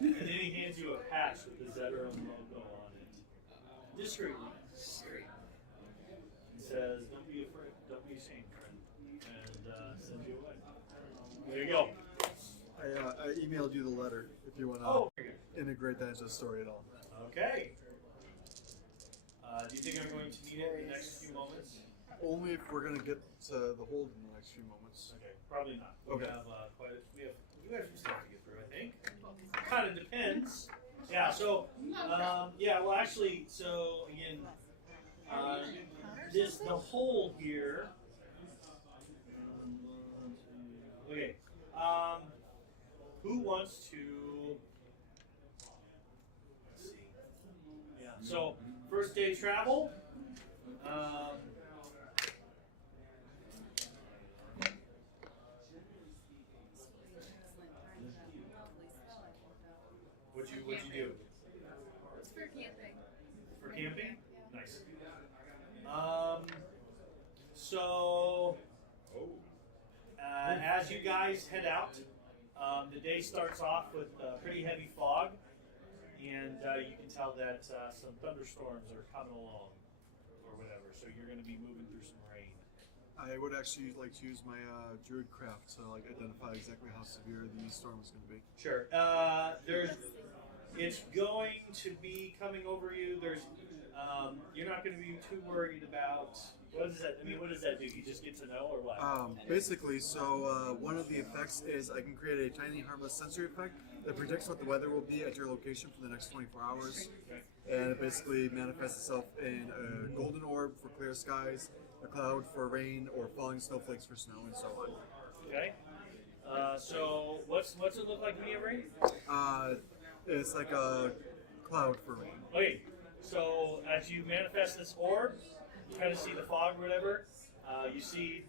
And then he hands you a patch with the Zedram logo on it. Discreetly. He says, "Don't be afraid. Don't be ashamed, friend," and sends you away. There you go. I emailed you the letter if you want to Oh, very good. integrate that into the story at all. Okay. Do you think I'm going to need it in the next few moments? Only if we're gonna get to the hold in the next few moments. Okay, probably not. Okay. We have we have some stuff to get through, I think. Kind of depends. Yeah. So well, actually, so again, the hole here. Okay. Who wants to? Let's see. Yeah. So first day travel. What'd you do? It's for camping. For camping? Nice. So as you guys head out, the day starts off with pretty heavy fog, and you can tell that some thunderstorms are coming along, or whatever. So you're going to be moving through some rain. I would actually like to use my druid craft to like identify exactly how severe the storm is going to be. Sure. It's going to be coming over you. You're not going to be too worried about. What does that? I mean, what does that do? You just get to know, or what? Basically, so one of the effects is I can create a tiny harmless sensory effect that predicts what the weather will be at your location for the next 24 hours. And it basically manifests itself in a golden orb for clear skies, a cloud for rain, or falling snowflakes for snow, and so on. Okay. So what's it look like when you have rain? It's like a cloud for rain. Okay. So as you manifest this orb, you kind of see the fog or whatever. You see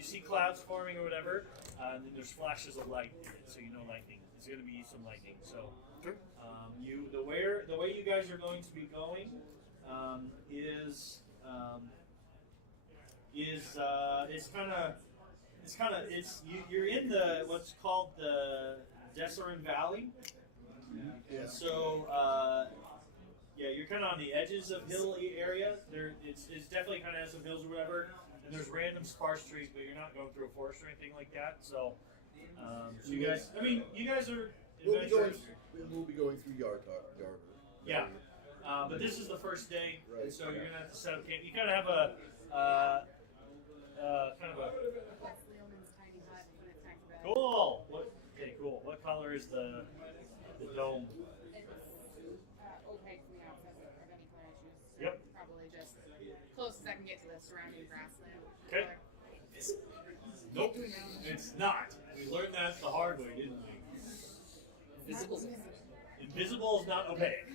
you see clouds forming or whatever, and then there's flashes of light in it, so you know lightning. It's going to be some lightning. So Okay. the way you guys are going to be going is you're in the what's called the Desserin Valley. Yeah. So you're kind of on the edges of hilly area. It's definitely kind of has some hills or whatever, and there's random sparse trees, but you're not going through a forest or anything like that. So, so you guys, you guys are adventurers. We'll be going through Yard. Yeah. But this is the first day, and Right. so you're gonna have to set up camp. You kind of have a That's Leoman's tiny hut when it's time for bed. cool. Cool. What color is the dome? It's opaque from the outside, so I don't have any color issues. So Yep. Probably just closest I can get to the surrounding grassland. Okay. color. Nope, it's not. We learned that the hard way, didn't we? Invisible. Invisible is not opaque.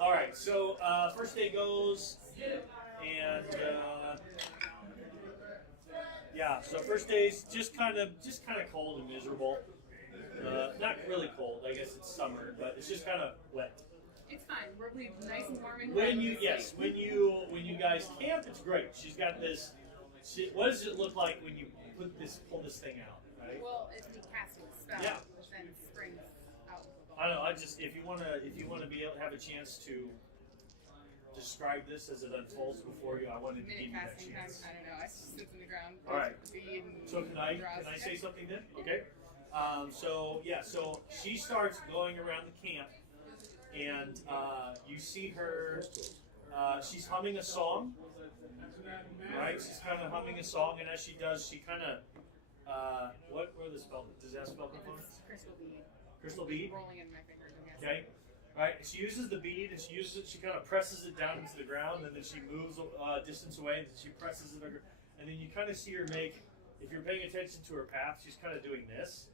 All right, so first day goes, and so first day's just kind of cold and miserable. Not really cold, I guess it's summer, but it's just kind of wet. It's fine. We're nice and warm and When you guys camp, it's great. She's got this. What does it look like when you pull this thing out? Right? Well, it's the casting spell, Yeah. which then springs out of the ball. I don't know. I just if you wanna be able to have a chance to describe this as it unfolds before you, I wanted to give Minute you that casting time. chance. I don't know. I just sits in the ground. All right. Bead and So can I draws. say something then? Okay. So she starts going around the camp, and you see her. She's humming a song. Right. She's kind of humming a song, and as she does, she kind of. What are the spell? Does that spell components? It's crystal bead. Crystal bead. Rolling in my fingers. I'm guessing. Okay. Right. She uses the bead, and she uses it. She kind of presses it down into the ground, and then she moves distance away, and then she presses it, and then you kind of see her make. If you're paying attention to her path, she's kind of doing this.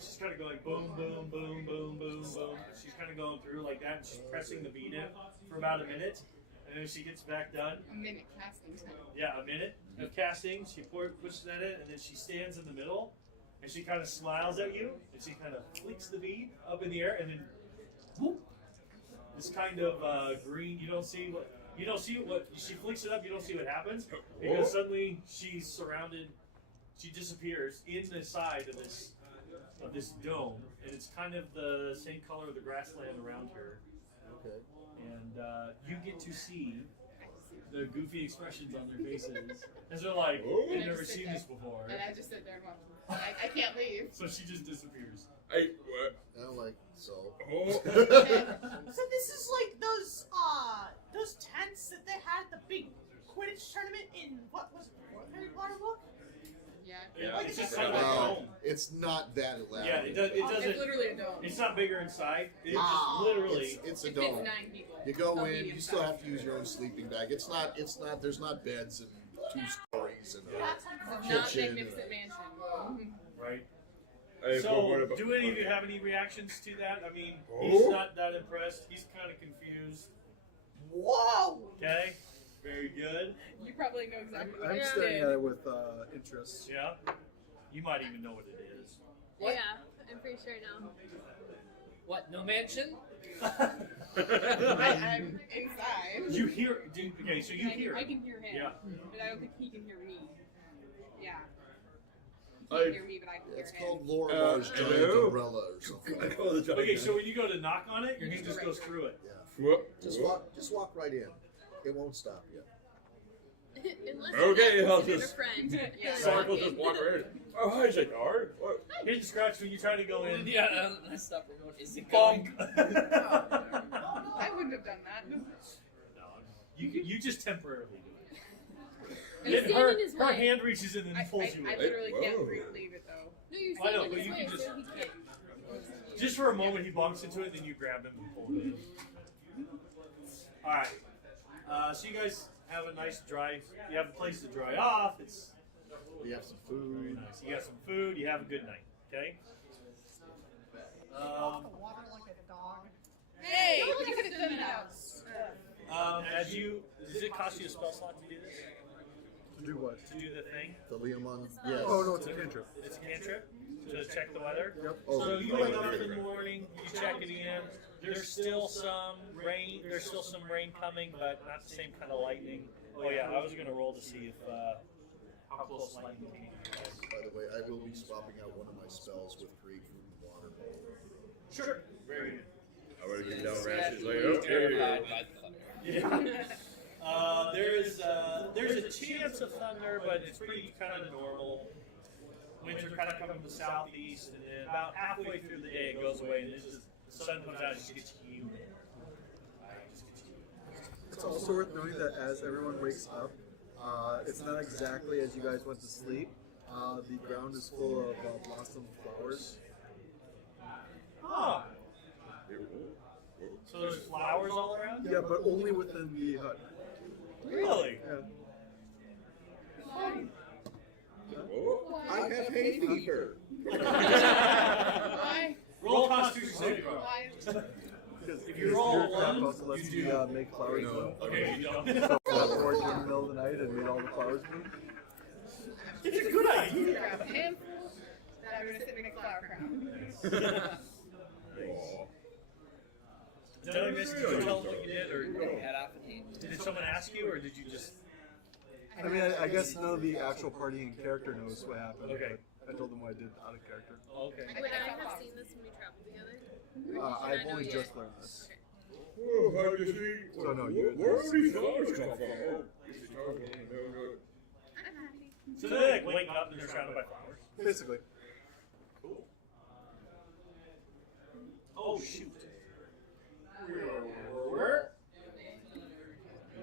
She's kind of going boom, boom, boom, boom, boom, boom. She's kind of going through like that, and she's pressing the bead in for about a minute, and then she gets back done. A minute casting time. Yeah, a minute of casting. She pushes that in, and then she stands in the middle, and she kind of smiles at you, and she kind of flicks the bead up in the air, and then whoop, this kind of green. You don't see what she flicks it up. You don't see what happens because suddenly she's surrounded. She disappears in the side of this dome, and it's kind of the same color of the grassland around her. Okay. And you get to see the goofy expressions on their faces as they're like, Oh. "I've never seen this before." And I just sit there and watch. I can't leave. So she just disappears. Hey, what? And I'm like, so. Oh. So this is like those tents that they had at the big Quidditch tournament in what was it, the fourth Harry Potter book? Yeah. Yeah, it's just kind of like a Wow. dome. It's not that elaborate. Yeah, it doesn't. It's literally a dome. It's not bigger inside. It's Ah. just literally. It's a It fits dome. 9 people. You go Of in, medium you still size. have to use your own sleeping bag. There's not, beds and 2 stories and That's It's how a kitchen. not magnificent mansion. Right. Hey, So, what about- do any of you have any reactions to that? I mean, Oh. he's not that impressed. He's kind of confused. Whoa! Okay. Very good. You probably know exactly what I'm you staring did. at it with interest. Yeah. You might even know what it is. What? Yeah, I'm pretty sure I know. What? No mansion? I'm inside. You hear? Okay, so you hear. I can hear him. Yeah. But I don't think he can hear me. Yeah. He I- can't hear me, but I can It's hear him. called Lorimer's giant hello? umbrella or something. I call the giant Okay, guy. so when you go to knock on it, your hand just goes through it. Yeah. Whoop, Just whoop. walk right in. It won't stop you. Unless Okay, you're I'll not considered just- a friend. Yeah. Sark will just walk right in. Oh, hi, Zadar. What? Hidden scratch when you try to go in. Yeah, I stopped remote. Is it going? Bonk. I wouldn't have done that. No, you just temporarily do it. You And stand in his her way. hand reaches in and I pulls you in. literally can't Whoa. leave it though. No, you're I know, standing but in you his can way, just- so he can't. Just for a moment, he bonks into it, then you grab him and pull it in. All right. So you guys have a nice dry. You have a place to dry off. It's We have some very food. nice. You got some food. You have a good night. Okay. Water like a dog. Hey, you could have done that. As you, does it cost you a spell slot to do this? To do what? To do the thing. The Leomon. Yes. Oh no, it's a cantrip. It's a cantrip to check the weather. Yep. So you wake up in the morning, you check it in. There's still some rain. There's still some rain coming, but not the same kind of lightning. Oh yeah, I was gonna roll to see if how close lightning came. By the way, I will be swapping out one of my spells with Create Food and Water. Sure. Very good. I would get down Sadly rashes like, okay. terrified by the thunder. Yeah. There's a chance of thunder, but it's pretty kind of normal. Winds are kind of coming from the southeast, and then about halfway through the day it goes away, and it's just the sun comes out and it just gets humid. It's also worth noting that as everyone wakes up, it's not exactly as you guys went to sleep. The ground is full of blossom flowers. Huh. So there's flowers all around? Yeah, but only within the hut. Really? Yeah. Oh, I have hay fever. Why? Roll Constitution saving throw. Why? Because If you roll your craft one, also lets you me do. make flowers bloom. Okay, you don't. So fast forward to the middle of the night and made all the flowers bloom. It's a good idea. Grab a handful that I'm gonna sit and make a flower crown. Did you tell them what you did, or Head off and eat. did someone ask you, or did you just? I mean, I guess none of the actual party in character knows what happened. Okay. But I told them what I did out of character. Okay. Would I have seen this when we traveled together? I've only just learned this. Oh, how do you see? So no, you. Where do these flowers come from? Oh, this is terrible. I'm happy. So they like wake up and they're surrounded by flowers. Basically. Cool. Oh shoot.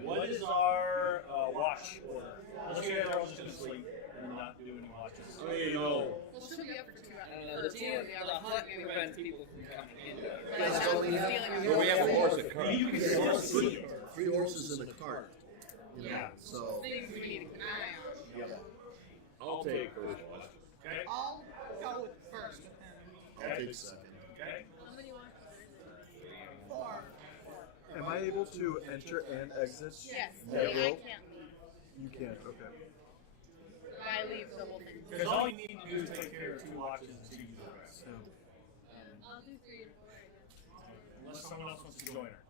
What is our watch order? Unless you guys are all just gonna sleep and not do any watches. I mean, you know, Well, she'll be up for 2 I don't hours. know, the hut prevents people from coming in. Stealing we have a horse that comes. You can still sleep. 3 horses in a cart. You know, Yeah. So things we need to keep an eye on. I'll take first watch. Okay. I'll go with first with him. I'll take second. Okay. How many watches are there? 4. Am I able to enter and exit? Yes, Yeah, I roll? can't leave. You can't. Okay. I leave the whole thing. Because all you need to do is take care of 2 watches and 2 you rest. So, I'll do 3 and 4, I guess. Unless someone else wants to join her.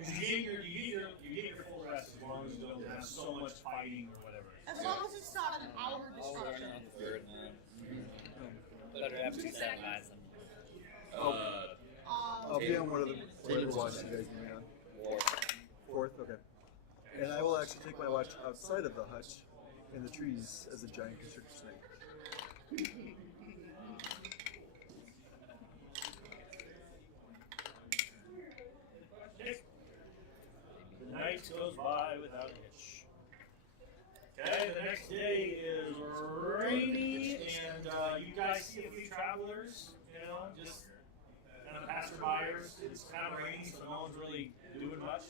Because you get your full rest as long as you don't have so much fighting or whatever. As long as it's not an hour Oh, we're disruption. not the third one. Better have to sanitize them. I'll be on whatever watch you guys need me on. Fourth. Okay. And I will actually take my watch outside of the hut in the trees as a giant constrictor snake. The night goes by without a hitch. Okay, the next day is rainy, and you guys see a few travelers, you know, just kind of passerbyers. It's kind of rainy, so no one's really doing much.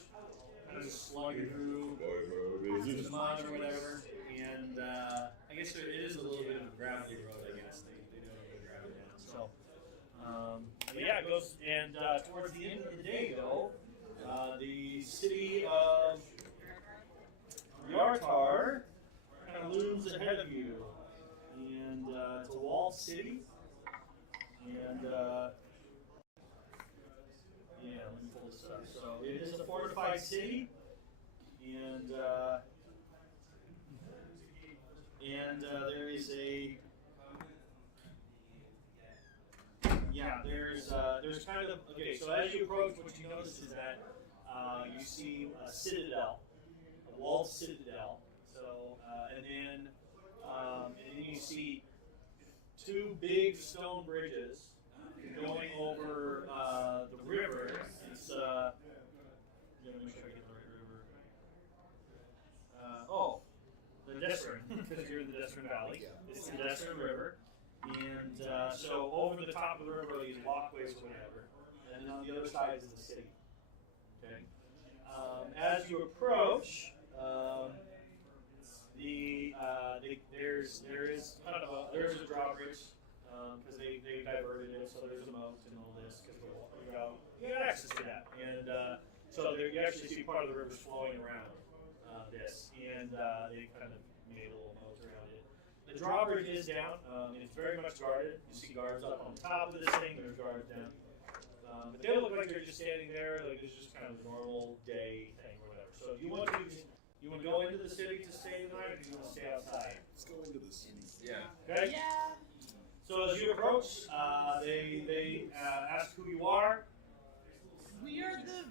Kind of just slugging through the mud or whatever. And I guess it is a little bit of a gravelly road, I guess. They do have a good gravel down. So, but yeah, it goes, and towards the end of the day, though, the city of Yartar kind of looms ahead of you, and it's a walled city, and yeah, let me pull this up. So it is a fortified city, and there is a there's kind of okay. So as you approach, what you notice is that you see a citadel, a walled citadel. So and then you see 2 big stone bridges going over the river. It's let me make sure I get the right river. The Destrin, because you're in the Destrin Valley. It's the Destrin River. And so over the top of the river are these walkways or whatever. And then on the other side is the city. Okay. As you approach, there is kind of a drawbridge because they diverted it, so there's a moat and all this because you have access to that. And so there, you actually see part of the river's flowing around. this, and they kind of made a little moat around it. The drawbridge is down. It's very much guarded. You see guards up on top of this thing. There's guards down. But they look like they're just standing there, like it's just kind of a normal day thing or whatever. So do you want to go into the city to stay the night, or do you want to stay outside? Let's go into this. Yeah. Okay. Yeah. So as you approach, they ask who you are. We are the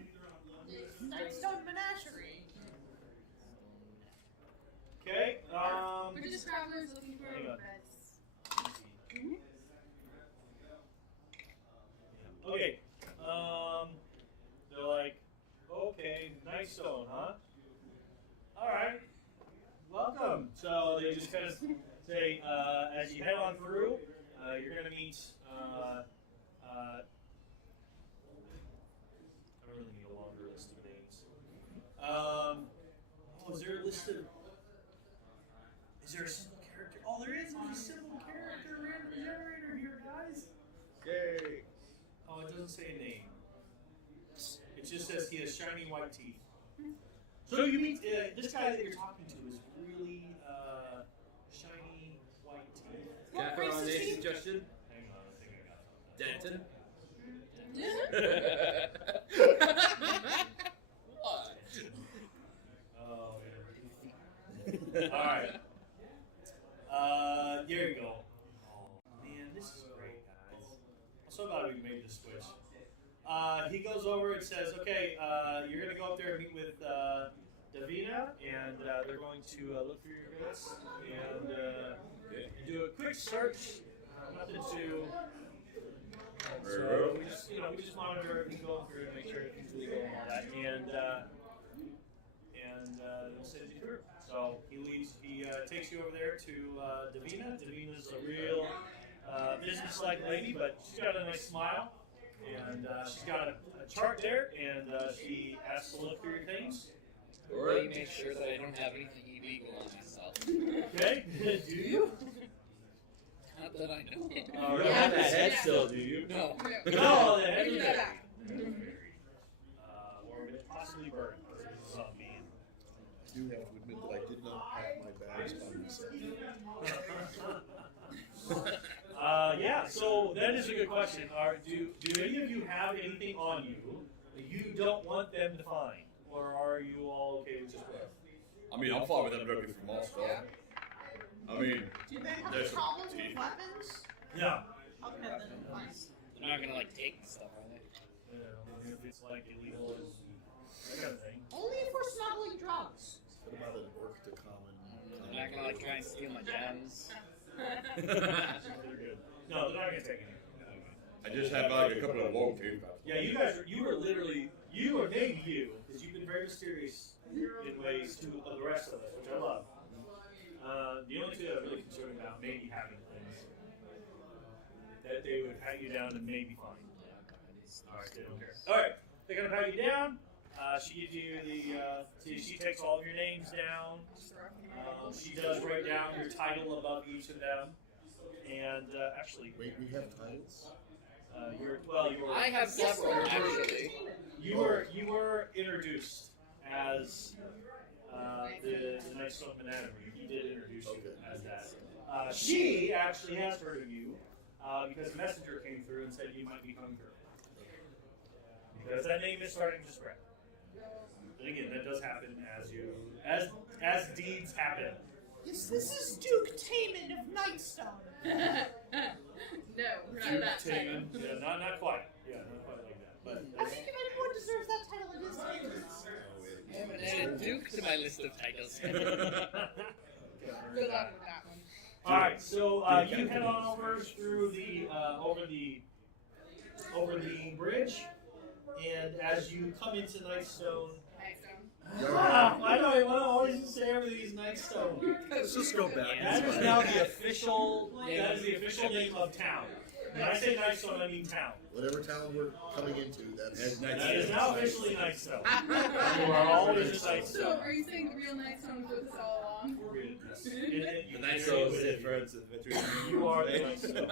Nightstone Menagerie. Okay. We're just travelers looking for Hang on. beds. Okay. They're like, okay, nice stone, huh? All right. Welcome. So they just kind of say, as you head on through, you're going to meet. I don't really need a longer list of names. Is there a list of? Is there a simple character? Oh, there is a simple character random generator here, guys. Yay. Oh, it doesn't say a name. It just says he has shiny white teeth. So you meet this guy that you're talking to is really shiny white teeth. Can I throw out a suggestion? Hang on, I think I got something. Denton? What? Oh, yeah. All right. There you go. Oh, man, this is great, guys. I'm so glad we made this switch. He goes over and says, okay, you're going to go up there and meet with Davina, and they're going to look through your bits and do a quick search. Nothing to... So we just monitor everything going through and make sure everything's legal and all that, and they'll send you through. So he takes you over there to Davina. Davina's a real business-like lady, but she's got a nice smile, and she's got a chart there, and she asks to look through your things. Or you make sure that I don't have anything illegal on myself. Okay, do you? Not that I know. You don't have that head still, do you? No. No, the head Give is that there. back. Or possibly burned. Something. I do have to admit that I did not pack my bags by myself. Yeah, so that is a good question. Do any of you have anything on you that you don't want them to find? Or are you all okay with just what? I mean, I'm fine with them looking for more stuff. I mean, Do they have There's problems some with teeth. weapons? No. Okay, then fine. They're not gonna like take the stuff, are they? If it's like illegal, that kind of thing. Only if we're smuggling drugs. What about an orc to common? They're not gonna like try and steal my gems. They're good. No, they're not going to take anything. I just have like a couple of long teeth. Yeah, you were literally, you or maybe you, because you've been very mysterious in ways to the rest of us, which I love. The only two that I'm really concerned about maybe having things that they would pat you down and maybe find. Alright, they don't care. Alright, they're going to pat you down. She gives you she takes all of your names down. She does write down your title above each of them. And actually, Wait, we have titles? you were. I have several actually. You were introduced as the Nightstone Menagerie. He did introduce you as that. She actually has heard of you because a messenger came through and said you might be Hunger. Because that name is starting to spread. But again, that does happen as deeds happen. Yes, this is Duke Taman of Nightstone. No, not Duke that title. Taman. Yeah, not quite. Yeah, not quite like that. But I think if anyone deserves that title, it is Taman. I haven't added Duke to my list of titles. Good luck with that one. all right, so you head on over through the over the bridge, and as you come into Nightstone. I know, I want to always say everything's Nightstone. Let's just go back. That is now the official. That is the official name of town. When I say Nightstone, I mean town. Whatever town we're coming into, that's That is now officially Nightstone. You are always a So, are Nightstone. you saying the real Nightstone was with us all along? The Nitro is difference between You are the Nightstone.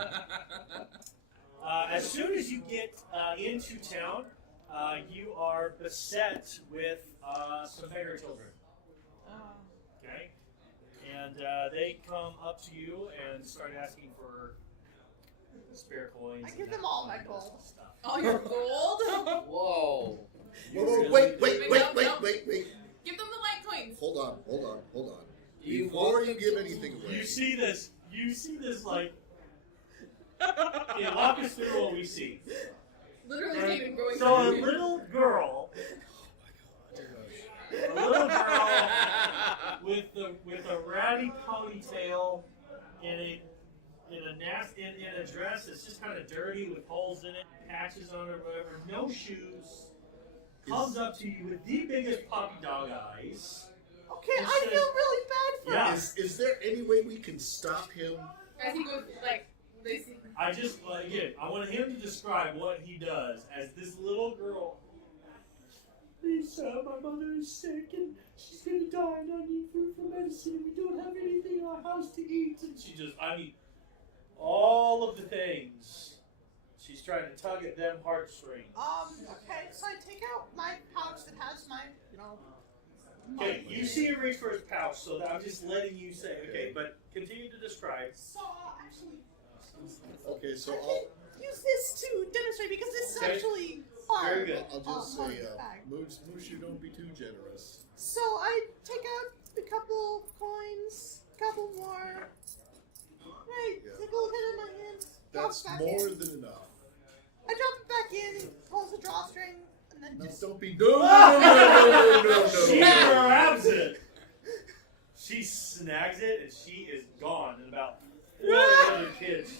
As soon as you get into town, you are beset with some beggar children. Okay, and they come up to you and start asking for spare coins. I and give that them all fun my gold. stuff. All your gold? Whoa. Whoa, Really? wait. Give them the white coins. Hold on. You Before want you them give to- anything away, You see this like. Okay, walk us through what we see. Literally can't even going So a through. little girl, with a ratty ponytail in a dress that's just kind of dirty with holes in it, patches on it, whatever. No shoes. Comes up to you with the biggest puppy dog eyes. Okay, It I says- feel really bad for Yeah. him. is there any way we can stop him? As he goes, like, they see. I just again, I want him to describe what he does as this little girl. Lisa, my mother is sick and she's gonna die and I need food for medicine. We don't have anything in our house to eat. And she just, all of the things. She's trying to tug at them heartstrings. Okay, so I take out my pouch that has my, Okay, you see him reach for his pouch, so I'm just letting you say, okay, but continue to describe. So, actually, Okay, so I can use this to demonstrate because this is Okay. actually hard. Very good. I'll just hard say, bag. Mushu, don't be too generous. So I take out a couple coins, couple more. Right, Yeah. take a little bit in my hand. drop That's it back more in. than enough. I drop it back in, he pulls the drawstring, and then No, just. don't be. No. She grabs it. She snags it and she is gone. And about 4 other kids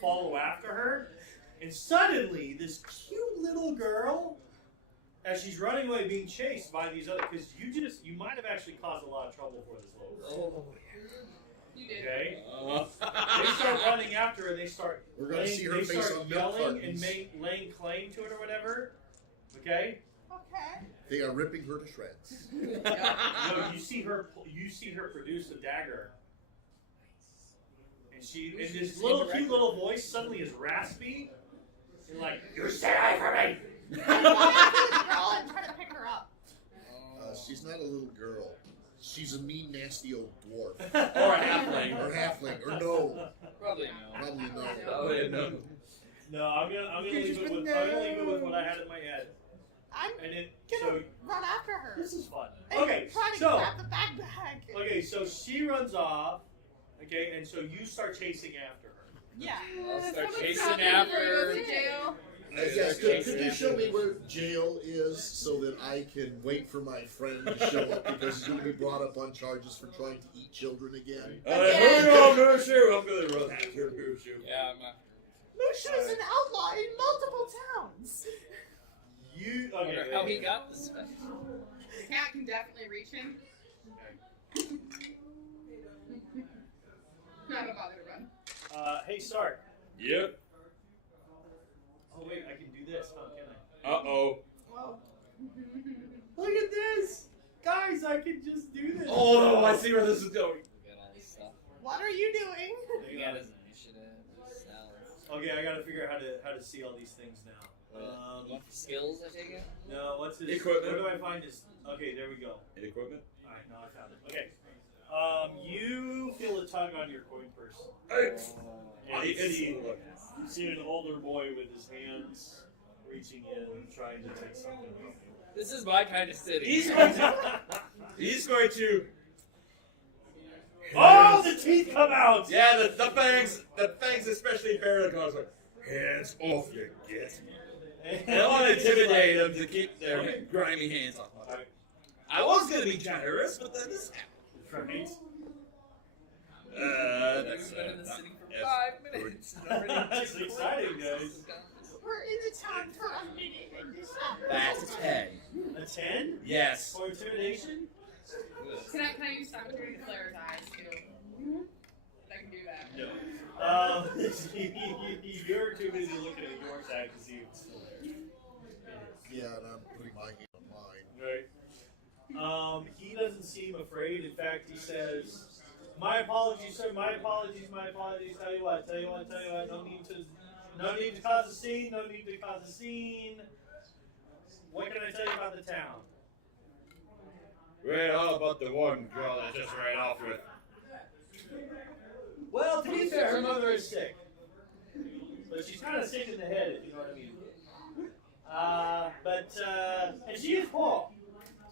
follow after her. And suddenly, this cute little girl, as she's running away, being chased by these other, because you might have actually caused a lot of trouble for this little girl. You did. Okay? They start running after her. They start. We're gonna see her they face start on milk yelling and cartons. laying claim to it or whatever. Okay. Okay. They are ripping her to shreds. No, you see her. You see her produce a dagger, and and this little cute little voice suddenly is raspy, and like, "You stay away from me!" I go after the girl and try to pick her up. She's not a little girl. She's a mean, nasty old dwarf. Or a halfling. Or halfling. Or no. Probably no. Probably no. Oh, yeah, no. No, I'm gonna leave it with what I had in my head, I'm and it. gonna So run after her. this is fun. And Okay, try to so grab the bag. okay, so she runs off. Okay, and so you start chasing after her. Yeah. I'll start Someone chasing stop him after before he goes her. to jail. Yes, could you show me where jail is so that I can wait for my friend to show up because he's going to be brought up on charges for trying to eat children again? Hurry up, Mushu! I'm gonna run after Mushu. Yeah, I'm not. Mushu is an outlaw in multiple towns. You I wonder okay? how he got this stuff. The cat can definitely reach him. Not a bother to run. Hey, Sark. Yep. Oh wait, I can do this, huh? Can I? Uh-oh. Whoa. Look at this, guys! I can just do this. Oh, no, I see where this is going. We got all this stuff. What are you doing? We got his initiative, his stealth. Okay, I gotta figure out how to see all these things now. You want the skills, I take it? No, what's this? Equipment. Where do I find this? Okay, there we go. Equipment? All right, now I found it. Okay. You feel a tug on your coin purse. And you see an older boy with his hands reaching in, trying to take something from you. This is my kind of city. He's going to. He's going to. Oh, the teeth come out! Yeah, the fangs especially Paragon's like, hands off, you get me. And I want to intimidate them to keep their grimy hands off. Alright. I was going to be generous, but then this happened. Right. We've been in the city for 5 minutes. and already That's two exciting, quarters. guys. We're in the town for a minute and this That's a 10. A 10? Yes. For intimidation? Can I use Savagery to flare his eyes too? I can do that. No. You're too busy looking at your side to see what's still there. Yeah, and I'm putting my hand on mine. Right. He doesn't seem afraid. In fact, he says, "My apologies, sir. My apologies. My apologies. Tell you what. No need to cause a scene. No need to cause a scene. What can I tell you about the town?" read all about the one girl that just ran off with. Well, to be fair, her mother is sick. But she's kind of sick in the head, if you know what I mean. And she is poor.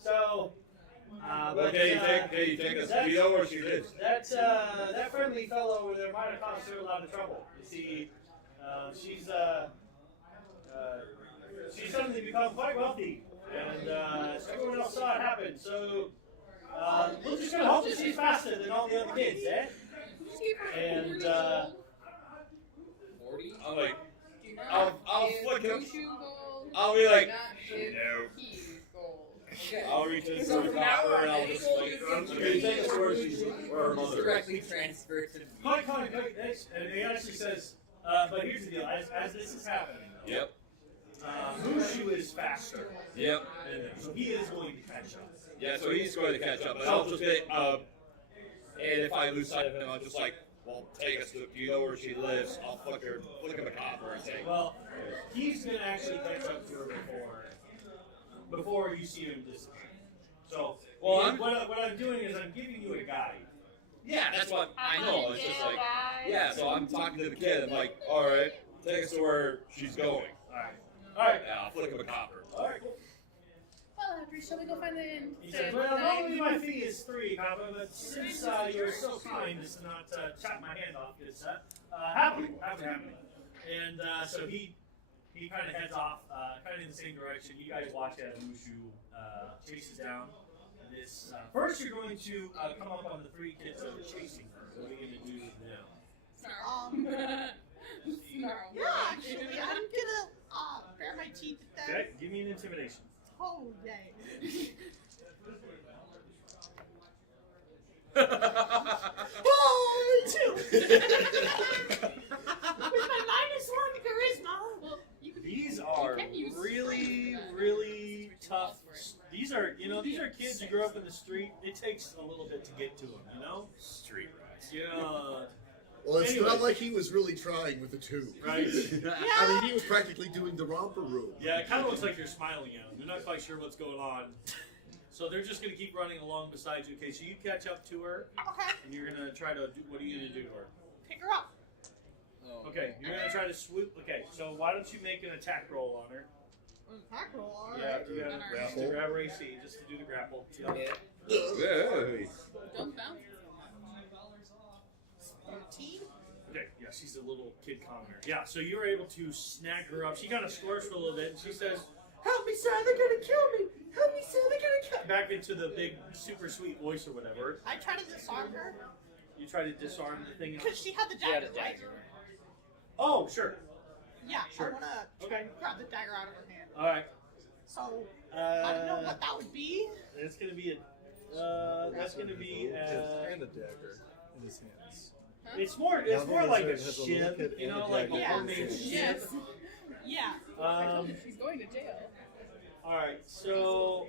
So, Well, can you take us to know where she lives? that friendly fellow over there might have caused her a lot of trouble. You see, she's suddenly become quite wealthy, and everyone else saw it happen. So, we're just gonna hope that she's faster than all the other kids, eh? And 40? I'm like, Do not I'll give flick him. Mushu gold. I'll be like, Do not give no. Keys gold. I'll reach in So for the from now copper on, and I'll any just gold like, you I'm give gonna me, take us where she's, where her mother is. directly transfer to me. quick, and he actually says, but here's the deal, as this is happening, Yep. Mushu is faster, Yep. so he is going to catch up. Yeah, so he's going to catch up. And I'll just say, and if I lose sight of him, I'll just like, well, take us to, do you know where she lives? I'll flick him a copper and say, Well, he's going to actually catch up to her before you see him disappear. So, Well, what I'm doing is I'm giving you a guide. yeah, that's what I know. It's just like, Guys. yeah, so I'm talking to the kid. I'm like, all right, take us to where she's going. All right. Yeah, I'll flick him a copper. All right. Cool. Well, Audrey, shall we go find the inn? He says, well, normally my fee is 3, Papa, but since you're so kind as to not chop my hand off, it's happily. And so he kind of heads off, kind of in the same direction. You guys watch as Mushu chases down this. First, you're going to come up on the 3 kids that are chasing her. What are you going to do with them? Snarl. Yeah, actually, I'm gonna bare my teeth at them. Okay, give me an intimidation. Oh, yay. Oh, 2! With my -1 charisma. Well, you could These are can use really tough. These are kids who grew up in the street. It takes a little bit to get to them, you know? Street rats. You know, Well, it's Anyways. not like he was really trying with the 2. right? I mean, he was practically doing the romper room. Yeah, it kind of looks like you're smiling at them. They're not quite sure what's going on. So they're just going to keep running along beside you. Okay, so you catch up to her, Okay, and you're going to try to do, what are you going to do to her? pick her up. Oh. Okay, you're going to try to swoop. Okay, so why don't you make an attack roll on her? Attack roll, alright. Yeah, you got Alright. to grab her AC, just to do the grapple. Yeah. Yeah. Don't bounce. 13. Okay, yeah, she's a little kid commoner. Yeah, so you were able to snag her up. She kind of squirts for a little bit, and she says, "Help me, sir! They're gonna kill me! Help me, sir! They're gonna kill me!" Back into the big, super sweet voice or whatever. I try to disarm her You try to disarm the thing. because she had the She had dagger, a right? dagger. Oh, sure. Yeah, Sure. I want to Okay. grab the dagger out of her hand. All right. So, I don't know what that would be. It's gonna be that's gonna be. And a dagger in his hands. It's more Now like the a wizard has a ship, little kid you and a know, like a dagger in homemade his ship. hand. Yes. Yeah. I told Um, you she's going to jail. All right, so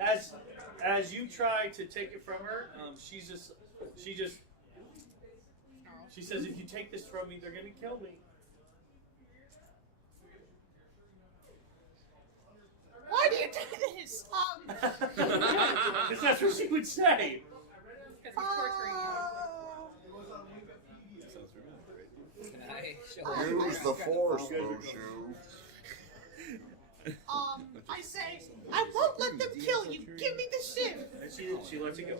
as you try to take it from her, she says, "If you take this from me, they're gonna kill me." Why do you do this? Because that's what she would say. Because he's torturing you. Can I show Use the force, Mushu. I say, I won't let them kill you. Give me the ship. And she lets it go.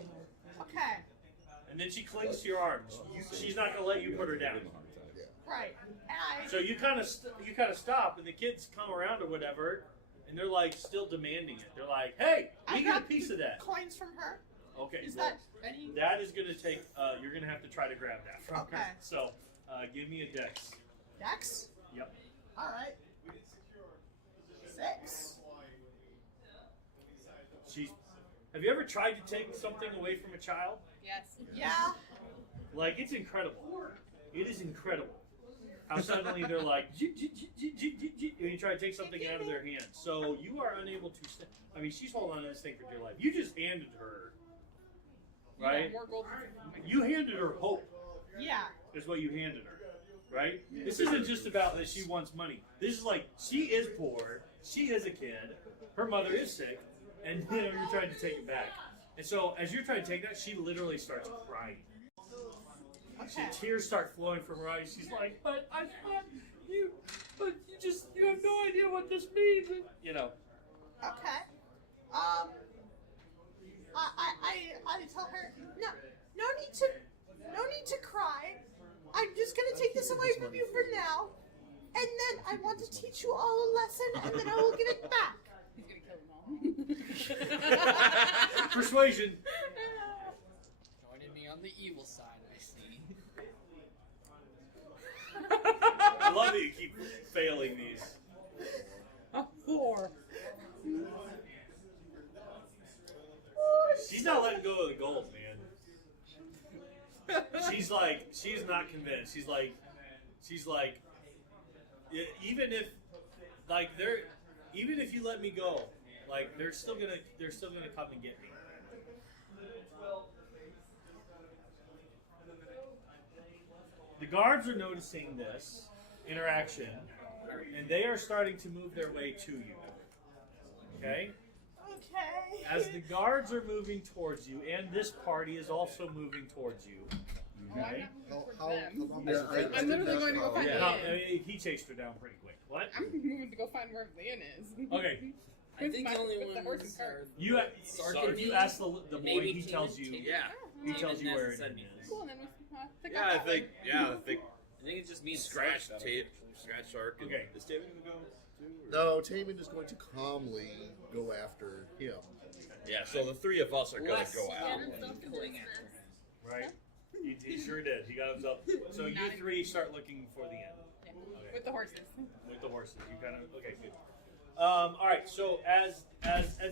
Okay. And then she clings to your arms. She's not gonna let you put her down. Right. And So you kind of stop, and the kids come around or whatever, and they're like still demanding it. They're like, "Hey, I we get a got piece of that." coins from her. Okay. Is well, that any? that is gonna take. You're gonna have to try to grab that from her. Okay. So, give me a dex. Dex? Yep. Alright. 6. Have you ever tried to take something away from a child? Yes. Yeah. Like, it's incredible. It is incredible how suddenly they're like, and you try to take something out of their hand. So you are unable to. I mean, she's holding on to this thing for dear life. You just handed her, You want right? more gold. You handed her hope. Yeah. Is what you handed her, right? This isn't just about that she wants money. This is like she is poor. she is a kid, her mother is sick, and you know, you're trying to take it back. And so as you're trying to take that, she literally starts crying. Okay. Tears start flowing from her eyes. She's like, but I thought you, but you have no idea what this means. You know. Okay. I tell her, no need to cry. I'm just gonna take this away from you for now, and then I want to teach you all a lesson, and then I will give it back. He's gonna kill them all. Persuasion. Joining me on the evil side, I see. I love that you keep failing these. A 4. She's not letting go of the gold, man. She's not convinced. She's like, even if you let me go, like they're still gonna come and get me. The guards are noticing this interaction, and they are starting to move their way to you. Okay? Okay. As the guards are moving towards you, and this party is also moving towards you. Okay? How long Yeah, I'm literally going to go find Yeah. Leanne. I mean, he chased her down pretty quick. What? I'm moving to go find where Leanne is. Okay. I think the only with the horse and ones cart. You if you ask the boy, maybe he tells you. Yeah. He tells you where it Said is. Cool, and then we pick Yeah, up I that way. think I think it just means Scratch Shark. tape, Scratch Shark. And Okay. Is David gonna go too? or- No, Taman is going to calmly go after him. Yeah. So the three of us are gonna Less go out. Get himself into this mess. Right? He sure did. He got himself. So you three start looking for the end. Yeah. Okay. With the horses. With the horses. You kind of okay, good. All right. So as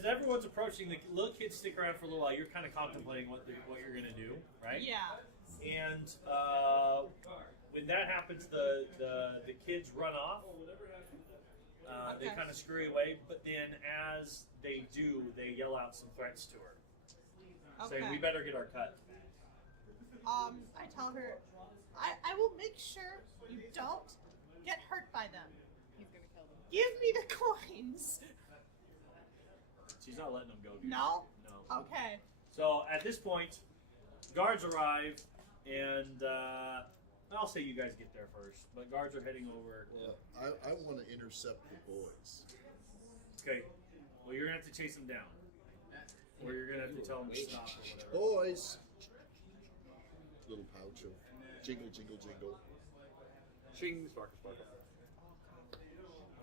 everyone's approaching, the little kids stick around for a little while. You're kind of contemplating what you're gonna do, right? Yeah. And when that happens, the kids run off. They Okay. kind of scurry away, but then as they do, they yell out some threats to her, saying, "We better get our cut." I tell her, I will make sure you don't get hurt by them. He's gonna kill them. Give me the coins. She's not letting them go. Dude. No? No. Okay. So at this point, guards arrive, and I'll say you guys get there first. But guards are heading over. I want to intercept the boys. Okay. Well, you're gonna have to chase them down, or you're gonna have to tell them to stop or whatever. Boys! Little pouch of jingle, jingle, jingle. Shing, sparkle, sparkle.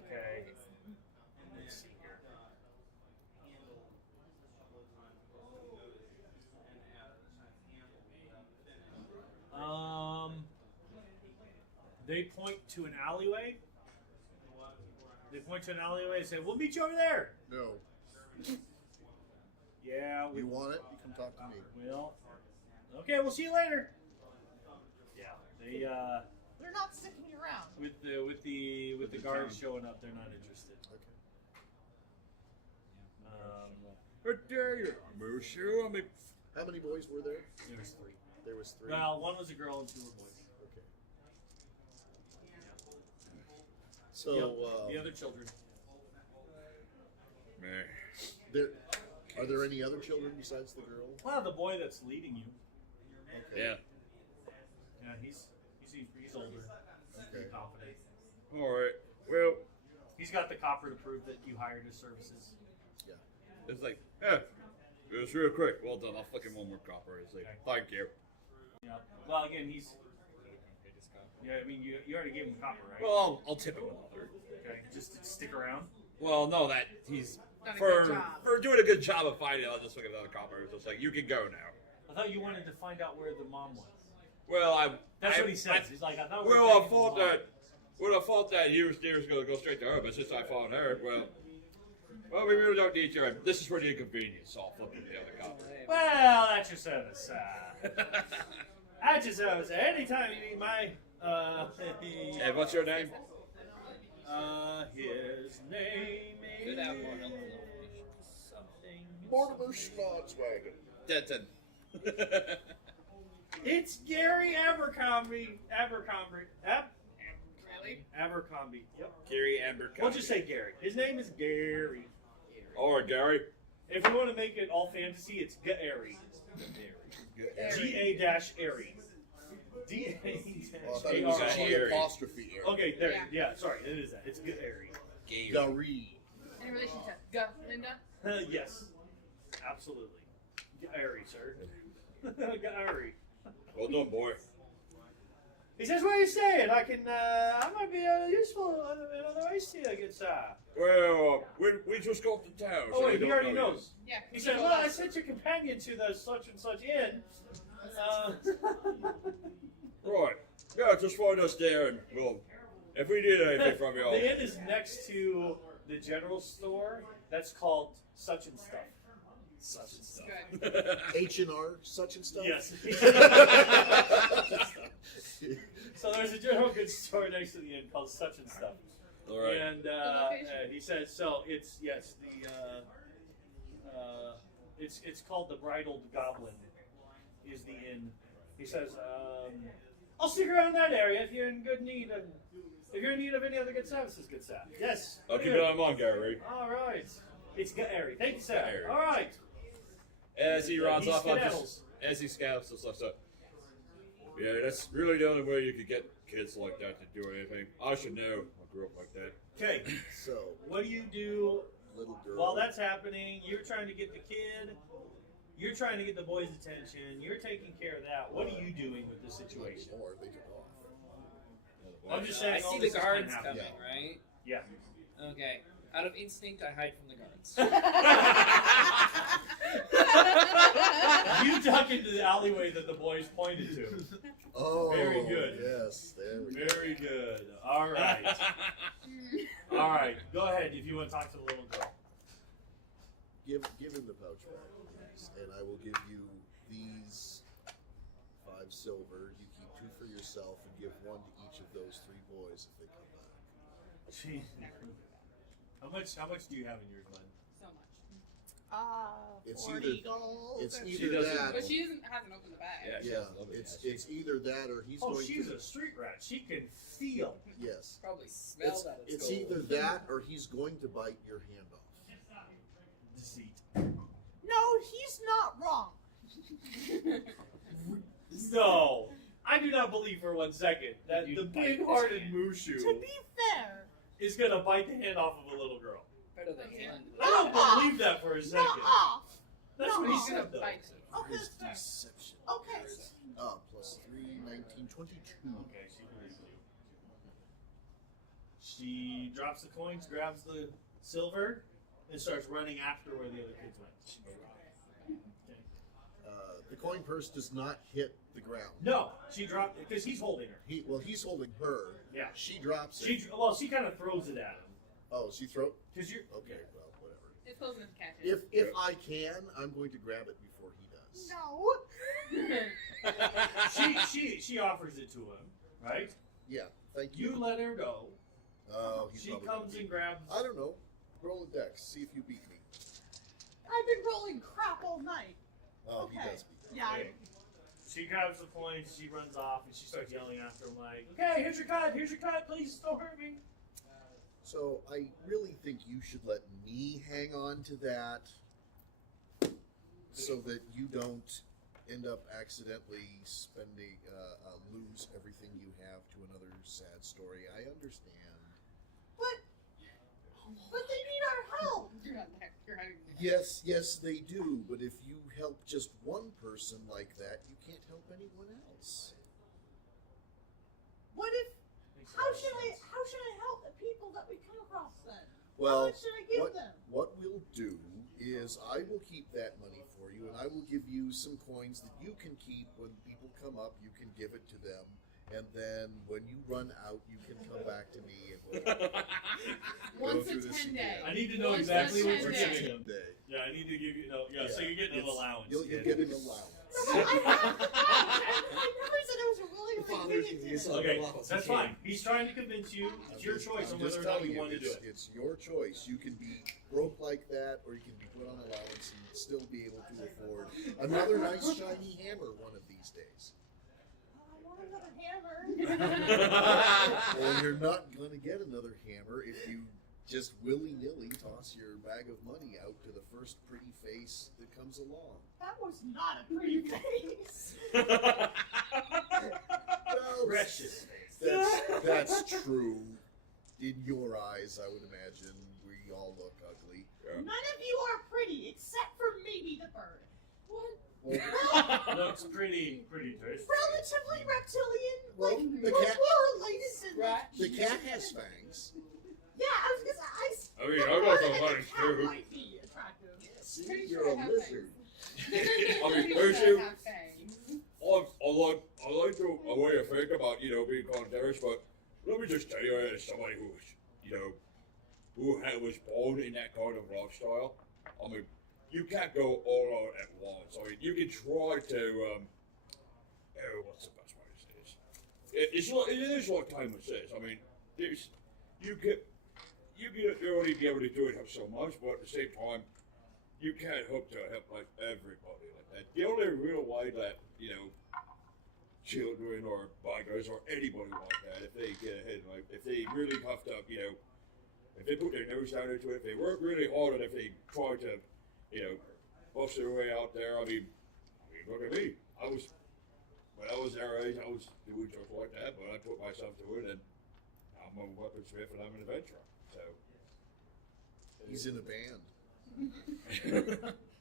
Okay. Let's see here. They point to an alleyway. They point to an alleyway and say, "We'll meet you over there." No. Yeah, we You want it? You come talk to me. will. Okay, we'll see you later. Yeah, they They're not sticking around. with the guards showing up, they're not interested. Okay. How dare you? Mushu, I mean, How many boys were there? There's three. There was 3. Well, one was a girl and two were boys. Okay. So, The other children. meh. there are there any other children besides the girl? Well, the boy that's leading you. Okay. Yeah. Yeah, he's older. He's pretty confident. All right. Well, He's got the copper to prove that you hired his services. Yeah. it's like, yeah. It was real quick. Well done. I'll fucking one more copper. It's like, Okay. thank you. Yeah. Well, again, he's. Yeah, I mean, you already gave him copper, right? Well, I'll tip him another. Okay, just to stick around. Well, no, that he's Done a for good job. for doing a good job of finding it. I'll just look at another copper. It's just like you can go now. I thought you wanted to find out where the mom was. Well, That's what he says. He's like, I thought we were Well, I taking thought the mom. that. Would have thought that he was going to go straight to her, but since I found her, well, we really don't need you. This is for the inconvenience, so I'll flip him the other copper. Well, at your service. At your service. Anytime you need my. And what's your name? His name is. Could have more helpful information. Something. Mortimer Schnodswagon. Denton. It's Gary Abercrombie. Abercrombie. Abercrombie. Yep. Gary Abercrombie. We'll just say Gary. His name is Gary. All right, Gary. If we want to make it all fantasy, it's Gary. G-A-Airy. Well, I thought it was a G D-A-Airy. apostrophe area. Okay, there. Yeah. Yeah, sorry, it is that. It's Gary. Gary. In relation to Linda. Yes, absolutely. Gary, sir. Gary. Well done, boy. He says, "Where are you staying? I can. I might be useful in other ways to you, good sir." Well, we just got to town. Oh so wait, we he don't already know knows. Yeah. He said, "Well, I sent your companion to the such and such inn." You. Right. Yeah, just find us there, and well, if we need anything from you, The inn is next to the general store. That's called such and stuff. Such and stuff. Good. H&R such and stuff? Yes. So there's a general goods store next to the inn called such and stuff. all right. And location? he says, so it's it's called the Bridled Goblin. Is the inn? He says, I'll stick around that area if you're in good need of. If you're in need of any other good services, good sir. Yes. I'll keep an eye on Gary. All right. It's Gary. Thank you, sir. Gary. All right. As he runs He off, I'm skedaddles. just, as he scouts and stuff. Yeah, that's really the only way you could get kids like that to do anything. I should know. I grew up like that. Okay. So, What do you do little girl. while that's happening? You're trying to get the kid. You're trying to get the boy's attention. You're taking care of that. What are you doing with the situation? Or they took off. I'm just saying. I all see this the is guards gonna happen. coming, right? Yeah. Okay. Out of instinct, I hide from the guards. You duck into the alleyway that the boys pointed to. Oh, Very good. Yes, there we go. Very good. All right. All right. Go ahead if you want to talk to the little girl. Give him the pouch back, please, and I will give you these 5 silver. You keep 2 for yourself, and give 1 to each of those 3 boys if they come back. Gee. How much do you have in yours, bud? So much. It's 40 either- gold. It's She either doesn't- that. But she hasn't opened the bag. Yeah, she Yeah, doesn't love it. it's either that or he's Oh, going she's to. a street rat. She can feel. Yes. Probably smell It's, that. it's either that or he's going to bite your hand off. Deceit. No, he's not wrong. No, I do not believe for 1 second that the big-hearted Mushu To be fair, is gonna bite the hand off of a little girl. Better than hand. I don't believe that for a second. not off. That's Not what he off. said, though. Bite. Okay, His fair. deception. Okay. Plus 3, 19, 22. Okay, she believes you. She drops the coins, grabs the silver, and starts running after where the other kids went. The coin purse does not hit the ground. No, she dropped it because he's holding her. He's holding her. Yeah. She drops it. She kind of throws it at him Oh, she throw. because you're. Okay, well, whatever. It's close enough to catch it. If I can, I'm going to grab it before he does. No. She offers it to him, right? Yeah, thank you. You let her go. Oh, he's She probably comes gonna and beat me. grabs. I don't know. Roll a dex. See if you beat me. I've been rolling crap all night. Oh, Okay. he does beat me. Yeah. Okay. She grabs the coins, she runs off, and she starts yelling after him like, "Okay, here's your cut, please don't hurt me." So I really think you should let me hang on to that, so that you don't end up accidentally spending lose everything you have to another sad story. I understand. But they need our help. You're not there. You're hiding. Yes, they do. But if you help just one person like that, you can't help anyone else. What if? How should I help the people that we come across then? How Well, much should I give them? what we'll do is I will keep that money for you, and I will give you some coins that you can keep. When people come up, you can give it to them, and then when you run out, you can come back to me, and we'll go Once through a this 10 again. day. I need to know Once exactly a what 10 you're day. giving him. Day. Yeah, I need to give you. So you're getting an It's- allowance. You'll kid. get an allowance. I never said I was really Father's big into genius. this. Okay, that's fine. He's trying to convince you. It's your choice on I'm just whether or not telling you want to do it. It's your choice. You can be broke like that, or you can be put on allowance and still be able to afford another nice shiny hammer one of these days. I want another hammer. Well, you're not going to get another hammer if you just willy-nilly toss your bag of money out to the first pretty face that comes along. That was not a pretty face. Well, Precious. that's true. In your eyes, I would imagine we all look ugly. Yeah. None of you are pretty, except for maybe the bird. Looks pretty tasty. Relatively reptilian. Well, like, the we're cat- related to The cat has fangs. Yeah, I was gonna say, I mean, the I got bird some and money the cat too. might be attractive. See, Pretty you're sure a I have lizard. I mean, Pretty first sure you, I have fangs. I like the way you think about, being contentious, but let me just tell you, as somebody who was, was born in that kind of lifestyle, I mean, you can't go all out at once. I mean, you can try to, what's the best way to say this? It is like Timeless says. I mean, you only be able to do it so much, but at the same time, you can't hope to help like everybody like that. The only real way that, children or bikers or anybody like that, if they get ahead, like if they really have to, if they put their nose down into it, if they work really hard and if they try to, bust their way out there, I mean, look at me. When I was their age, I was doing stuff like that, but I put myself to it, and I'm a weaponsmith and I'm an adventurer. So. He's in a band.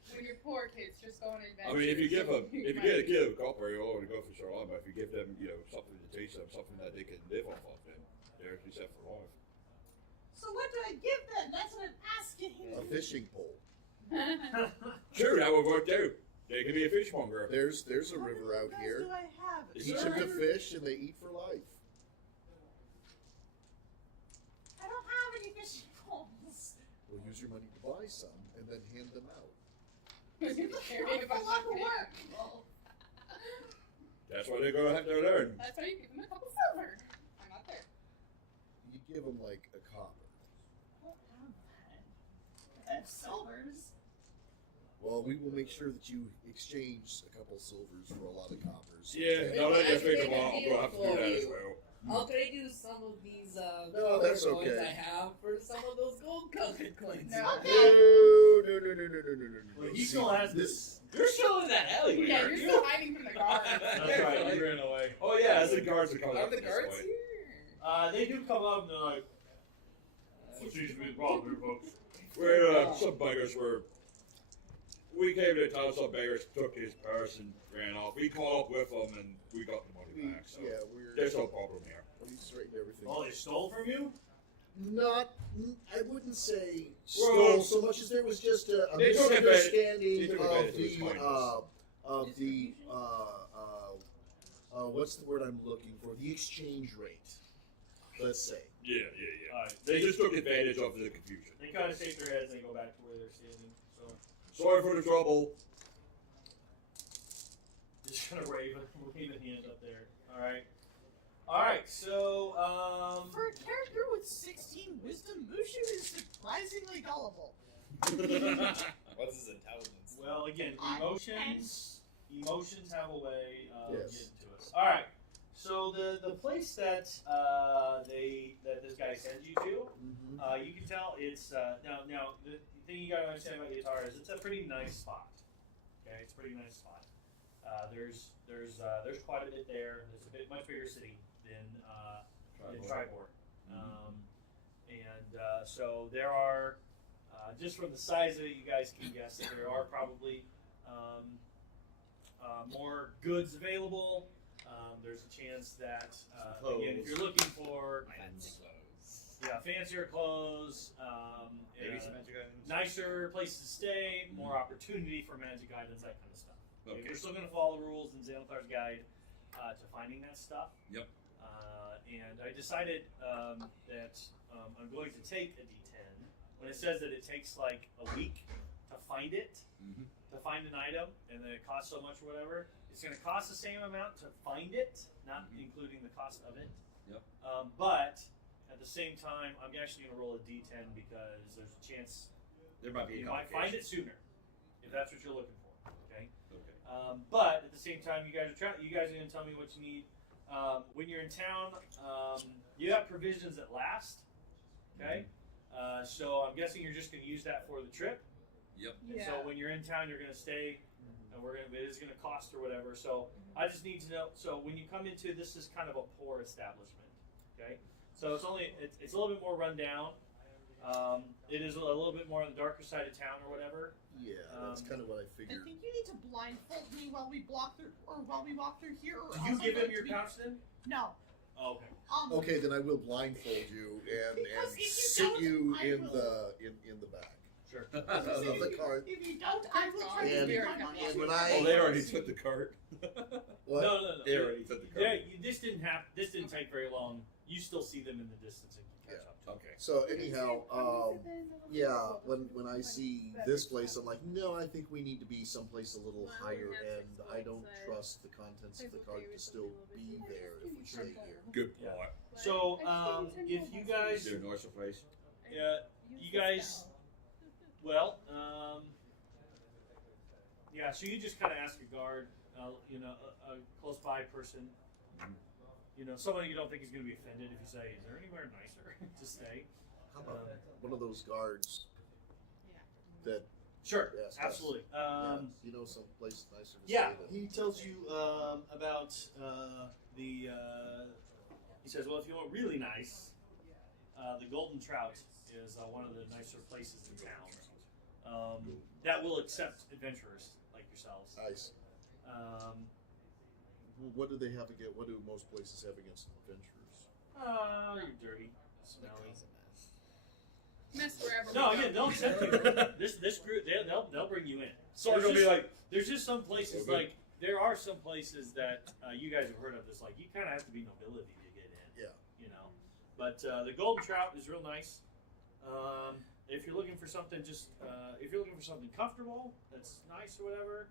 When your poor kids just going to I mean, if you adventures, give a kid a copper, you'll only go for so long. But if you give them, something to teach them, something that they can live off of, then they're actually set for life. So what do I give them? That's what I'm asking. A fishing pole. Sure, that would work too. They can be a fishmonger. There's a What river out guys here. do I have? Teach them to fish, and they eat for life. I don't have any fishing poles. We'll use your money to buy some, and then hand them out. It's a lot of work. That's what they're gonna have to learn. That's why you give them a couple silver. I'm not there. You give them like a copper. I don't have that. I have silvers. Well, we will make sure that you exchange a couple silvers for a lot of coppers. Yeah, now that you think about it, I'm gonna have to do that as well. I'll trade you some of these No, that's silver coins okay. I have for some of those gold colored coins. No. No. Well, he still has this. You're still in that alleyway, Yeah, aren't you're you? still hiding from the guards. That's right. He ran away. Oh yeah, as the guards are coming Are up the this guards way. here? They do come up and they're like, "What seems to be the problem here, folks?" Where some beggars were. We came to town, some beggars took his purse and ran off. We caught up with them and we got the money back. So there's no problem here. We straightened everything. Oh, they stole from you? Not, I wouldn't say Well, stole so much as there was just a they took advantage- misunderstanding they took advantage of his kindness. what's the word I'm looking for? The exchange rate. Let's say. Yeah. Alright. They just took advantage of the confusion. They kind of shake their heads and they go back to where they're standing. So, Sorry for the trouble. just gonna wave a hand up there. Alright. Alright, so, For a character with 16 wisdom, Mushu is surprisingly gullible. What's his intelligence? well, again, emotions have a way of Yes. getting to us. Alright, so the place that, that this guy sends you to, you can tell it's, now, the thing you gotta understand about Yatar is it's a pretty nice spot. Okay, it's a pretty nice spot. There's quite a bit there. It's a much bigger city than Tribord. So there are, just from the size of it, you guys can guess that there are probably more goods available. There's a chance that, again, if you're looking for fancier clothes, Maybe some magic items. nicer places to stay, more opportunity for magic items, that kind of stuff. Okay. We're still going to follow the rules in Xanathar's Guide to finding that stuff. Yep. And I decided that I'm going to take a D10. When it says that it takes like a week to find it, to find an item, and then it costs so much or whatever, it's going to cost the same amount to find it, not including the cost of it. Yep. But at the same time, I'm actually going to roll a D10 because there's a chance There might be a you might find it complication. sooner if that's what you're looking for. Okay. Okay. But at the same time, you guys are going to tell me what you need when you're in town, you have provisions that last. Okay, so I'm guessing you're just going to use that for the trip. Yep. And so when you're in town, you're going to stay, and it is going to cost or whatever. So I just need to know. So when you come into this, is kind of a poor establishment. Okay, so it's a little bit more rundown. It is a little bit more on the darker side of town or whatever. Yeah, that's kind of what I I figured. think you need to blindfold me while we walk through here. Or Do you else give I'm him going your to be- pouch then? No. Oh, okay. Okay, then I will blindfold you Because and if you sit don't, you I in will- the back Sure. of the cart. If you don't, I will try to And- spend my money. and on when you. I- Oh, they already took the cart. What? No. They already took the Yeah, cart. this didn't take very long. You still see them in the distance and can catch up. Okay. So anyhow, yeah, when I see this place, I'm like, no, I think we need to be someplace a little higher end. I don't trust the contents of the cart to still be there if we stay here. Good Yeah. point. So, if you guys, Is there a noise face? you guys, well, yeah. So you just kind of ask a guard, a close by person, someone you don't think is going to be offended if you say, "Is there anywhere nicer to stay?" How about one of those guards that Sure, Yes, yes. absolutely. you know someplace nicer to Yeah, stay than? he tells you about the. He says, "Well, if you want really nice, the Golden Trout is one of the nicer places in town that will accept adventurers like yourselves." Nice. What do they have against? What do most places have against adventurers? You're dirty, smelly. Mess wherever. No, we go. again, they'll accept you. This group, they'll bring you in. So we're gonna be like, There's just some places Okay. like there are some places that you guys have heard of. This like you kind of have to be nobility to get in. Yeah. But the Golden Trout is real nice. If you're looking for something, if you're looking for something comfortable, that's nice or whatever.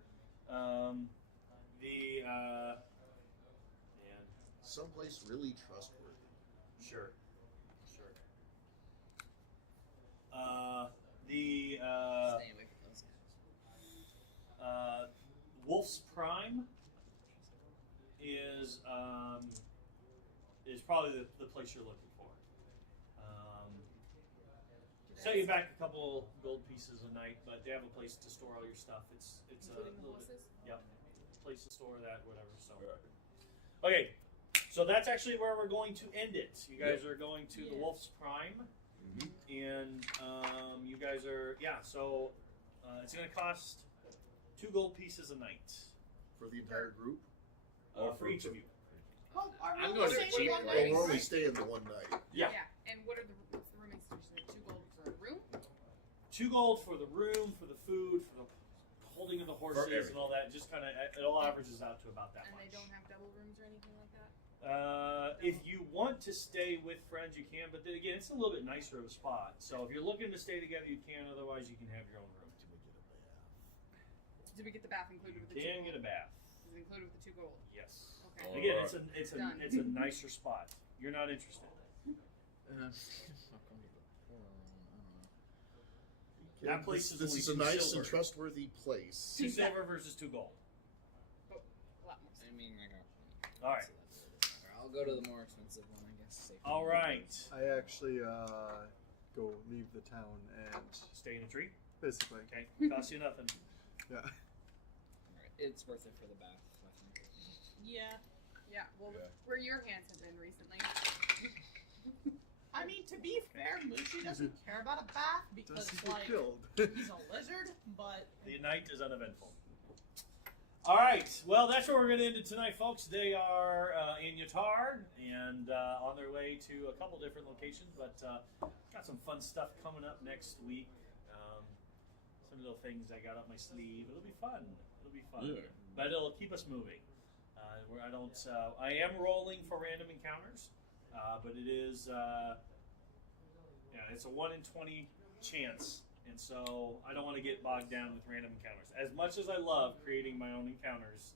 And Someplace really trustworthy. sure. Stay away from those guys. Wolf's Prime is probably the place you're looking for. Set you back a couple gold pieces a night, but they have a place to store all your stuff. It's Including a the little bit, horses? place to store that, whatever. So okay, so that's actually where we're going to end it. You guys are going to the Yeah. Wolf's Prime, and you guys are So it's going to cost 2 gold pieces a night For the entire group? for each of you. Well, are we I'm only going to staying cheap one Well, night? we're only staying the one night. Yeah. And what are what's the rooming situation? 2 gold for a room? 2 gold for the room, for the food, for the holding of the horses everything. and all that. Just kind of it all averages out to about that And much. they don't have double rooms or anything like that? If you want to stay with friends, you can. But then again, it's a little bit nicer of a spot. So if you're looking to stay together, you can. Otherwise, you can have your own room. Can we get a bath? Did we get the bath included with the 2 Can gold? get a bath. Is it included with the 2 gold? Yes. Okay. Again, Alright. Done. it's a nicer spot. You're not interested. That place is This only is a 2 nice silver. and trustworthy place. 2 silver versus 2 gold. A lot more. I mean, I got. All right. So that's, I'll go to the more expensive one, I guess. Safe. All right. I actually go leave the town and Stay in a tree. basically, Okay. Costs you nothing. yeah. Alright, it's worth it for the bath, I think. Yeah. Yeah, well, Yeah. where your hands have been recently. I mean, to be fair, Mushi doesn't care about a bath because, Does he get like, killed? he's a lizard, but The night is uneventful. All right. Well, that's where we're going to end it tonight, folks. They are in Yatar and on their way to a couple different locations, but got some fun stuff coming up next week. Some little things I got up my sleeve. It'll be fun. It'll be fun. Yeah. But it'll keep us moving. Where I don't. I am rolling for random encounters, but it is. It's a 1 in 20 chance, and so I don't want to get bogged down with random encounters. As much as I love creating my own encounters,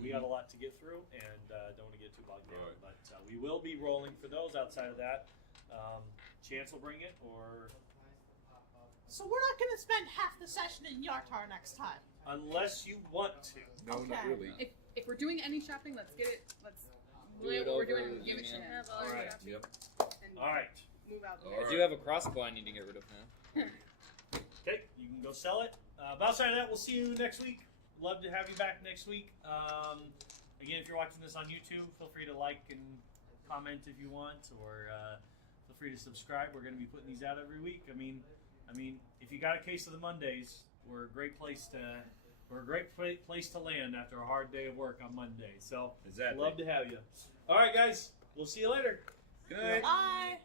we got a lot to get through, and don't want to get too bogged down. Right. But we will be rolling for those. Outside of that, Chance will bring it, or so we're not gonna spend half the session in Yartar next time. unless you want to. No, not Okay. really. If we're doing any shopping, let's get it. Let's Do We're it over doing email. give it to Have all All our right. stuff. Yep. and All right. move out. All I do have a crossbow I need to get rid of now. Okay, you can go sell it. But outside of that, we'll see you next week. Love to have you back next week. Again, if you're watching this on YouTube, feel free to like and comment if you want, or feel free to subscribe. We're going to be putting these out every week. I mean, if you got a case of the Mondays, we're a great place to land after a hard day of work on Monday. So Exactly. love to have you. All right, guys, we'll see you later. Good night. Bye.